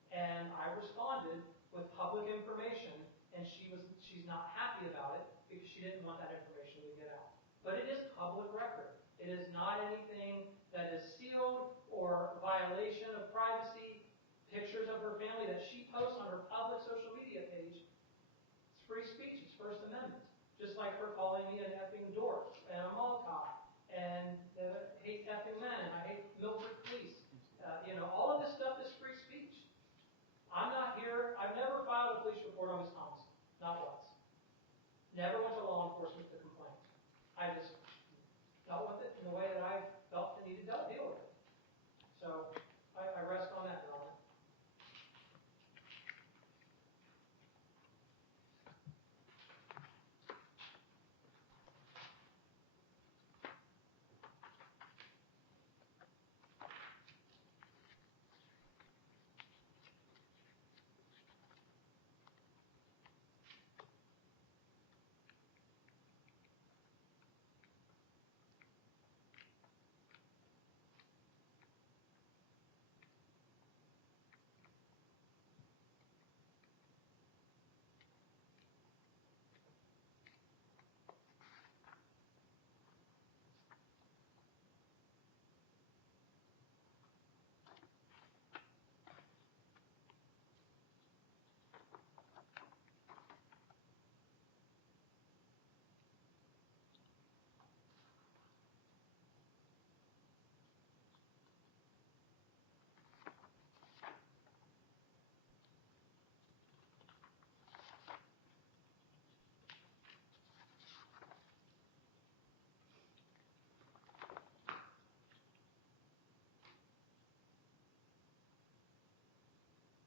and I responded with public information, and she's not happy about it because she didn't want that information to get out. But it is public record. It is not anything that is sealed or violation of privacy. Pictures of her family that she posts on her public social media page. It's free speech. It's First Amendment. Just like her calling me an effing dork and a molcop and hate effing men and I hate Milford police. All of this stuff is free speech. I'm not here. I've never filed a police report on Ms. Thomason. Not once. Never went to law enforcement to complain. I just dealt with it in the way that I felt the need to deal with it. So I rest on that, Your Honor.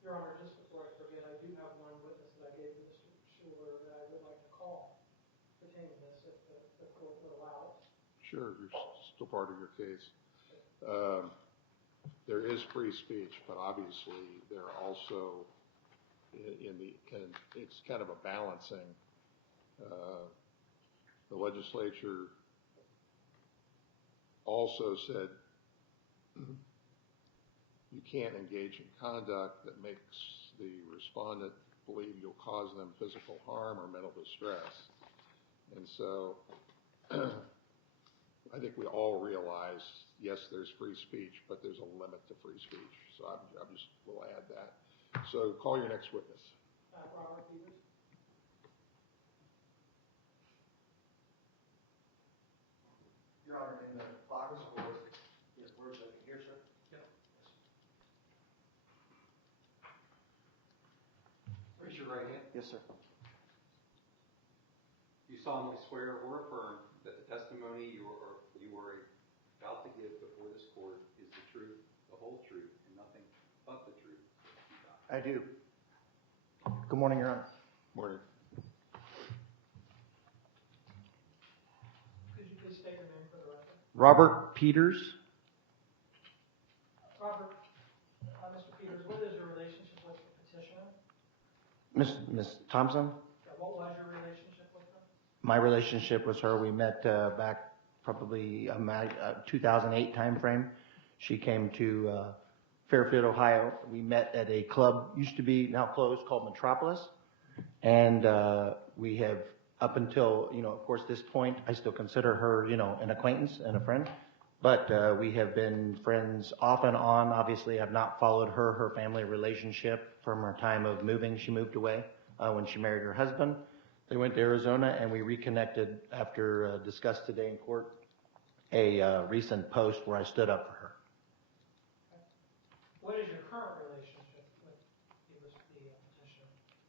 Your Honor, just before I forget, I do have one witness that I gave Mr. Schuler that I Sure, you're still part of your case. There is free speech, but obviously there are also it's kind of a balancing. The legislature also said you can't engage in conduct that makes the respondent believe you'll cause them physical harm or mental distress. And so I think we all realize, yes, there's free speech, but there's a limit to free speech. So I just will add that. So call your next witness. Robert Peters. Your Honor, in the box scores, yes, words I can hear, sir? Yep. Raise your right hand. Yes, sir. You solemnly swear or affirm that the testimony you are about to give before this court is the truth, the whole truth, and nothing but the truth. I do. Good morning, Your Honor. Morning. Could you please state your name for the record? Robert Peters. Robert, Mr. Peters, what is your relationship with the petitioner? Miss Thompson. What was your relationship with her? My relationship with her, we met back probably 2008 timeframe. She came to Fairfield, Ohio. We met at a club, used to be now closed, called Metropolis. And we have, up until, of course, this point, I still consider her, an acquaintance and a friend. But we have been friends off and on. Obviously, I've not followed her family relationship from her time of moving. She moved away when she married her husband. They went to Arizona, and we reconnected after discussed today in court a recent post where I stood up for her. What is your current relationship with the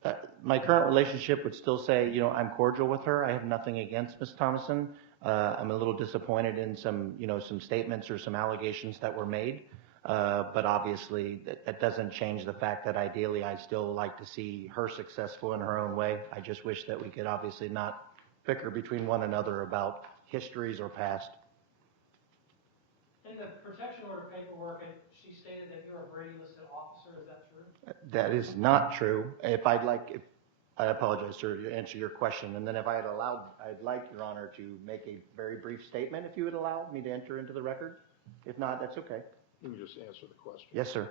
petitioner? My current relationship would still say, I'm cordial with her. I have nothing against Ms. Thomason. I'm a little disappointed in some statements or some allegations that were made. But obviously, that doesn't change the fact that ideally I'd still like to see her successful in her own way. I just wish that we could obviously not bicker between one another about histories or past. In the protection order paperwork, she stated that you're a Brady listed officer. Is that true? That is not true. I apologize, sir, to answer your question. And then if I'd like, Your Honor, to make a very brief statement, if you would allow me to enter into the record. If not, that's okay. You can just answer the question. Yes, sir.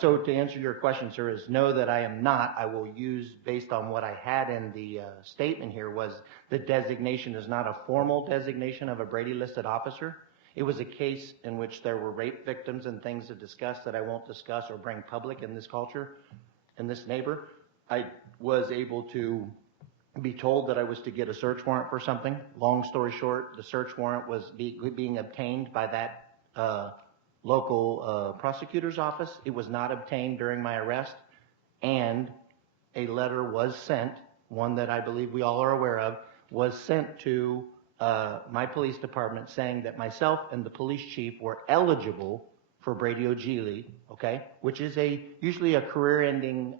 So to answer your question, sir, is no, that I am not. I will use, based on what I had in the statement here, was the designation is not a formal designation of a Brady listed officer. It was a case in which there were rape victims and things to discuss that I won't discuss or bring public in this culture, in this neighbor. I was able to be told that I was to get a search warrant for something. Long story short, the search warrant was being obtained by that local prosecutor's office. It was not obtained during my arrest, and a letter was sent, one that I believe we all are aware of, was sent to my police department saying that myself and the police chief were eligible for Brady O'Geely, okay, which is usually a career-ending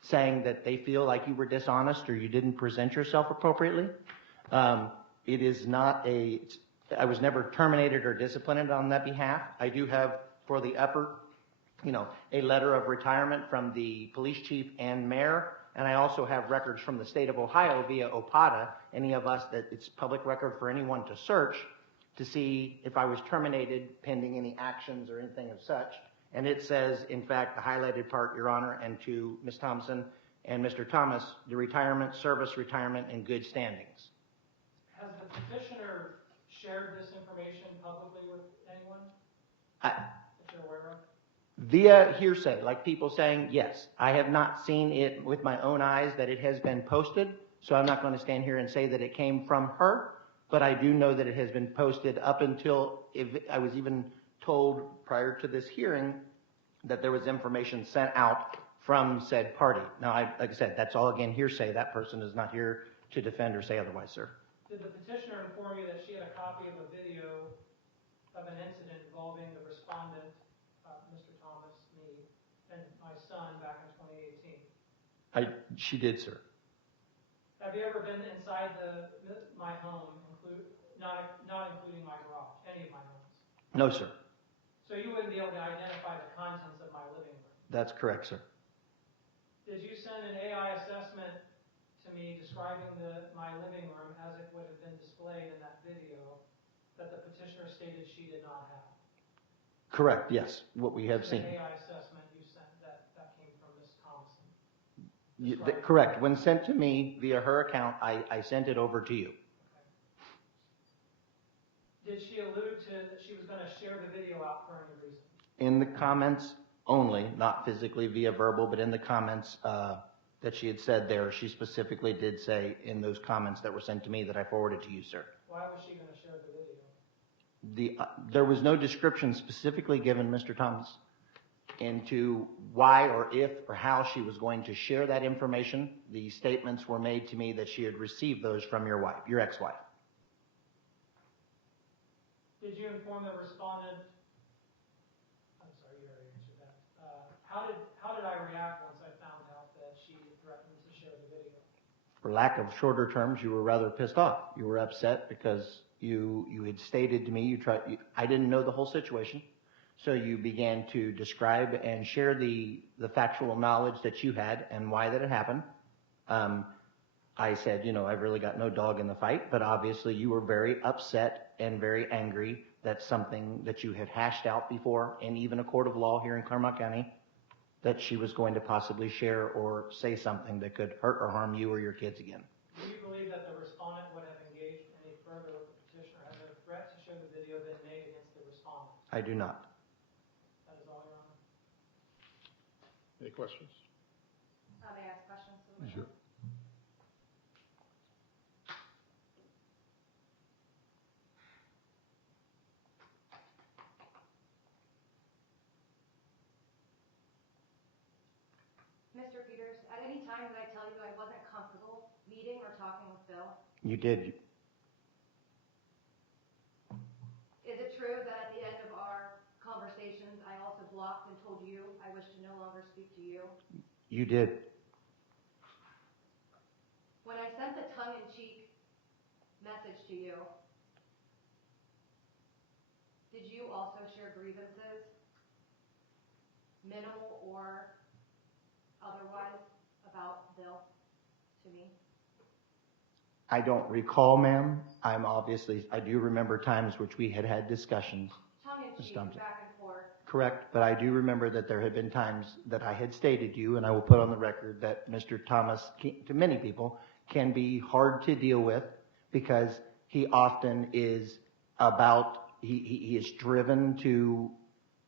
saying that they feel like you were dishonest or you didn't present yourself appropriately. It is not I was never terminated or disciplined on that behalf. I do have, for the upper, a letter of retirement from the police chief and mayor, and I also have records from the state of Ohio via OPATA, any of us that it's public record for anyone to search to see if I was terminated pending any actions or anything of such. And it says, in fact, the highlighted part, Your Honor, and to Ms. Thompson and Mr. Thomas, the retirement, service retirement, in good standings. Has the petitioner shared this information publicly with anyone that you're aware of? Via hearsay, like people saying, yes. I have not seen it with my own eyes that it has been posted, so I'm not going to stand here and say that it came from her, but I do know that it has been posted up until, I was even told prior to this hearing that there was information sent out from said party. Now, like I said, that's all, again, hearsay. That person is not here to defend or say otherwise, sir. Did the petitioner inform you that she had a copy of a video of an incident involving the respondent, Mr. Thomas, me, and my son back in 2018? She did, sir. Have you ever been inside my home, not including my garage, any of my rooms. No, sir. So you wouldn't be able to identify the contents of my living room. That's correct, sir. Did you send an AI assessment to me describing my living room as it would have been displayed in that video that the petitioner stated she did not have? Correct, yes, what we have The seen. AI assessment you sent, that came from Ms. Thomason. Correct. When sent to me via her account, I sent it over to you. Did she allude to that she was going to share the video out for any reason? In the comments only, not physically via verbal, but in the comments that she had said there, she specifically did say in those comments that were sent to me that I forwarded to you, sir. Why was she going to share the video? There was no description specifically given, Mr. Thomas, into why or if or how she was going to share that information. The statements were made to me that she had received those from your wife, your ex-wife. Did you inform the respondent? I'm sorry, you already answered that. How did I react once I found out that she threatened to share the video? For lack of shorter terms, you were rather pissed off. You were upset because you had stated to me, I didn't know the whole situation. So you began to describe and share the factual knowledge that you had and why that had happened. I said, I've really got no dog in the fight, but obviously you were very upset and very angry that something that you had hashed out before in even a court of law here in Clermont County, that she was going to possibly share or say something that could hurt or harm you or your kids again. Do you believe that the respondent would have engaged any further with the petitioner had a threat to share the video been made against the respondent? I do not. That is all, Your Honor. Any questions? May I ask questions? Sure. Mr. Peters, at any time did I tell you I wasn't comfortable meeting or talking with Bill? You did. Is it true that at the end of our conversations, I also blocked and told you I wish to no longer speak to you? You did. When I sent the tongue-in-cheek message to you, did you also share grievances, minimal or otherwise, about Bill to me? I don't recall, ma'am. I do remember times which we had discussions. Tongue-in-cheek, Thompson. back and forth. Correct, but I do remember that there had been times that I had stated to you, and I will put on the record that Mr. Thomas, to many people, can be hard to deal with because he often is he is driven to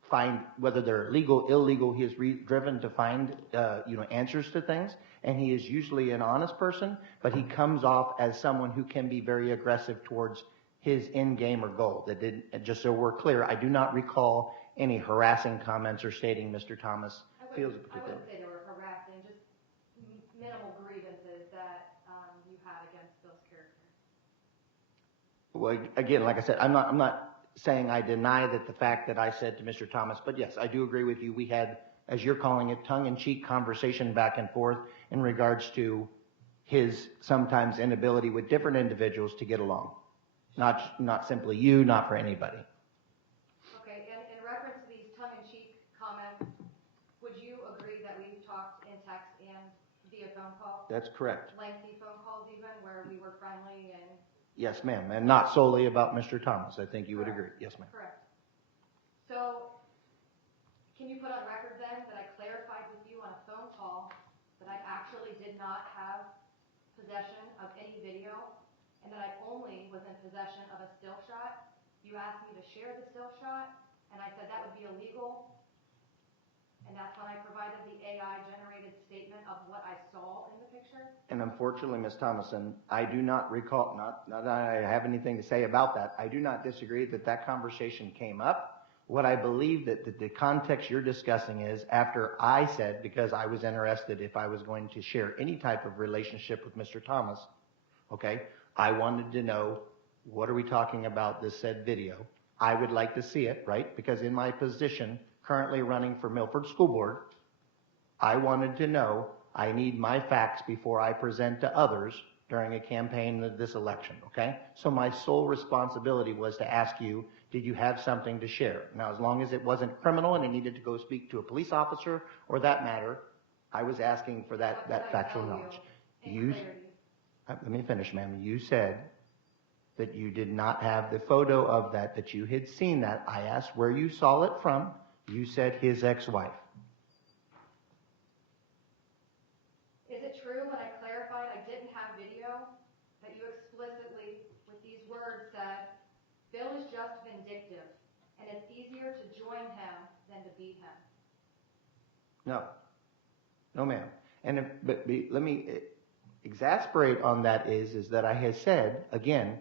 find, whether they're legal, illegal, he is driven to find, answers to things. And he is usually an honest person, but he comes off as someone who can be very aggressive towards his end game or goal. Just so we're clear, I do not recall any harassing comments or stating Mr. Thomas feels a particular. I wouldn't say they were harassing, just minimal grievances that you had against Bill's character. Well, again, like I said, I'm not saying I deny that the fact that I said to Mr. Thomas, but yes, I do agree with you. We had, as you're calling it, tongue-in-cheek conversation back and forth in regards to his sometimes inability with different individuals to get along. Not simply you, not for anybody. Okay, and in reference to these tongue-in-cheek comments, would you agree that we've talked in text and via phone call? That's correct. Lengthy phone calls even, where we were friendly and... Yes, ma'am, and not solely about Mr. Thomas. I think you would agree. Yes, ma'am. Correct. So, can you put on record then that I clarified with you on a phone call that I actually did not have possession of any video and that I only was in possession of a still shot? You asked me to share the still shot, and I said that would be illegal. And that's when I provided the AI-generated statement of what I saw in the picture. And unfortunately, Ms. Thomason, I do not recall, not that I have anything to say about that, I do not disagree that conversation came up. What I believe that the context you're discussing is after I said, because I was interested if I was going to share any type of relationship with Mr. Thomas, okay, I wanted to know, what are we talking about this said video? I would like to see it, right? Because in my position, currently running for Milford School Board, I wanted to know, I need my facts before I present to others during a campaign of this election, okay? So my sole responsibility was to ask you, did you have something to share? Now, as long as it wasn't criminal and it needed to go speak to a police officer or that matter, I was asking for that factual knowledge. Let me finish, ma'am. You said that you did not have the photo of that you had seen that. I asked where you saw it from. You said his ex-wife. Is it true when I clarified I didn't have video that you explicitly, with these words, said, Bill is just vindictive, and it's easier to join him than to beat him? No. No, ma'am. And let me exasperate on that is that I have said, again,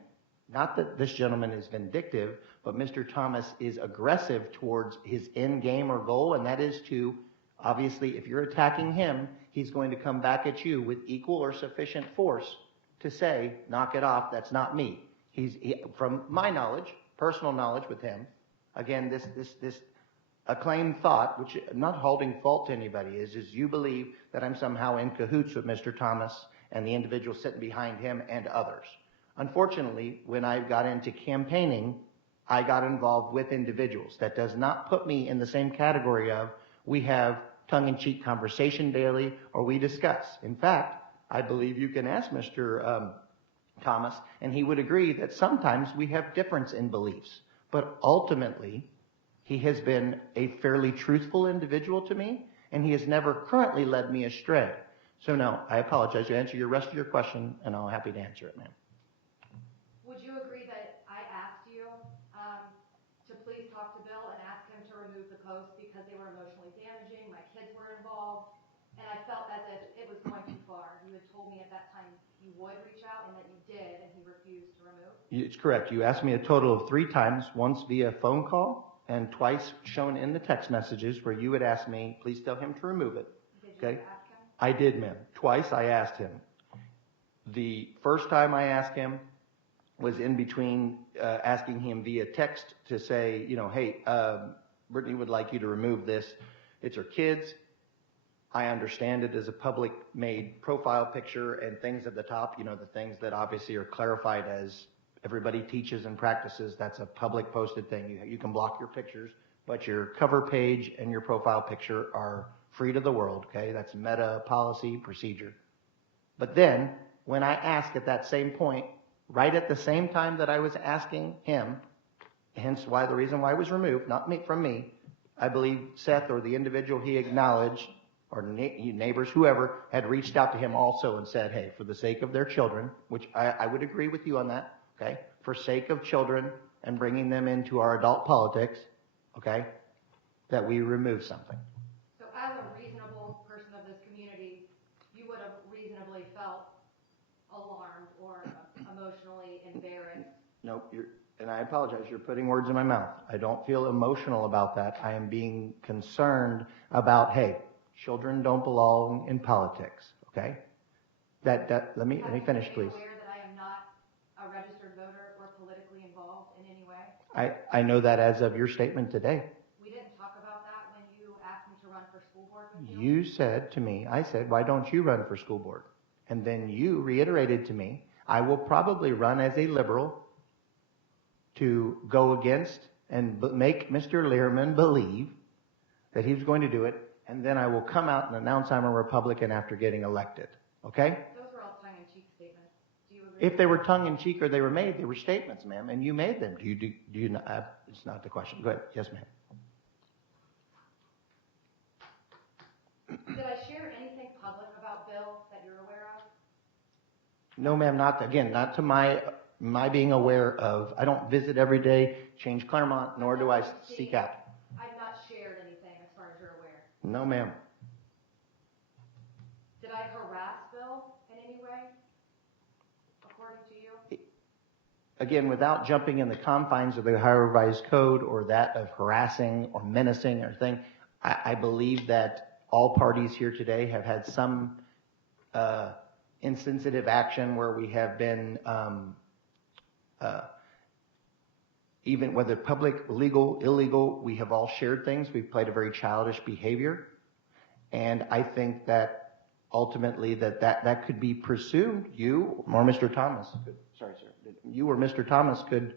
not that this gentleman is vindictive, but Mr. Thomas is aggressive towards his end game or goal, and that is to, obviously, if you're attacking him, he's going to come back at you with equal or sufficient force to say, knock it off, that's not me. From my knowledge, personal knowledge with him, again, this acclaimed thought, which I'm not holding fault to anybody, is you believe that I'm somehow in cahoots with Mr. Thomas and the individual sitting behind him and others. Unfortunately, when I got into campaigning, I got involved with individuals. That does not put me in the same category of we have tongue-in-cheek conversation daily or we discuss. In fact, I believe you can ask Mr. Thomas, and he would agree that sometimes we have difference in beliefs. But ultimately, he has been a fairly truthful individual to me, and he has never currently led me astray. So no, I apologize. You answer your rest of your question, and I'm happy to answer it, ma'am. Would you agree that I asked you to please talk to Bill and ask him to remove the posts because they were emotionally damaging, my kids were involved, and I felt as if it was going too far. You had told me at that time you would reach out and that you did, and he refused to remove? It's correct. You asked me a total of 3 times, once via phone call and twice shown in the text messages where you would ask me, please tell him to remove it. Did you Okay? ask him? I did, ma'am. Twice I asked him. The first time I asked him was in between asking him via text to say, hey, Brittany would like you to remove this. It's her kids. I understand it as a public made profile picture and things at the top, the things that obviously are clarified as everybody teaches and practices. That's a public posted thing. You can block your pictures, but your cover page and your profile picture are free to the world, okay? That's meta policy procedure. But then when I asked at that same point, right at the same time that I was asking him, hence the reason why it was removed, not from me, I believe Seth or the individual he acknowledged, or neighbors, whoever, had reached out to him also and said, hey, for the sake of their children, which I would agree with you on that, okay? For sake of children and bringing them into our adult politics, okay, that we remove something. So as a reasonable person of this community, you would have reasonably felt alarmed or emotionally embarrassed? Nope, and I apologize, you're putting words in my mouth. I don't feel emotional about that. I am being concerned about, hey, children don't belong in politics, okay? Let me finish, please. Are you aware that I am not a registered voter or politically involved in any way? I know that as of your statement today. We didn't talk about that when you asked me to run for school board with you? You said to me, I said, why don't you run for school board? And then you reiterated to me, I will probably run as a liberal to go against and make Mr. Lehrman believe that he was going to do it, and then I will come out and announce I'm a Republican after getting elected. Okay? Those were all tongue-in-cheek statements. Do you agree? If they were tongue-in-cheek or they were statements, ma'am, and you made them. Do you not? It's not the question. Go ahead. Yes, ma'am. Did I share anything public about Bill that you're aware of? No, ma'am, not to my being aware of. I don't visit every day, change Clermont, nor do I seek out. I've not shared anything as far as you're aware. No, ma'am. Did I harass Bill in any way, according to you? Again, without jumping in the confines of the Ohio Revised Code or that of harassing or menacing or thing, I believe that all parties here today have had some insensitive action where we have been, even whether public, legal, illegal, we have all shared things. We've played a very childish behavior. And I think that ultimately that could be pursued. You or Mr. Thomas could, sorry, sir, you or Mr. Thomas could,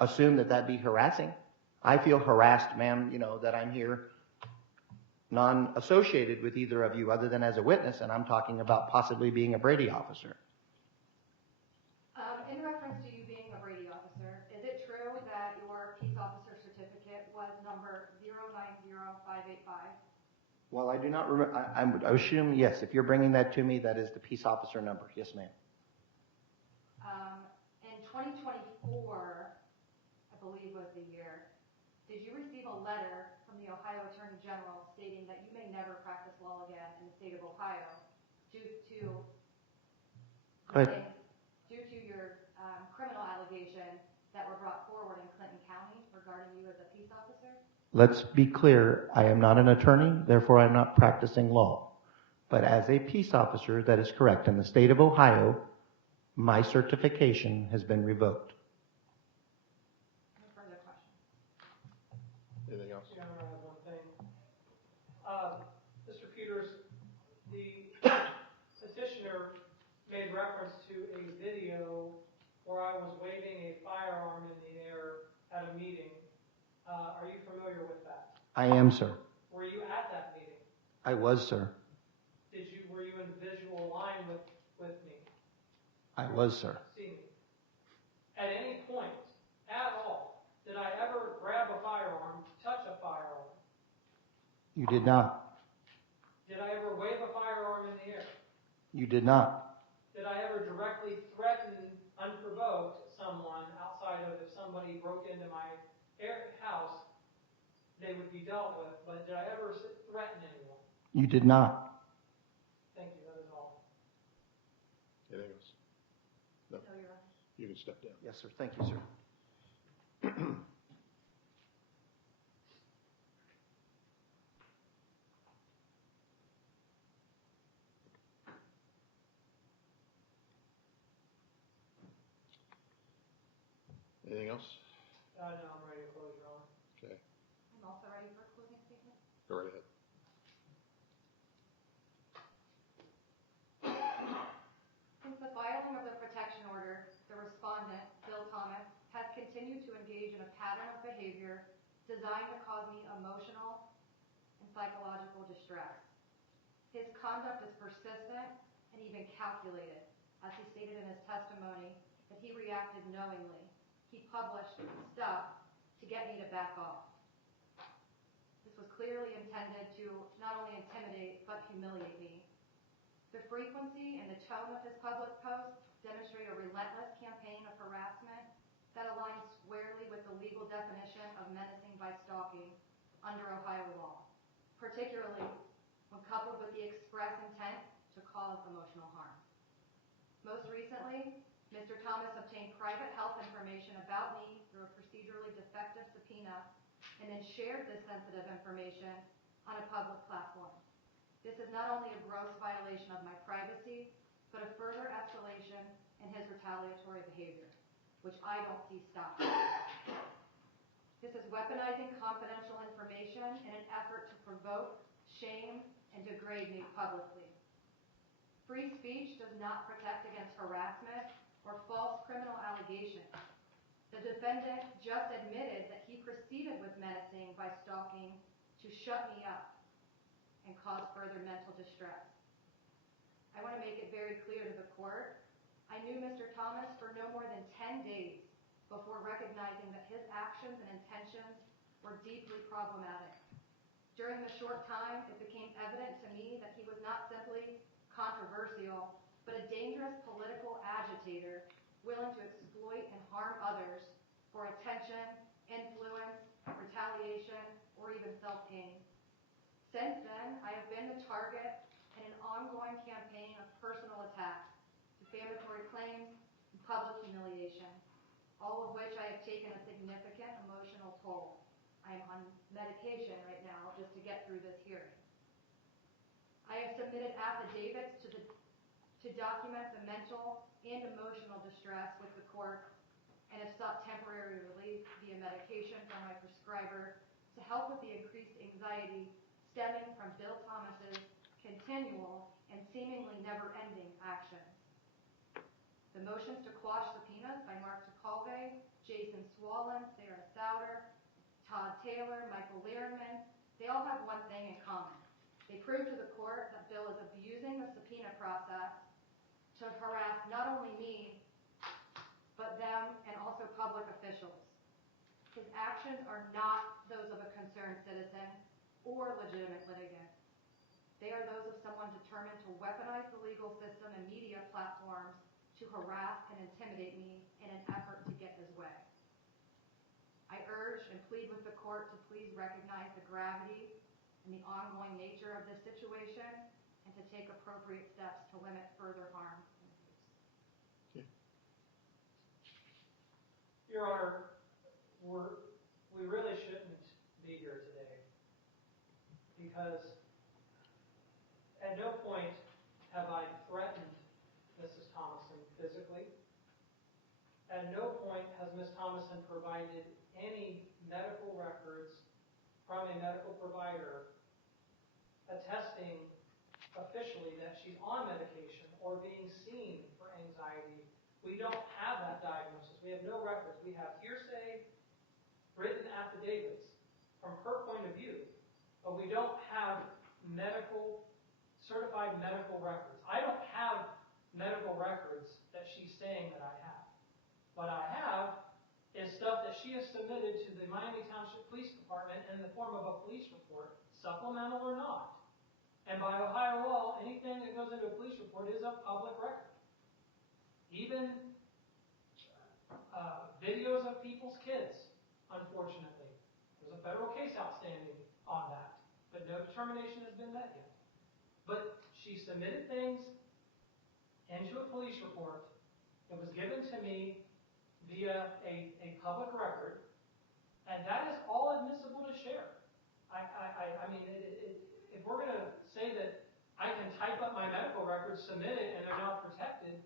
assume that that'd be harassing. I feel harassed, ma'am, that I'm here non-associated with either of you other than as a witness, and I'm talking about possibly being a Brady officer. In reference to you being a Brady officer, is it true that your peace officer certificate was number 090585? Well, I do not remember. I would assume, yes, if you're bringing that to me, that is the peace officer number. Yes, ma'am. In 2024, I believe was the year, did you receive a letter from the Ohio Attorney General stating that you may never practice law again in the state of Ohio due to your criminal allegations that were brought forward in Clinton County regarding you as a peace officer? Let's be clear. I am not an attorney, therefore I'm not practicing law. But as a peace officer, that is correct. In the state of Ohio, my certification has been revoked. No further questions. Anything else? Yeah, I have one thing. Mr. Peters, the petitioner made reference to a video where I was waving a firearm in the air at a meeting. Are you familiar with that? I am, sir. Were you at that meeting? I was, sir. Were you in visual line with me? I was, sir. See me. At any point, at all, did I ever grab a firearm, touch a firearm? You did not. Did I ever wave a firearm in the air? You did not. Did I ever directly threaten, unprovoked, someone outside of if somebody broke into my house, they would be dealt with, but did I ever threaten anyone? You did not. Thank you, that is all. Anything else? No? No, Your Honor. You can step down. Yes, sir. Thank you, sir. Anything else? No, I'm ready to close, Your Honor. Okay, I'm also ready for a closing statement. go right ahead. Since the filing of the protection order, the respondent, Bill Thomas, has continued to engage in a pattern of behavior designed to cause me emotional and psychological distress. His conduct is persistent and even calculated, as he stated in his testimony that he reacted knowingly. He published stuff to get me to back off. This was clearly intended to not only intimidate, but humiliate me. The frequency and the tone of his public posts demonstrate a relentless campaign of harassment that aligns squarely with the legal definition of menacing by stalking under Ohio law, particularly when coupled with the express intent to cause emotional harm. Most recently, Mr. Thomas obtained private health information about me through a procedurally defective subpoena and then shared this sensitive information on a public platform. This is not only a gross violation of my privacy, but a further escalation in his retaliatory behavior, which I don't see stopping. This is weaponizing confidential information in an effort to provoke, shame, and degrade me publicly. Free speech does not protect against harassment or false criminal allegations. The defendant just admitted that he proceeded with menacing by stalking to shut me up and cause further mental distress. I want to make it very clear to the court, I knew Mr. Thomas for no more than 10 days before recognizing that his actions and intentions were deeply problematic. During the short time, it became evident to me that he was not simply controversial, but a dangerous political agitator willing to exploit and harm others for attention, influence, retaliation, or even self-gain. Since then, I have been the target in an ongoing campaign of personal attacks, defamatory claims, and public humiliation, all of which I have taken a significant emotional toll. I am on medication right now just to get through this hearing. I have submitted affidavits to document the mental and emotional distress with the court and have sought temporary relief via medication from my prescriber to help with the increased anxiety stemming from Bill Thomas's continual and seemingly never-ending actions. The motions to quash subpoenas by Mark DeCalve, Jason Swallen, Sarah Souter, Todd Taylor, Michael Learman, they all have one thing in common. They prove to the court that Bill is abusing the subpoena process to harass not only me, but them and also public officials. His actions are not those of a concerned citizen or legitimate litigant. They are those of someone determined to weaponize the legal system and media platforms to harass and intimidate me in an effort to get his way. I urge and plead with the court to please recognize the gravity and the ongoing nature of this situation and to take appropriate steps to limit further harm and abuse. Your Honor, we really shouldn't be here today because at no point have I threatened Mrs. Thomason physically. At no point has Ms. Thomason provided any medical records from a medical provider attesting officially that she's on medication or being seen for anxiety. We don't have that diagnosis. We have no records. We have hearsay, written affidavits from her point of view, but we don't have certified medical records. I don't have medical records that she's saying that I have. What I have is stuff that she has submitted to the Miami Township Police Department in the form of a police report, supplemental or not. And by Ohio law, anything that goes into a police report is a public record. Even videos of people's kids, unfortunately. There's a federal case outstanding on that, but no determination has been met yet. But she submitted things into a police report that was given to me via a public record, and that is all admissible to share. I mean, if we're going to say that I can type up my medical records, submit it, and they're not protected,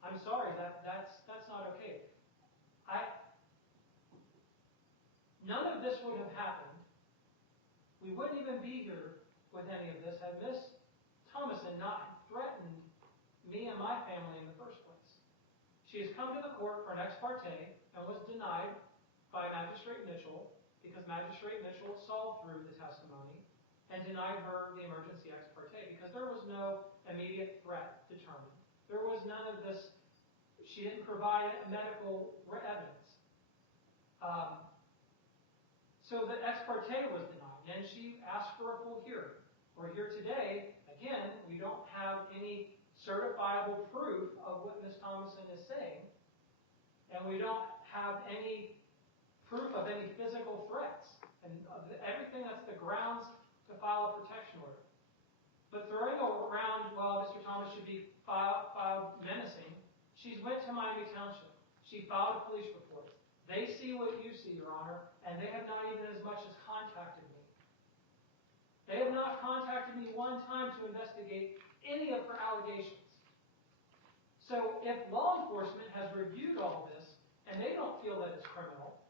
I'm sorry, that's not okay. None of this would have happened. We wouldn't even be here with any of this had Ms. Thomason not threatened me and my family in the first place. She has come to the court for an ex parte and was denied by Magistrate Mitchell because Magistrate Mitchell saw through the testimony and denied her the emergency ex parte because there was no immediate threat determined. There was none of this. She didn't provide medical evidence. So the ex parte was denied, and she asked for a full hearing. We're here today. Again, we don't have any certifiable proof of what Ms. Thomason is saying, and we don't have any proof of any physical threats, and everything that's the grounds to file a protection order. But throwing around, well, Mr. Thomas should be filed menacing, she's went to Miami Township. She filed a police report. They see what you see, Your Honor, and they have not even as much as contacted me. They have not contacted me one time to investigate any of her allegations. So if law enforcement has reviewed all this and they don't feel that it's criminal,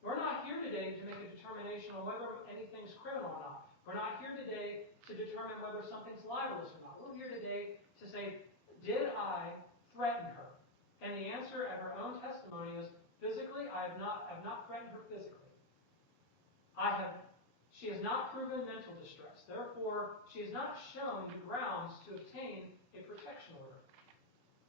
we're not here today to make a determination on whether anything's criminal or not. We're not here today to determine whether something's libelous or not. We're here today to say, did I threaten her? And the answer at her own testimony is, physically, I have not threatened her physically. She has not proven mental distress. Therefore, she has not shown the grounds to obtain a protection order.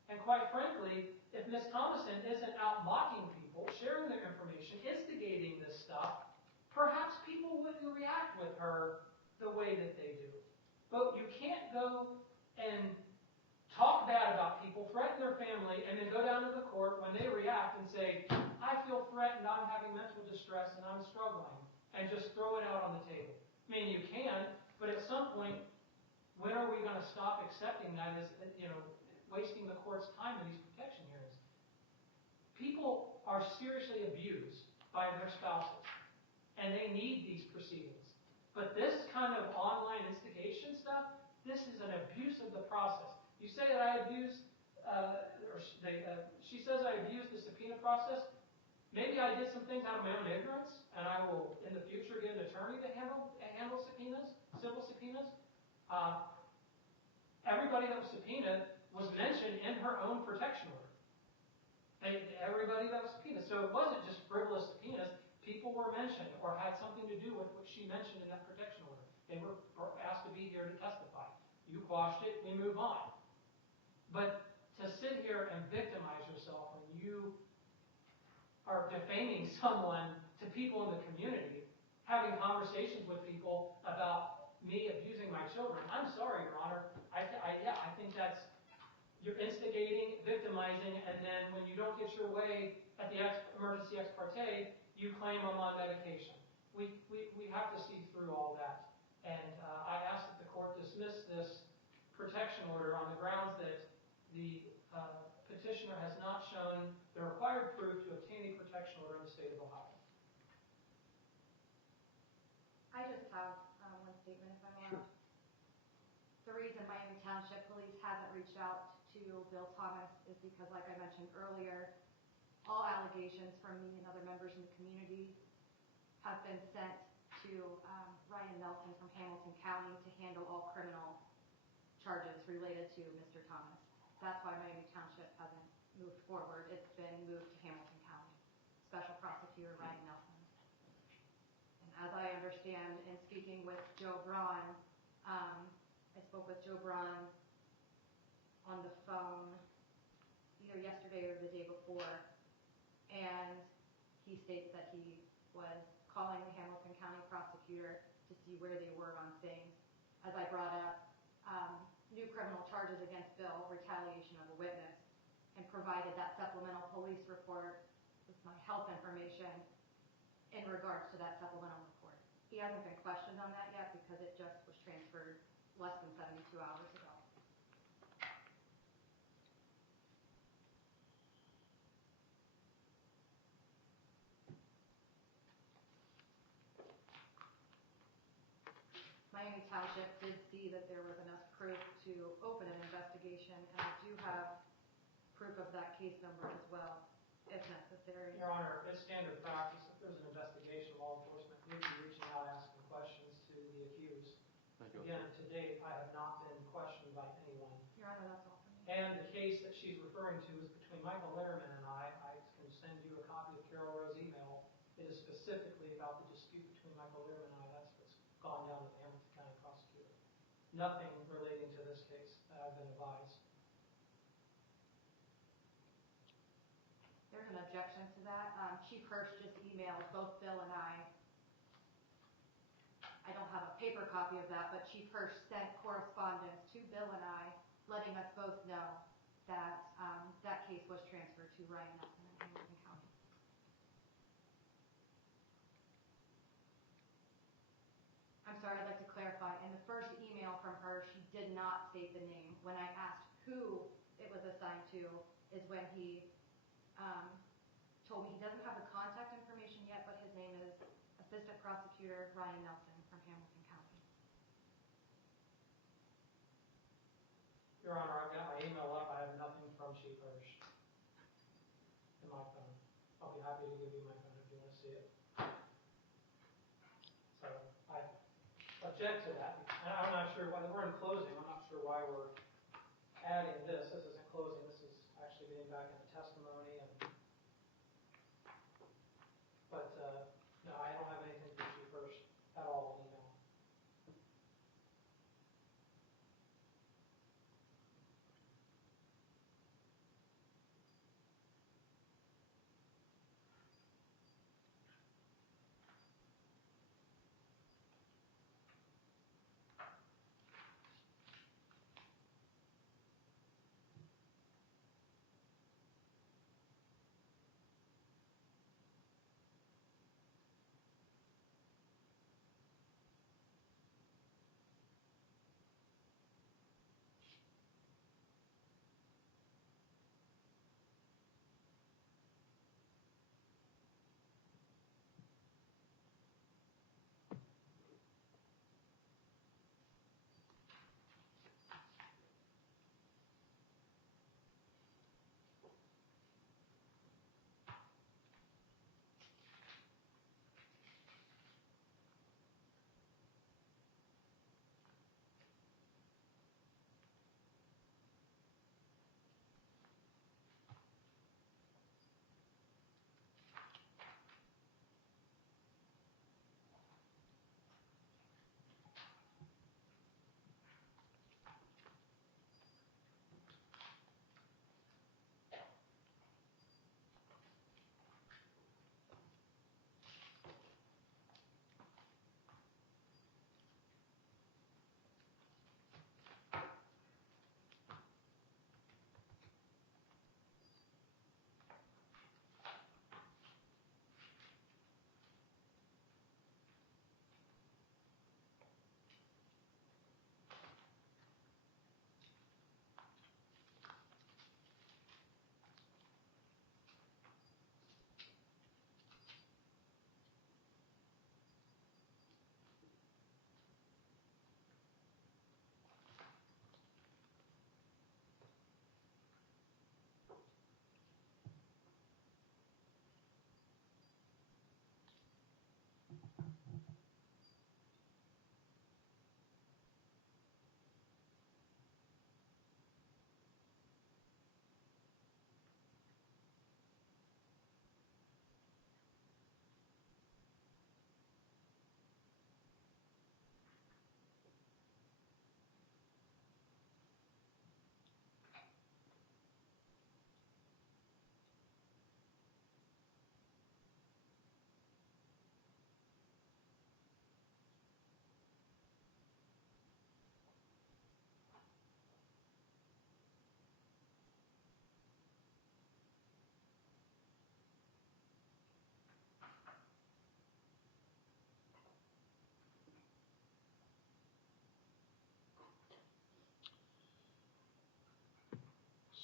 And quite frankly, if Ms. Thomason isn't out mocking people, sharing their information, instigating this stuff, perhaps people wouldn't react with her the way that they do. But you can't go and talk bad about people, threaten their family, and then go down to the court when they react and say, I feel threatened, I'm having mental distress, and I'm struggling, and just throw it out on the table. I mean, you can, but at some point, when are we going to stop accepting that as, wasting the court's time in these protection hearings? People are seriously abused by their spouses, and they need these proceedings. But this kind of online instigation stuff, this is an abuse of the process. You say that I abused, she says I abused the subpoena process. Maybe I did some things out of my own ignorance, and I will, in the future, get an attorney to handle subpoenas, civil subpoenas. everybody that was subpoenaed was mentioned in her own protection order. Everybody that was subpoenaed. So it wasn't just frivolous subpoenas. People were mentioned or had something to do with what she mentioned in that protection order. They were asked to be here to testify. You quashed it, we move on. But to sit here and victimize yourself when you are defaming someone to people in the community, having conversations with people about me abusing my children, I'm sorry, Your Honor. I think that's, you're instigating, victimizing, and then when you don't get your way at the emergency ex parte, you claim I'm on medication. We have to see through all that. And I ask that the court dismiss this protection order on the grounds that the petitioner has not shown the required proof to obtain a protection order in the state of Ohio. I just have one statement, if I'm allowed. Sure. The reason Miami Township Police hasn't reached out to Bill Thomas is because, like I mentioned earlier, all allegations from me and other members in the community have been sent to Ryan Nelson from Hamilton County to handle all criminal charges related to Mr. Thomas. That's why Miami Township hasn't moved forward. It's been moved to Hamilton County. Special Prosecutor Ryan Nelson. And as I understand, in speaking with Joe Braun, I spoke with Joe Braun on the phone either yesterday or the day before, and he states that he was calling the Hamilton County Prosecutor to see where they were on things. As I brought up, new criminal charges against Bill, retaliation of a witness, and provided that supplemental police report with my health information in regards to that supplemental report. He hasn't been questioned on that yet because it just was transferred less than 72 hours ago. Miami Township did see that there was enough proof to open an investigation, and I do have proof of that case number as well, if necessary. Your Honor, it's standard practice. If there's an investigation, law enforcement needs to be reaching out asking questions to the accused. Again, to date, I have not been questioned by anyone. Your Honor, that's all for me. And the case that she's referring to is between Michael Linnerman and I can send you a copy of Carol Rowe's email. It is specifically about the dispute between Michael Linnerman and I. That's what's gone down to the Hamilton County Prosecutor. Nothing relating to this case that I've been advised. There's an objection to that. Chief Hirsch just emailed both Bill and I don't have a paper copy of that, but Chief Hirsch sent correspondence to Bill and I letting us both know that that case was transferred to Ryan Nelson in Hamilton County. I'm sorry, I'd like to clarify. In the first email from her, she did not state the name. When I asked who it was assigned to is when he told me he doesn't have the contact information yet, but his name is Assistant Prosecutor Ryan Nelson from Hamilton County. Your Honor, I've got my email up. I have nothing from Chief Hirsch in my phone. I'll be happy to give you my phone if you want to see it. So I object to that. And I'm not sure why we're in closing. I'm not sure why we're adding this. This isn't closing. This is actually getting back into testimony. But no, I don't have anything from Chief Hirsch at all in email.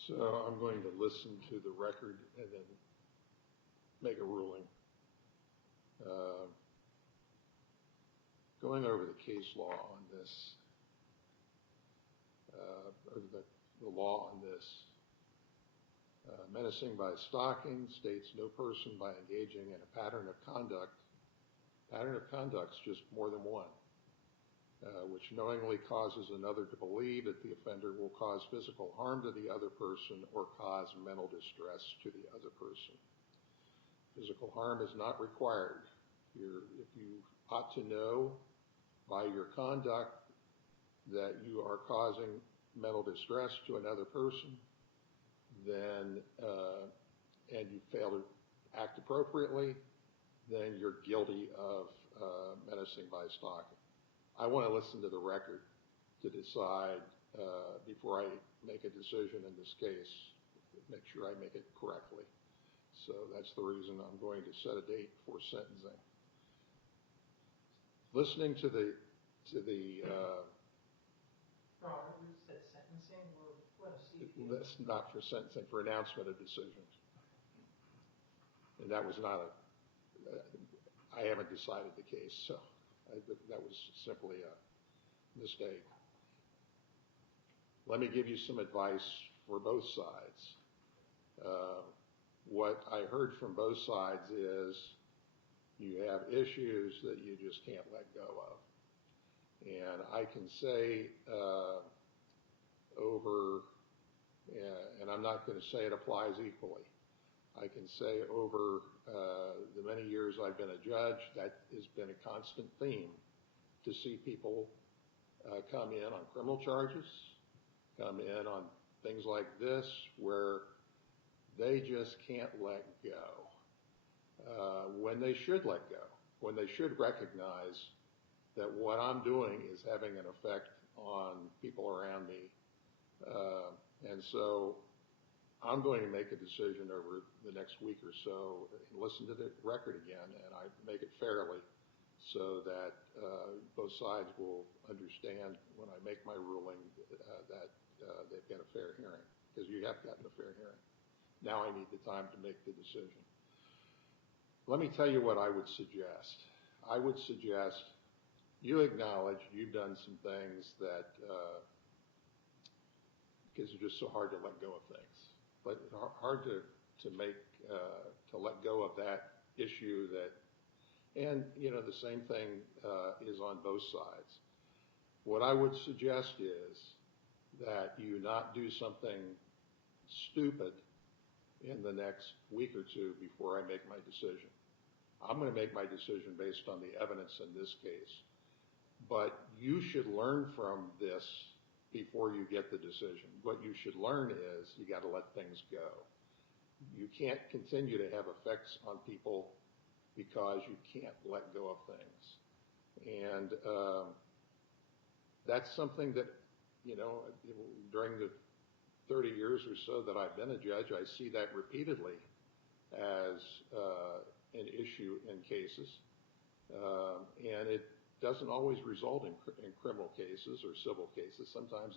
So I'm going to listen to the record and then make a ruling. Going over the case law on this, or the law on this, menacing by stalking states no person by engaging in a pattern of conduct's just more than one, which knowingly causes another to believe that the offender will cause physical harm to the other person or cause mental distress to the other person. Physical harm is not required. If you ought to know by your conduct that you are causing mental distress to another person, then and you fail to act appropriately, then you're guilty of menacing by stalking. I want to listen to the record to decide before I make a decision in this case, make sure I make it correctly. So that's the reason I'm going to set a date for sentencing. Listening to the Robert, you said sentencing, or what a CVP? that's not for sentencing, for announcement of decisions. And that was not I haven't decided the case, so that was simply a mistake. Let me give you some advice for both sides. What I heard from both sides is you have issues that you just can't let go of. And I can say and I'm not going to say it applies equally. I can say over the many years I've been a judge, that has been a constant theme to see people come in on criminal charges, come in on things like this where they just can't let go. When they should let go, when they should recognize that what I'm doing is having an effect on people around me. And so I'm going to make a decision over the next week or so and listen to the record again, and I make it fairly so that both sides will understand when I make my ruling that they've got a fair hearing, because you have gotten a fair hearing. Now I need the time to make the decision. Let me tell you what I would suggest. I would suggest you acknowledge you've done some things that, because it's just so hard to let go of things, but hard to let go of that issue that, and the same thing is on both sides. What I would suggest is that you not do something stupid in the next week or two before I make my decision. I'm going to make my decision based on the evidence in this case. But you should learn from this before you get the decision. What you should learn is you got to let things go. You can't continue to have effects on people because you can't let go of things. And that's something that, during the 30 years or so that I've been a judge, I see that repeatedly as an issue in cases. And it doesn't always result in criminal cases or civil cases. Sometimes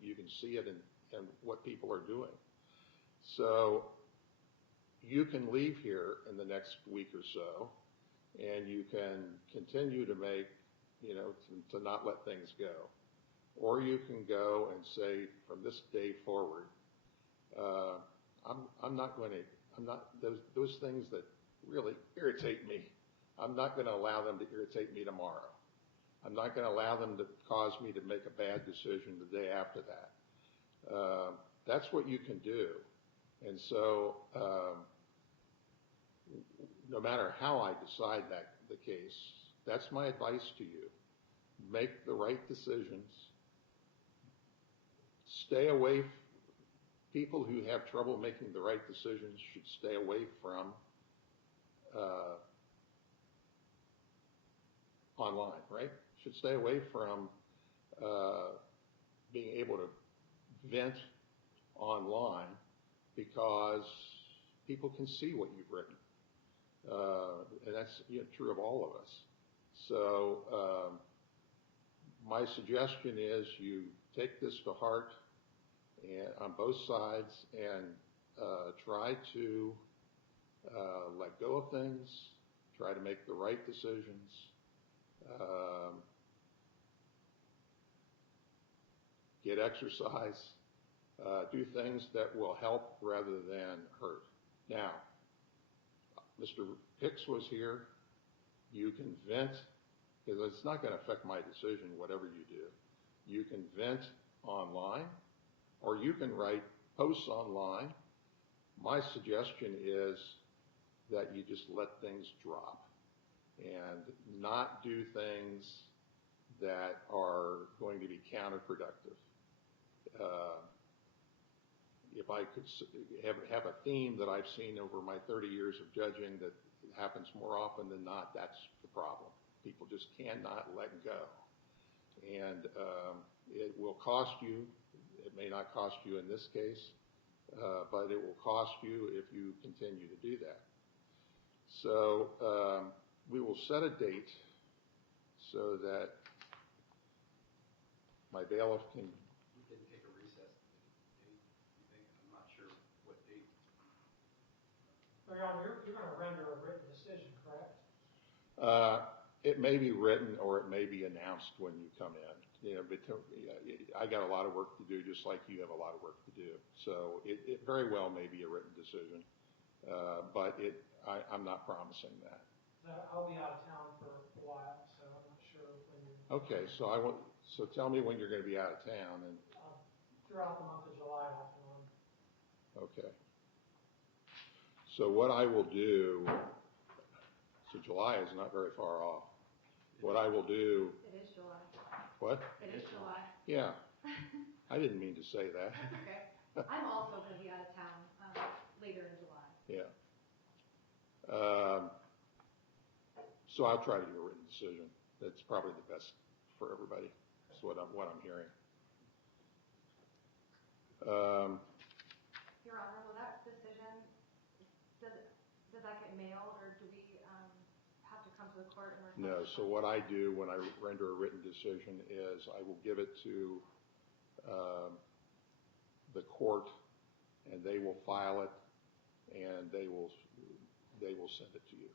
you can see it in what people are doing. So you can leave here in the next week or so, and you can continue to make, to not let things go. Or you can go and say, from this day forward, those things that really irritate me, I'm not going to allow them to irritate me tomorrow. I'm not going to allow them to cause me to make a bad decision the day after that. That's what you can do. And so no matter how I decide the case, that's my advice to you. Make the right decisions. Stay away. People who have trouble making the right decisions should stay away from online, right? Should stay away from being able to vent online, because people can see what you've written. And that's true of all of us. So my suggestion is you take this to heart and on both sides, and try to let go of things, try to make the right decisions. Get exercise, do things that will help rather than hurt. Now, Mr. Hicks was here. You can vent, because it's not going to affect my decision, whatever you do. You can vent online, or you can write posts online. My suggestion is that you just let things drop and not do things that are going to be counterproductive. If I could have a theme that I've seen over my 30 years of judging that happens more often than not, that's the problem. People just cannot let go. And it will cost you. It may not cost you in this case, but it will cost you if you continue to do that. So we will set a date so that my bailiff can. You didn't take a recess date, you think? I'm not sure what date. Your Honor, you're going to render a written decision, correct? It may be written or it may be announced when you come in. But I got a lot of work to do, just like you have a lot of work to do. So it very well may be a written decision, but I'm not promising that. I'll be out of town for a while, so I'm not sure when you're. Okay, so tell me when you're going to be out of town and. Throughout the month of July, off and on. Okay. So what I will do. So July is not very far off. What I will do. It is July. What? It is July. Yeah. I didn't mean to say that. That's okay. I'm also going to be out of town later in July. Yeah. So I'll try to do a written decision. That's probably the best for everybody. That's what I'm hearing. Your Honor, will that decision, does that get mailed, or do we have to come to the court and request? No. So what I do when I render a written decision is I will give it to the court, and they will file it, and they will send it to you.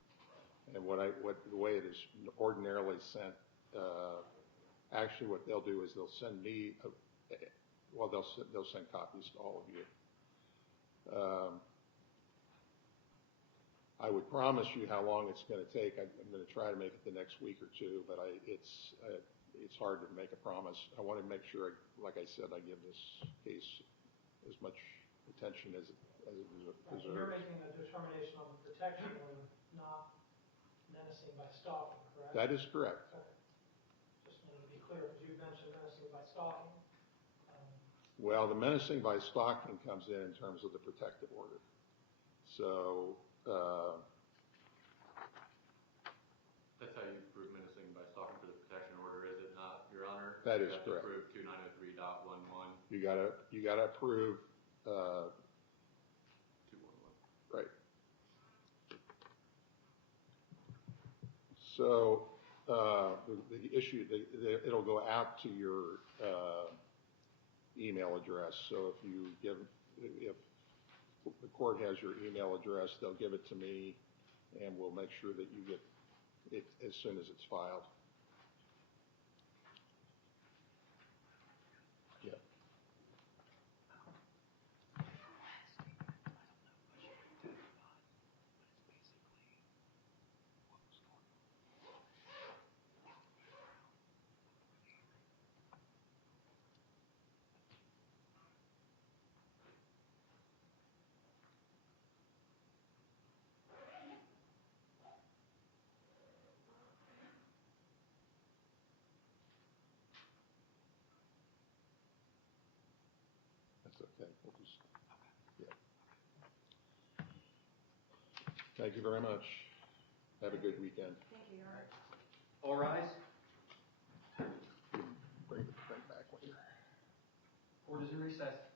And the way it is ordinarily sent, actually what they'll do is they'll send me. They'll send copies to all of you. I would promise you how long it's going to take. I'm going to try to make it the next week or two, but it's hard to make a promise. I want to make sure, like I said, I give this case as much attention as it deserves. You're making a determination on the protection order, not menacing by stalking, correct? That is correct. Okay. Just wanted to be clear, because you mentioned menacing by stalking. Well, the menacing by stalking comes in terms of the protective order. So that's how you prove menacing by stalking for the protection order, is it not, Your Honor? That is correct. You have to prove 2903.11. You gotta approve 211. right. So the issue, it'll go out to your email address. So if the court has your email address, they'll give it to me, and we'll make sure that you get it as soon as it's filed. Yeah. Okay, we'll just, yeah. Thank you very much. Have a good weekend. Thank you, Your Honor. All rise. Bring the print back later. Court is in recess.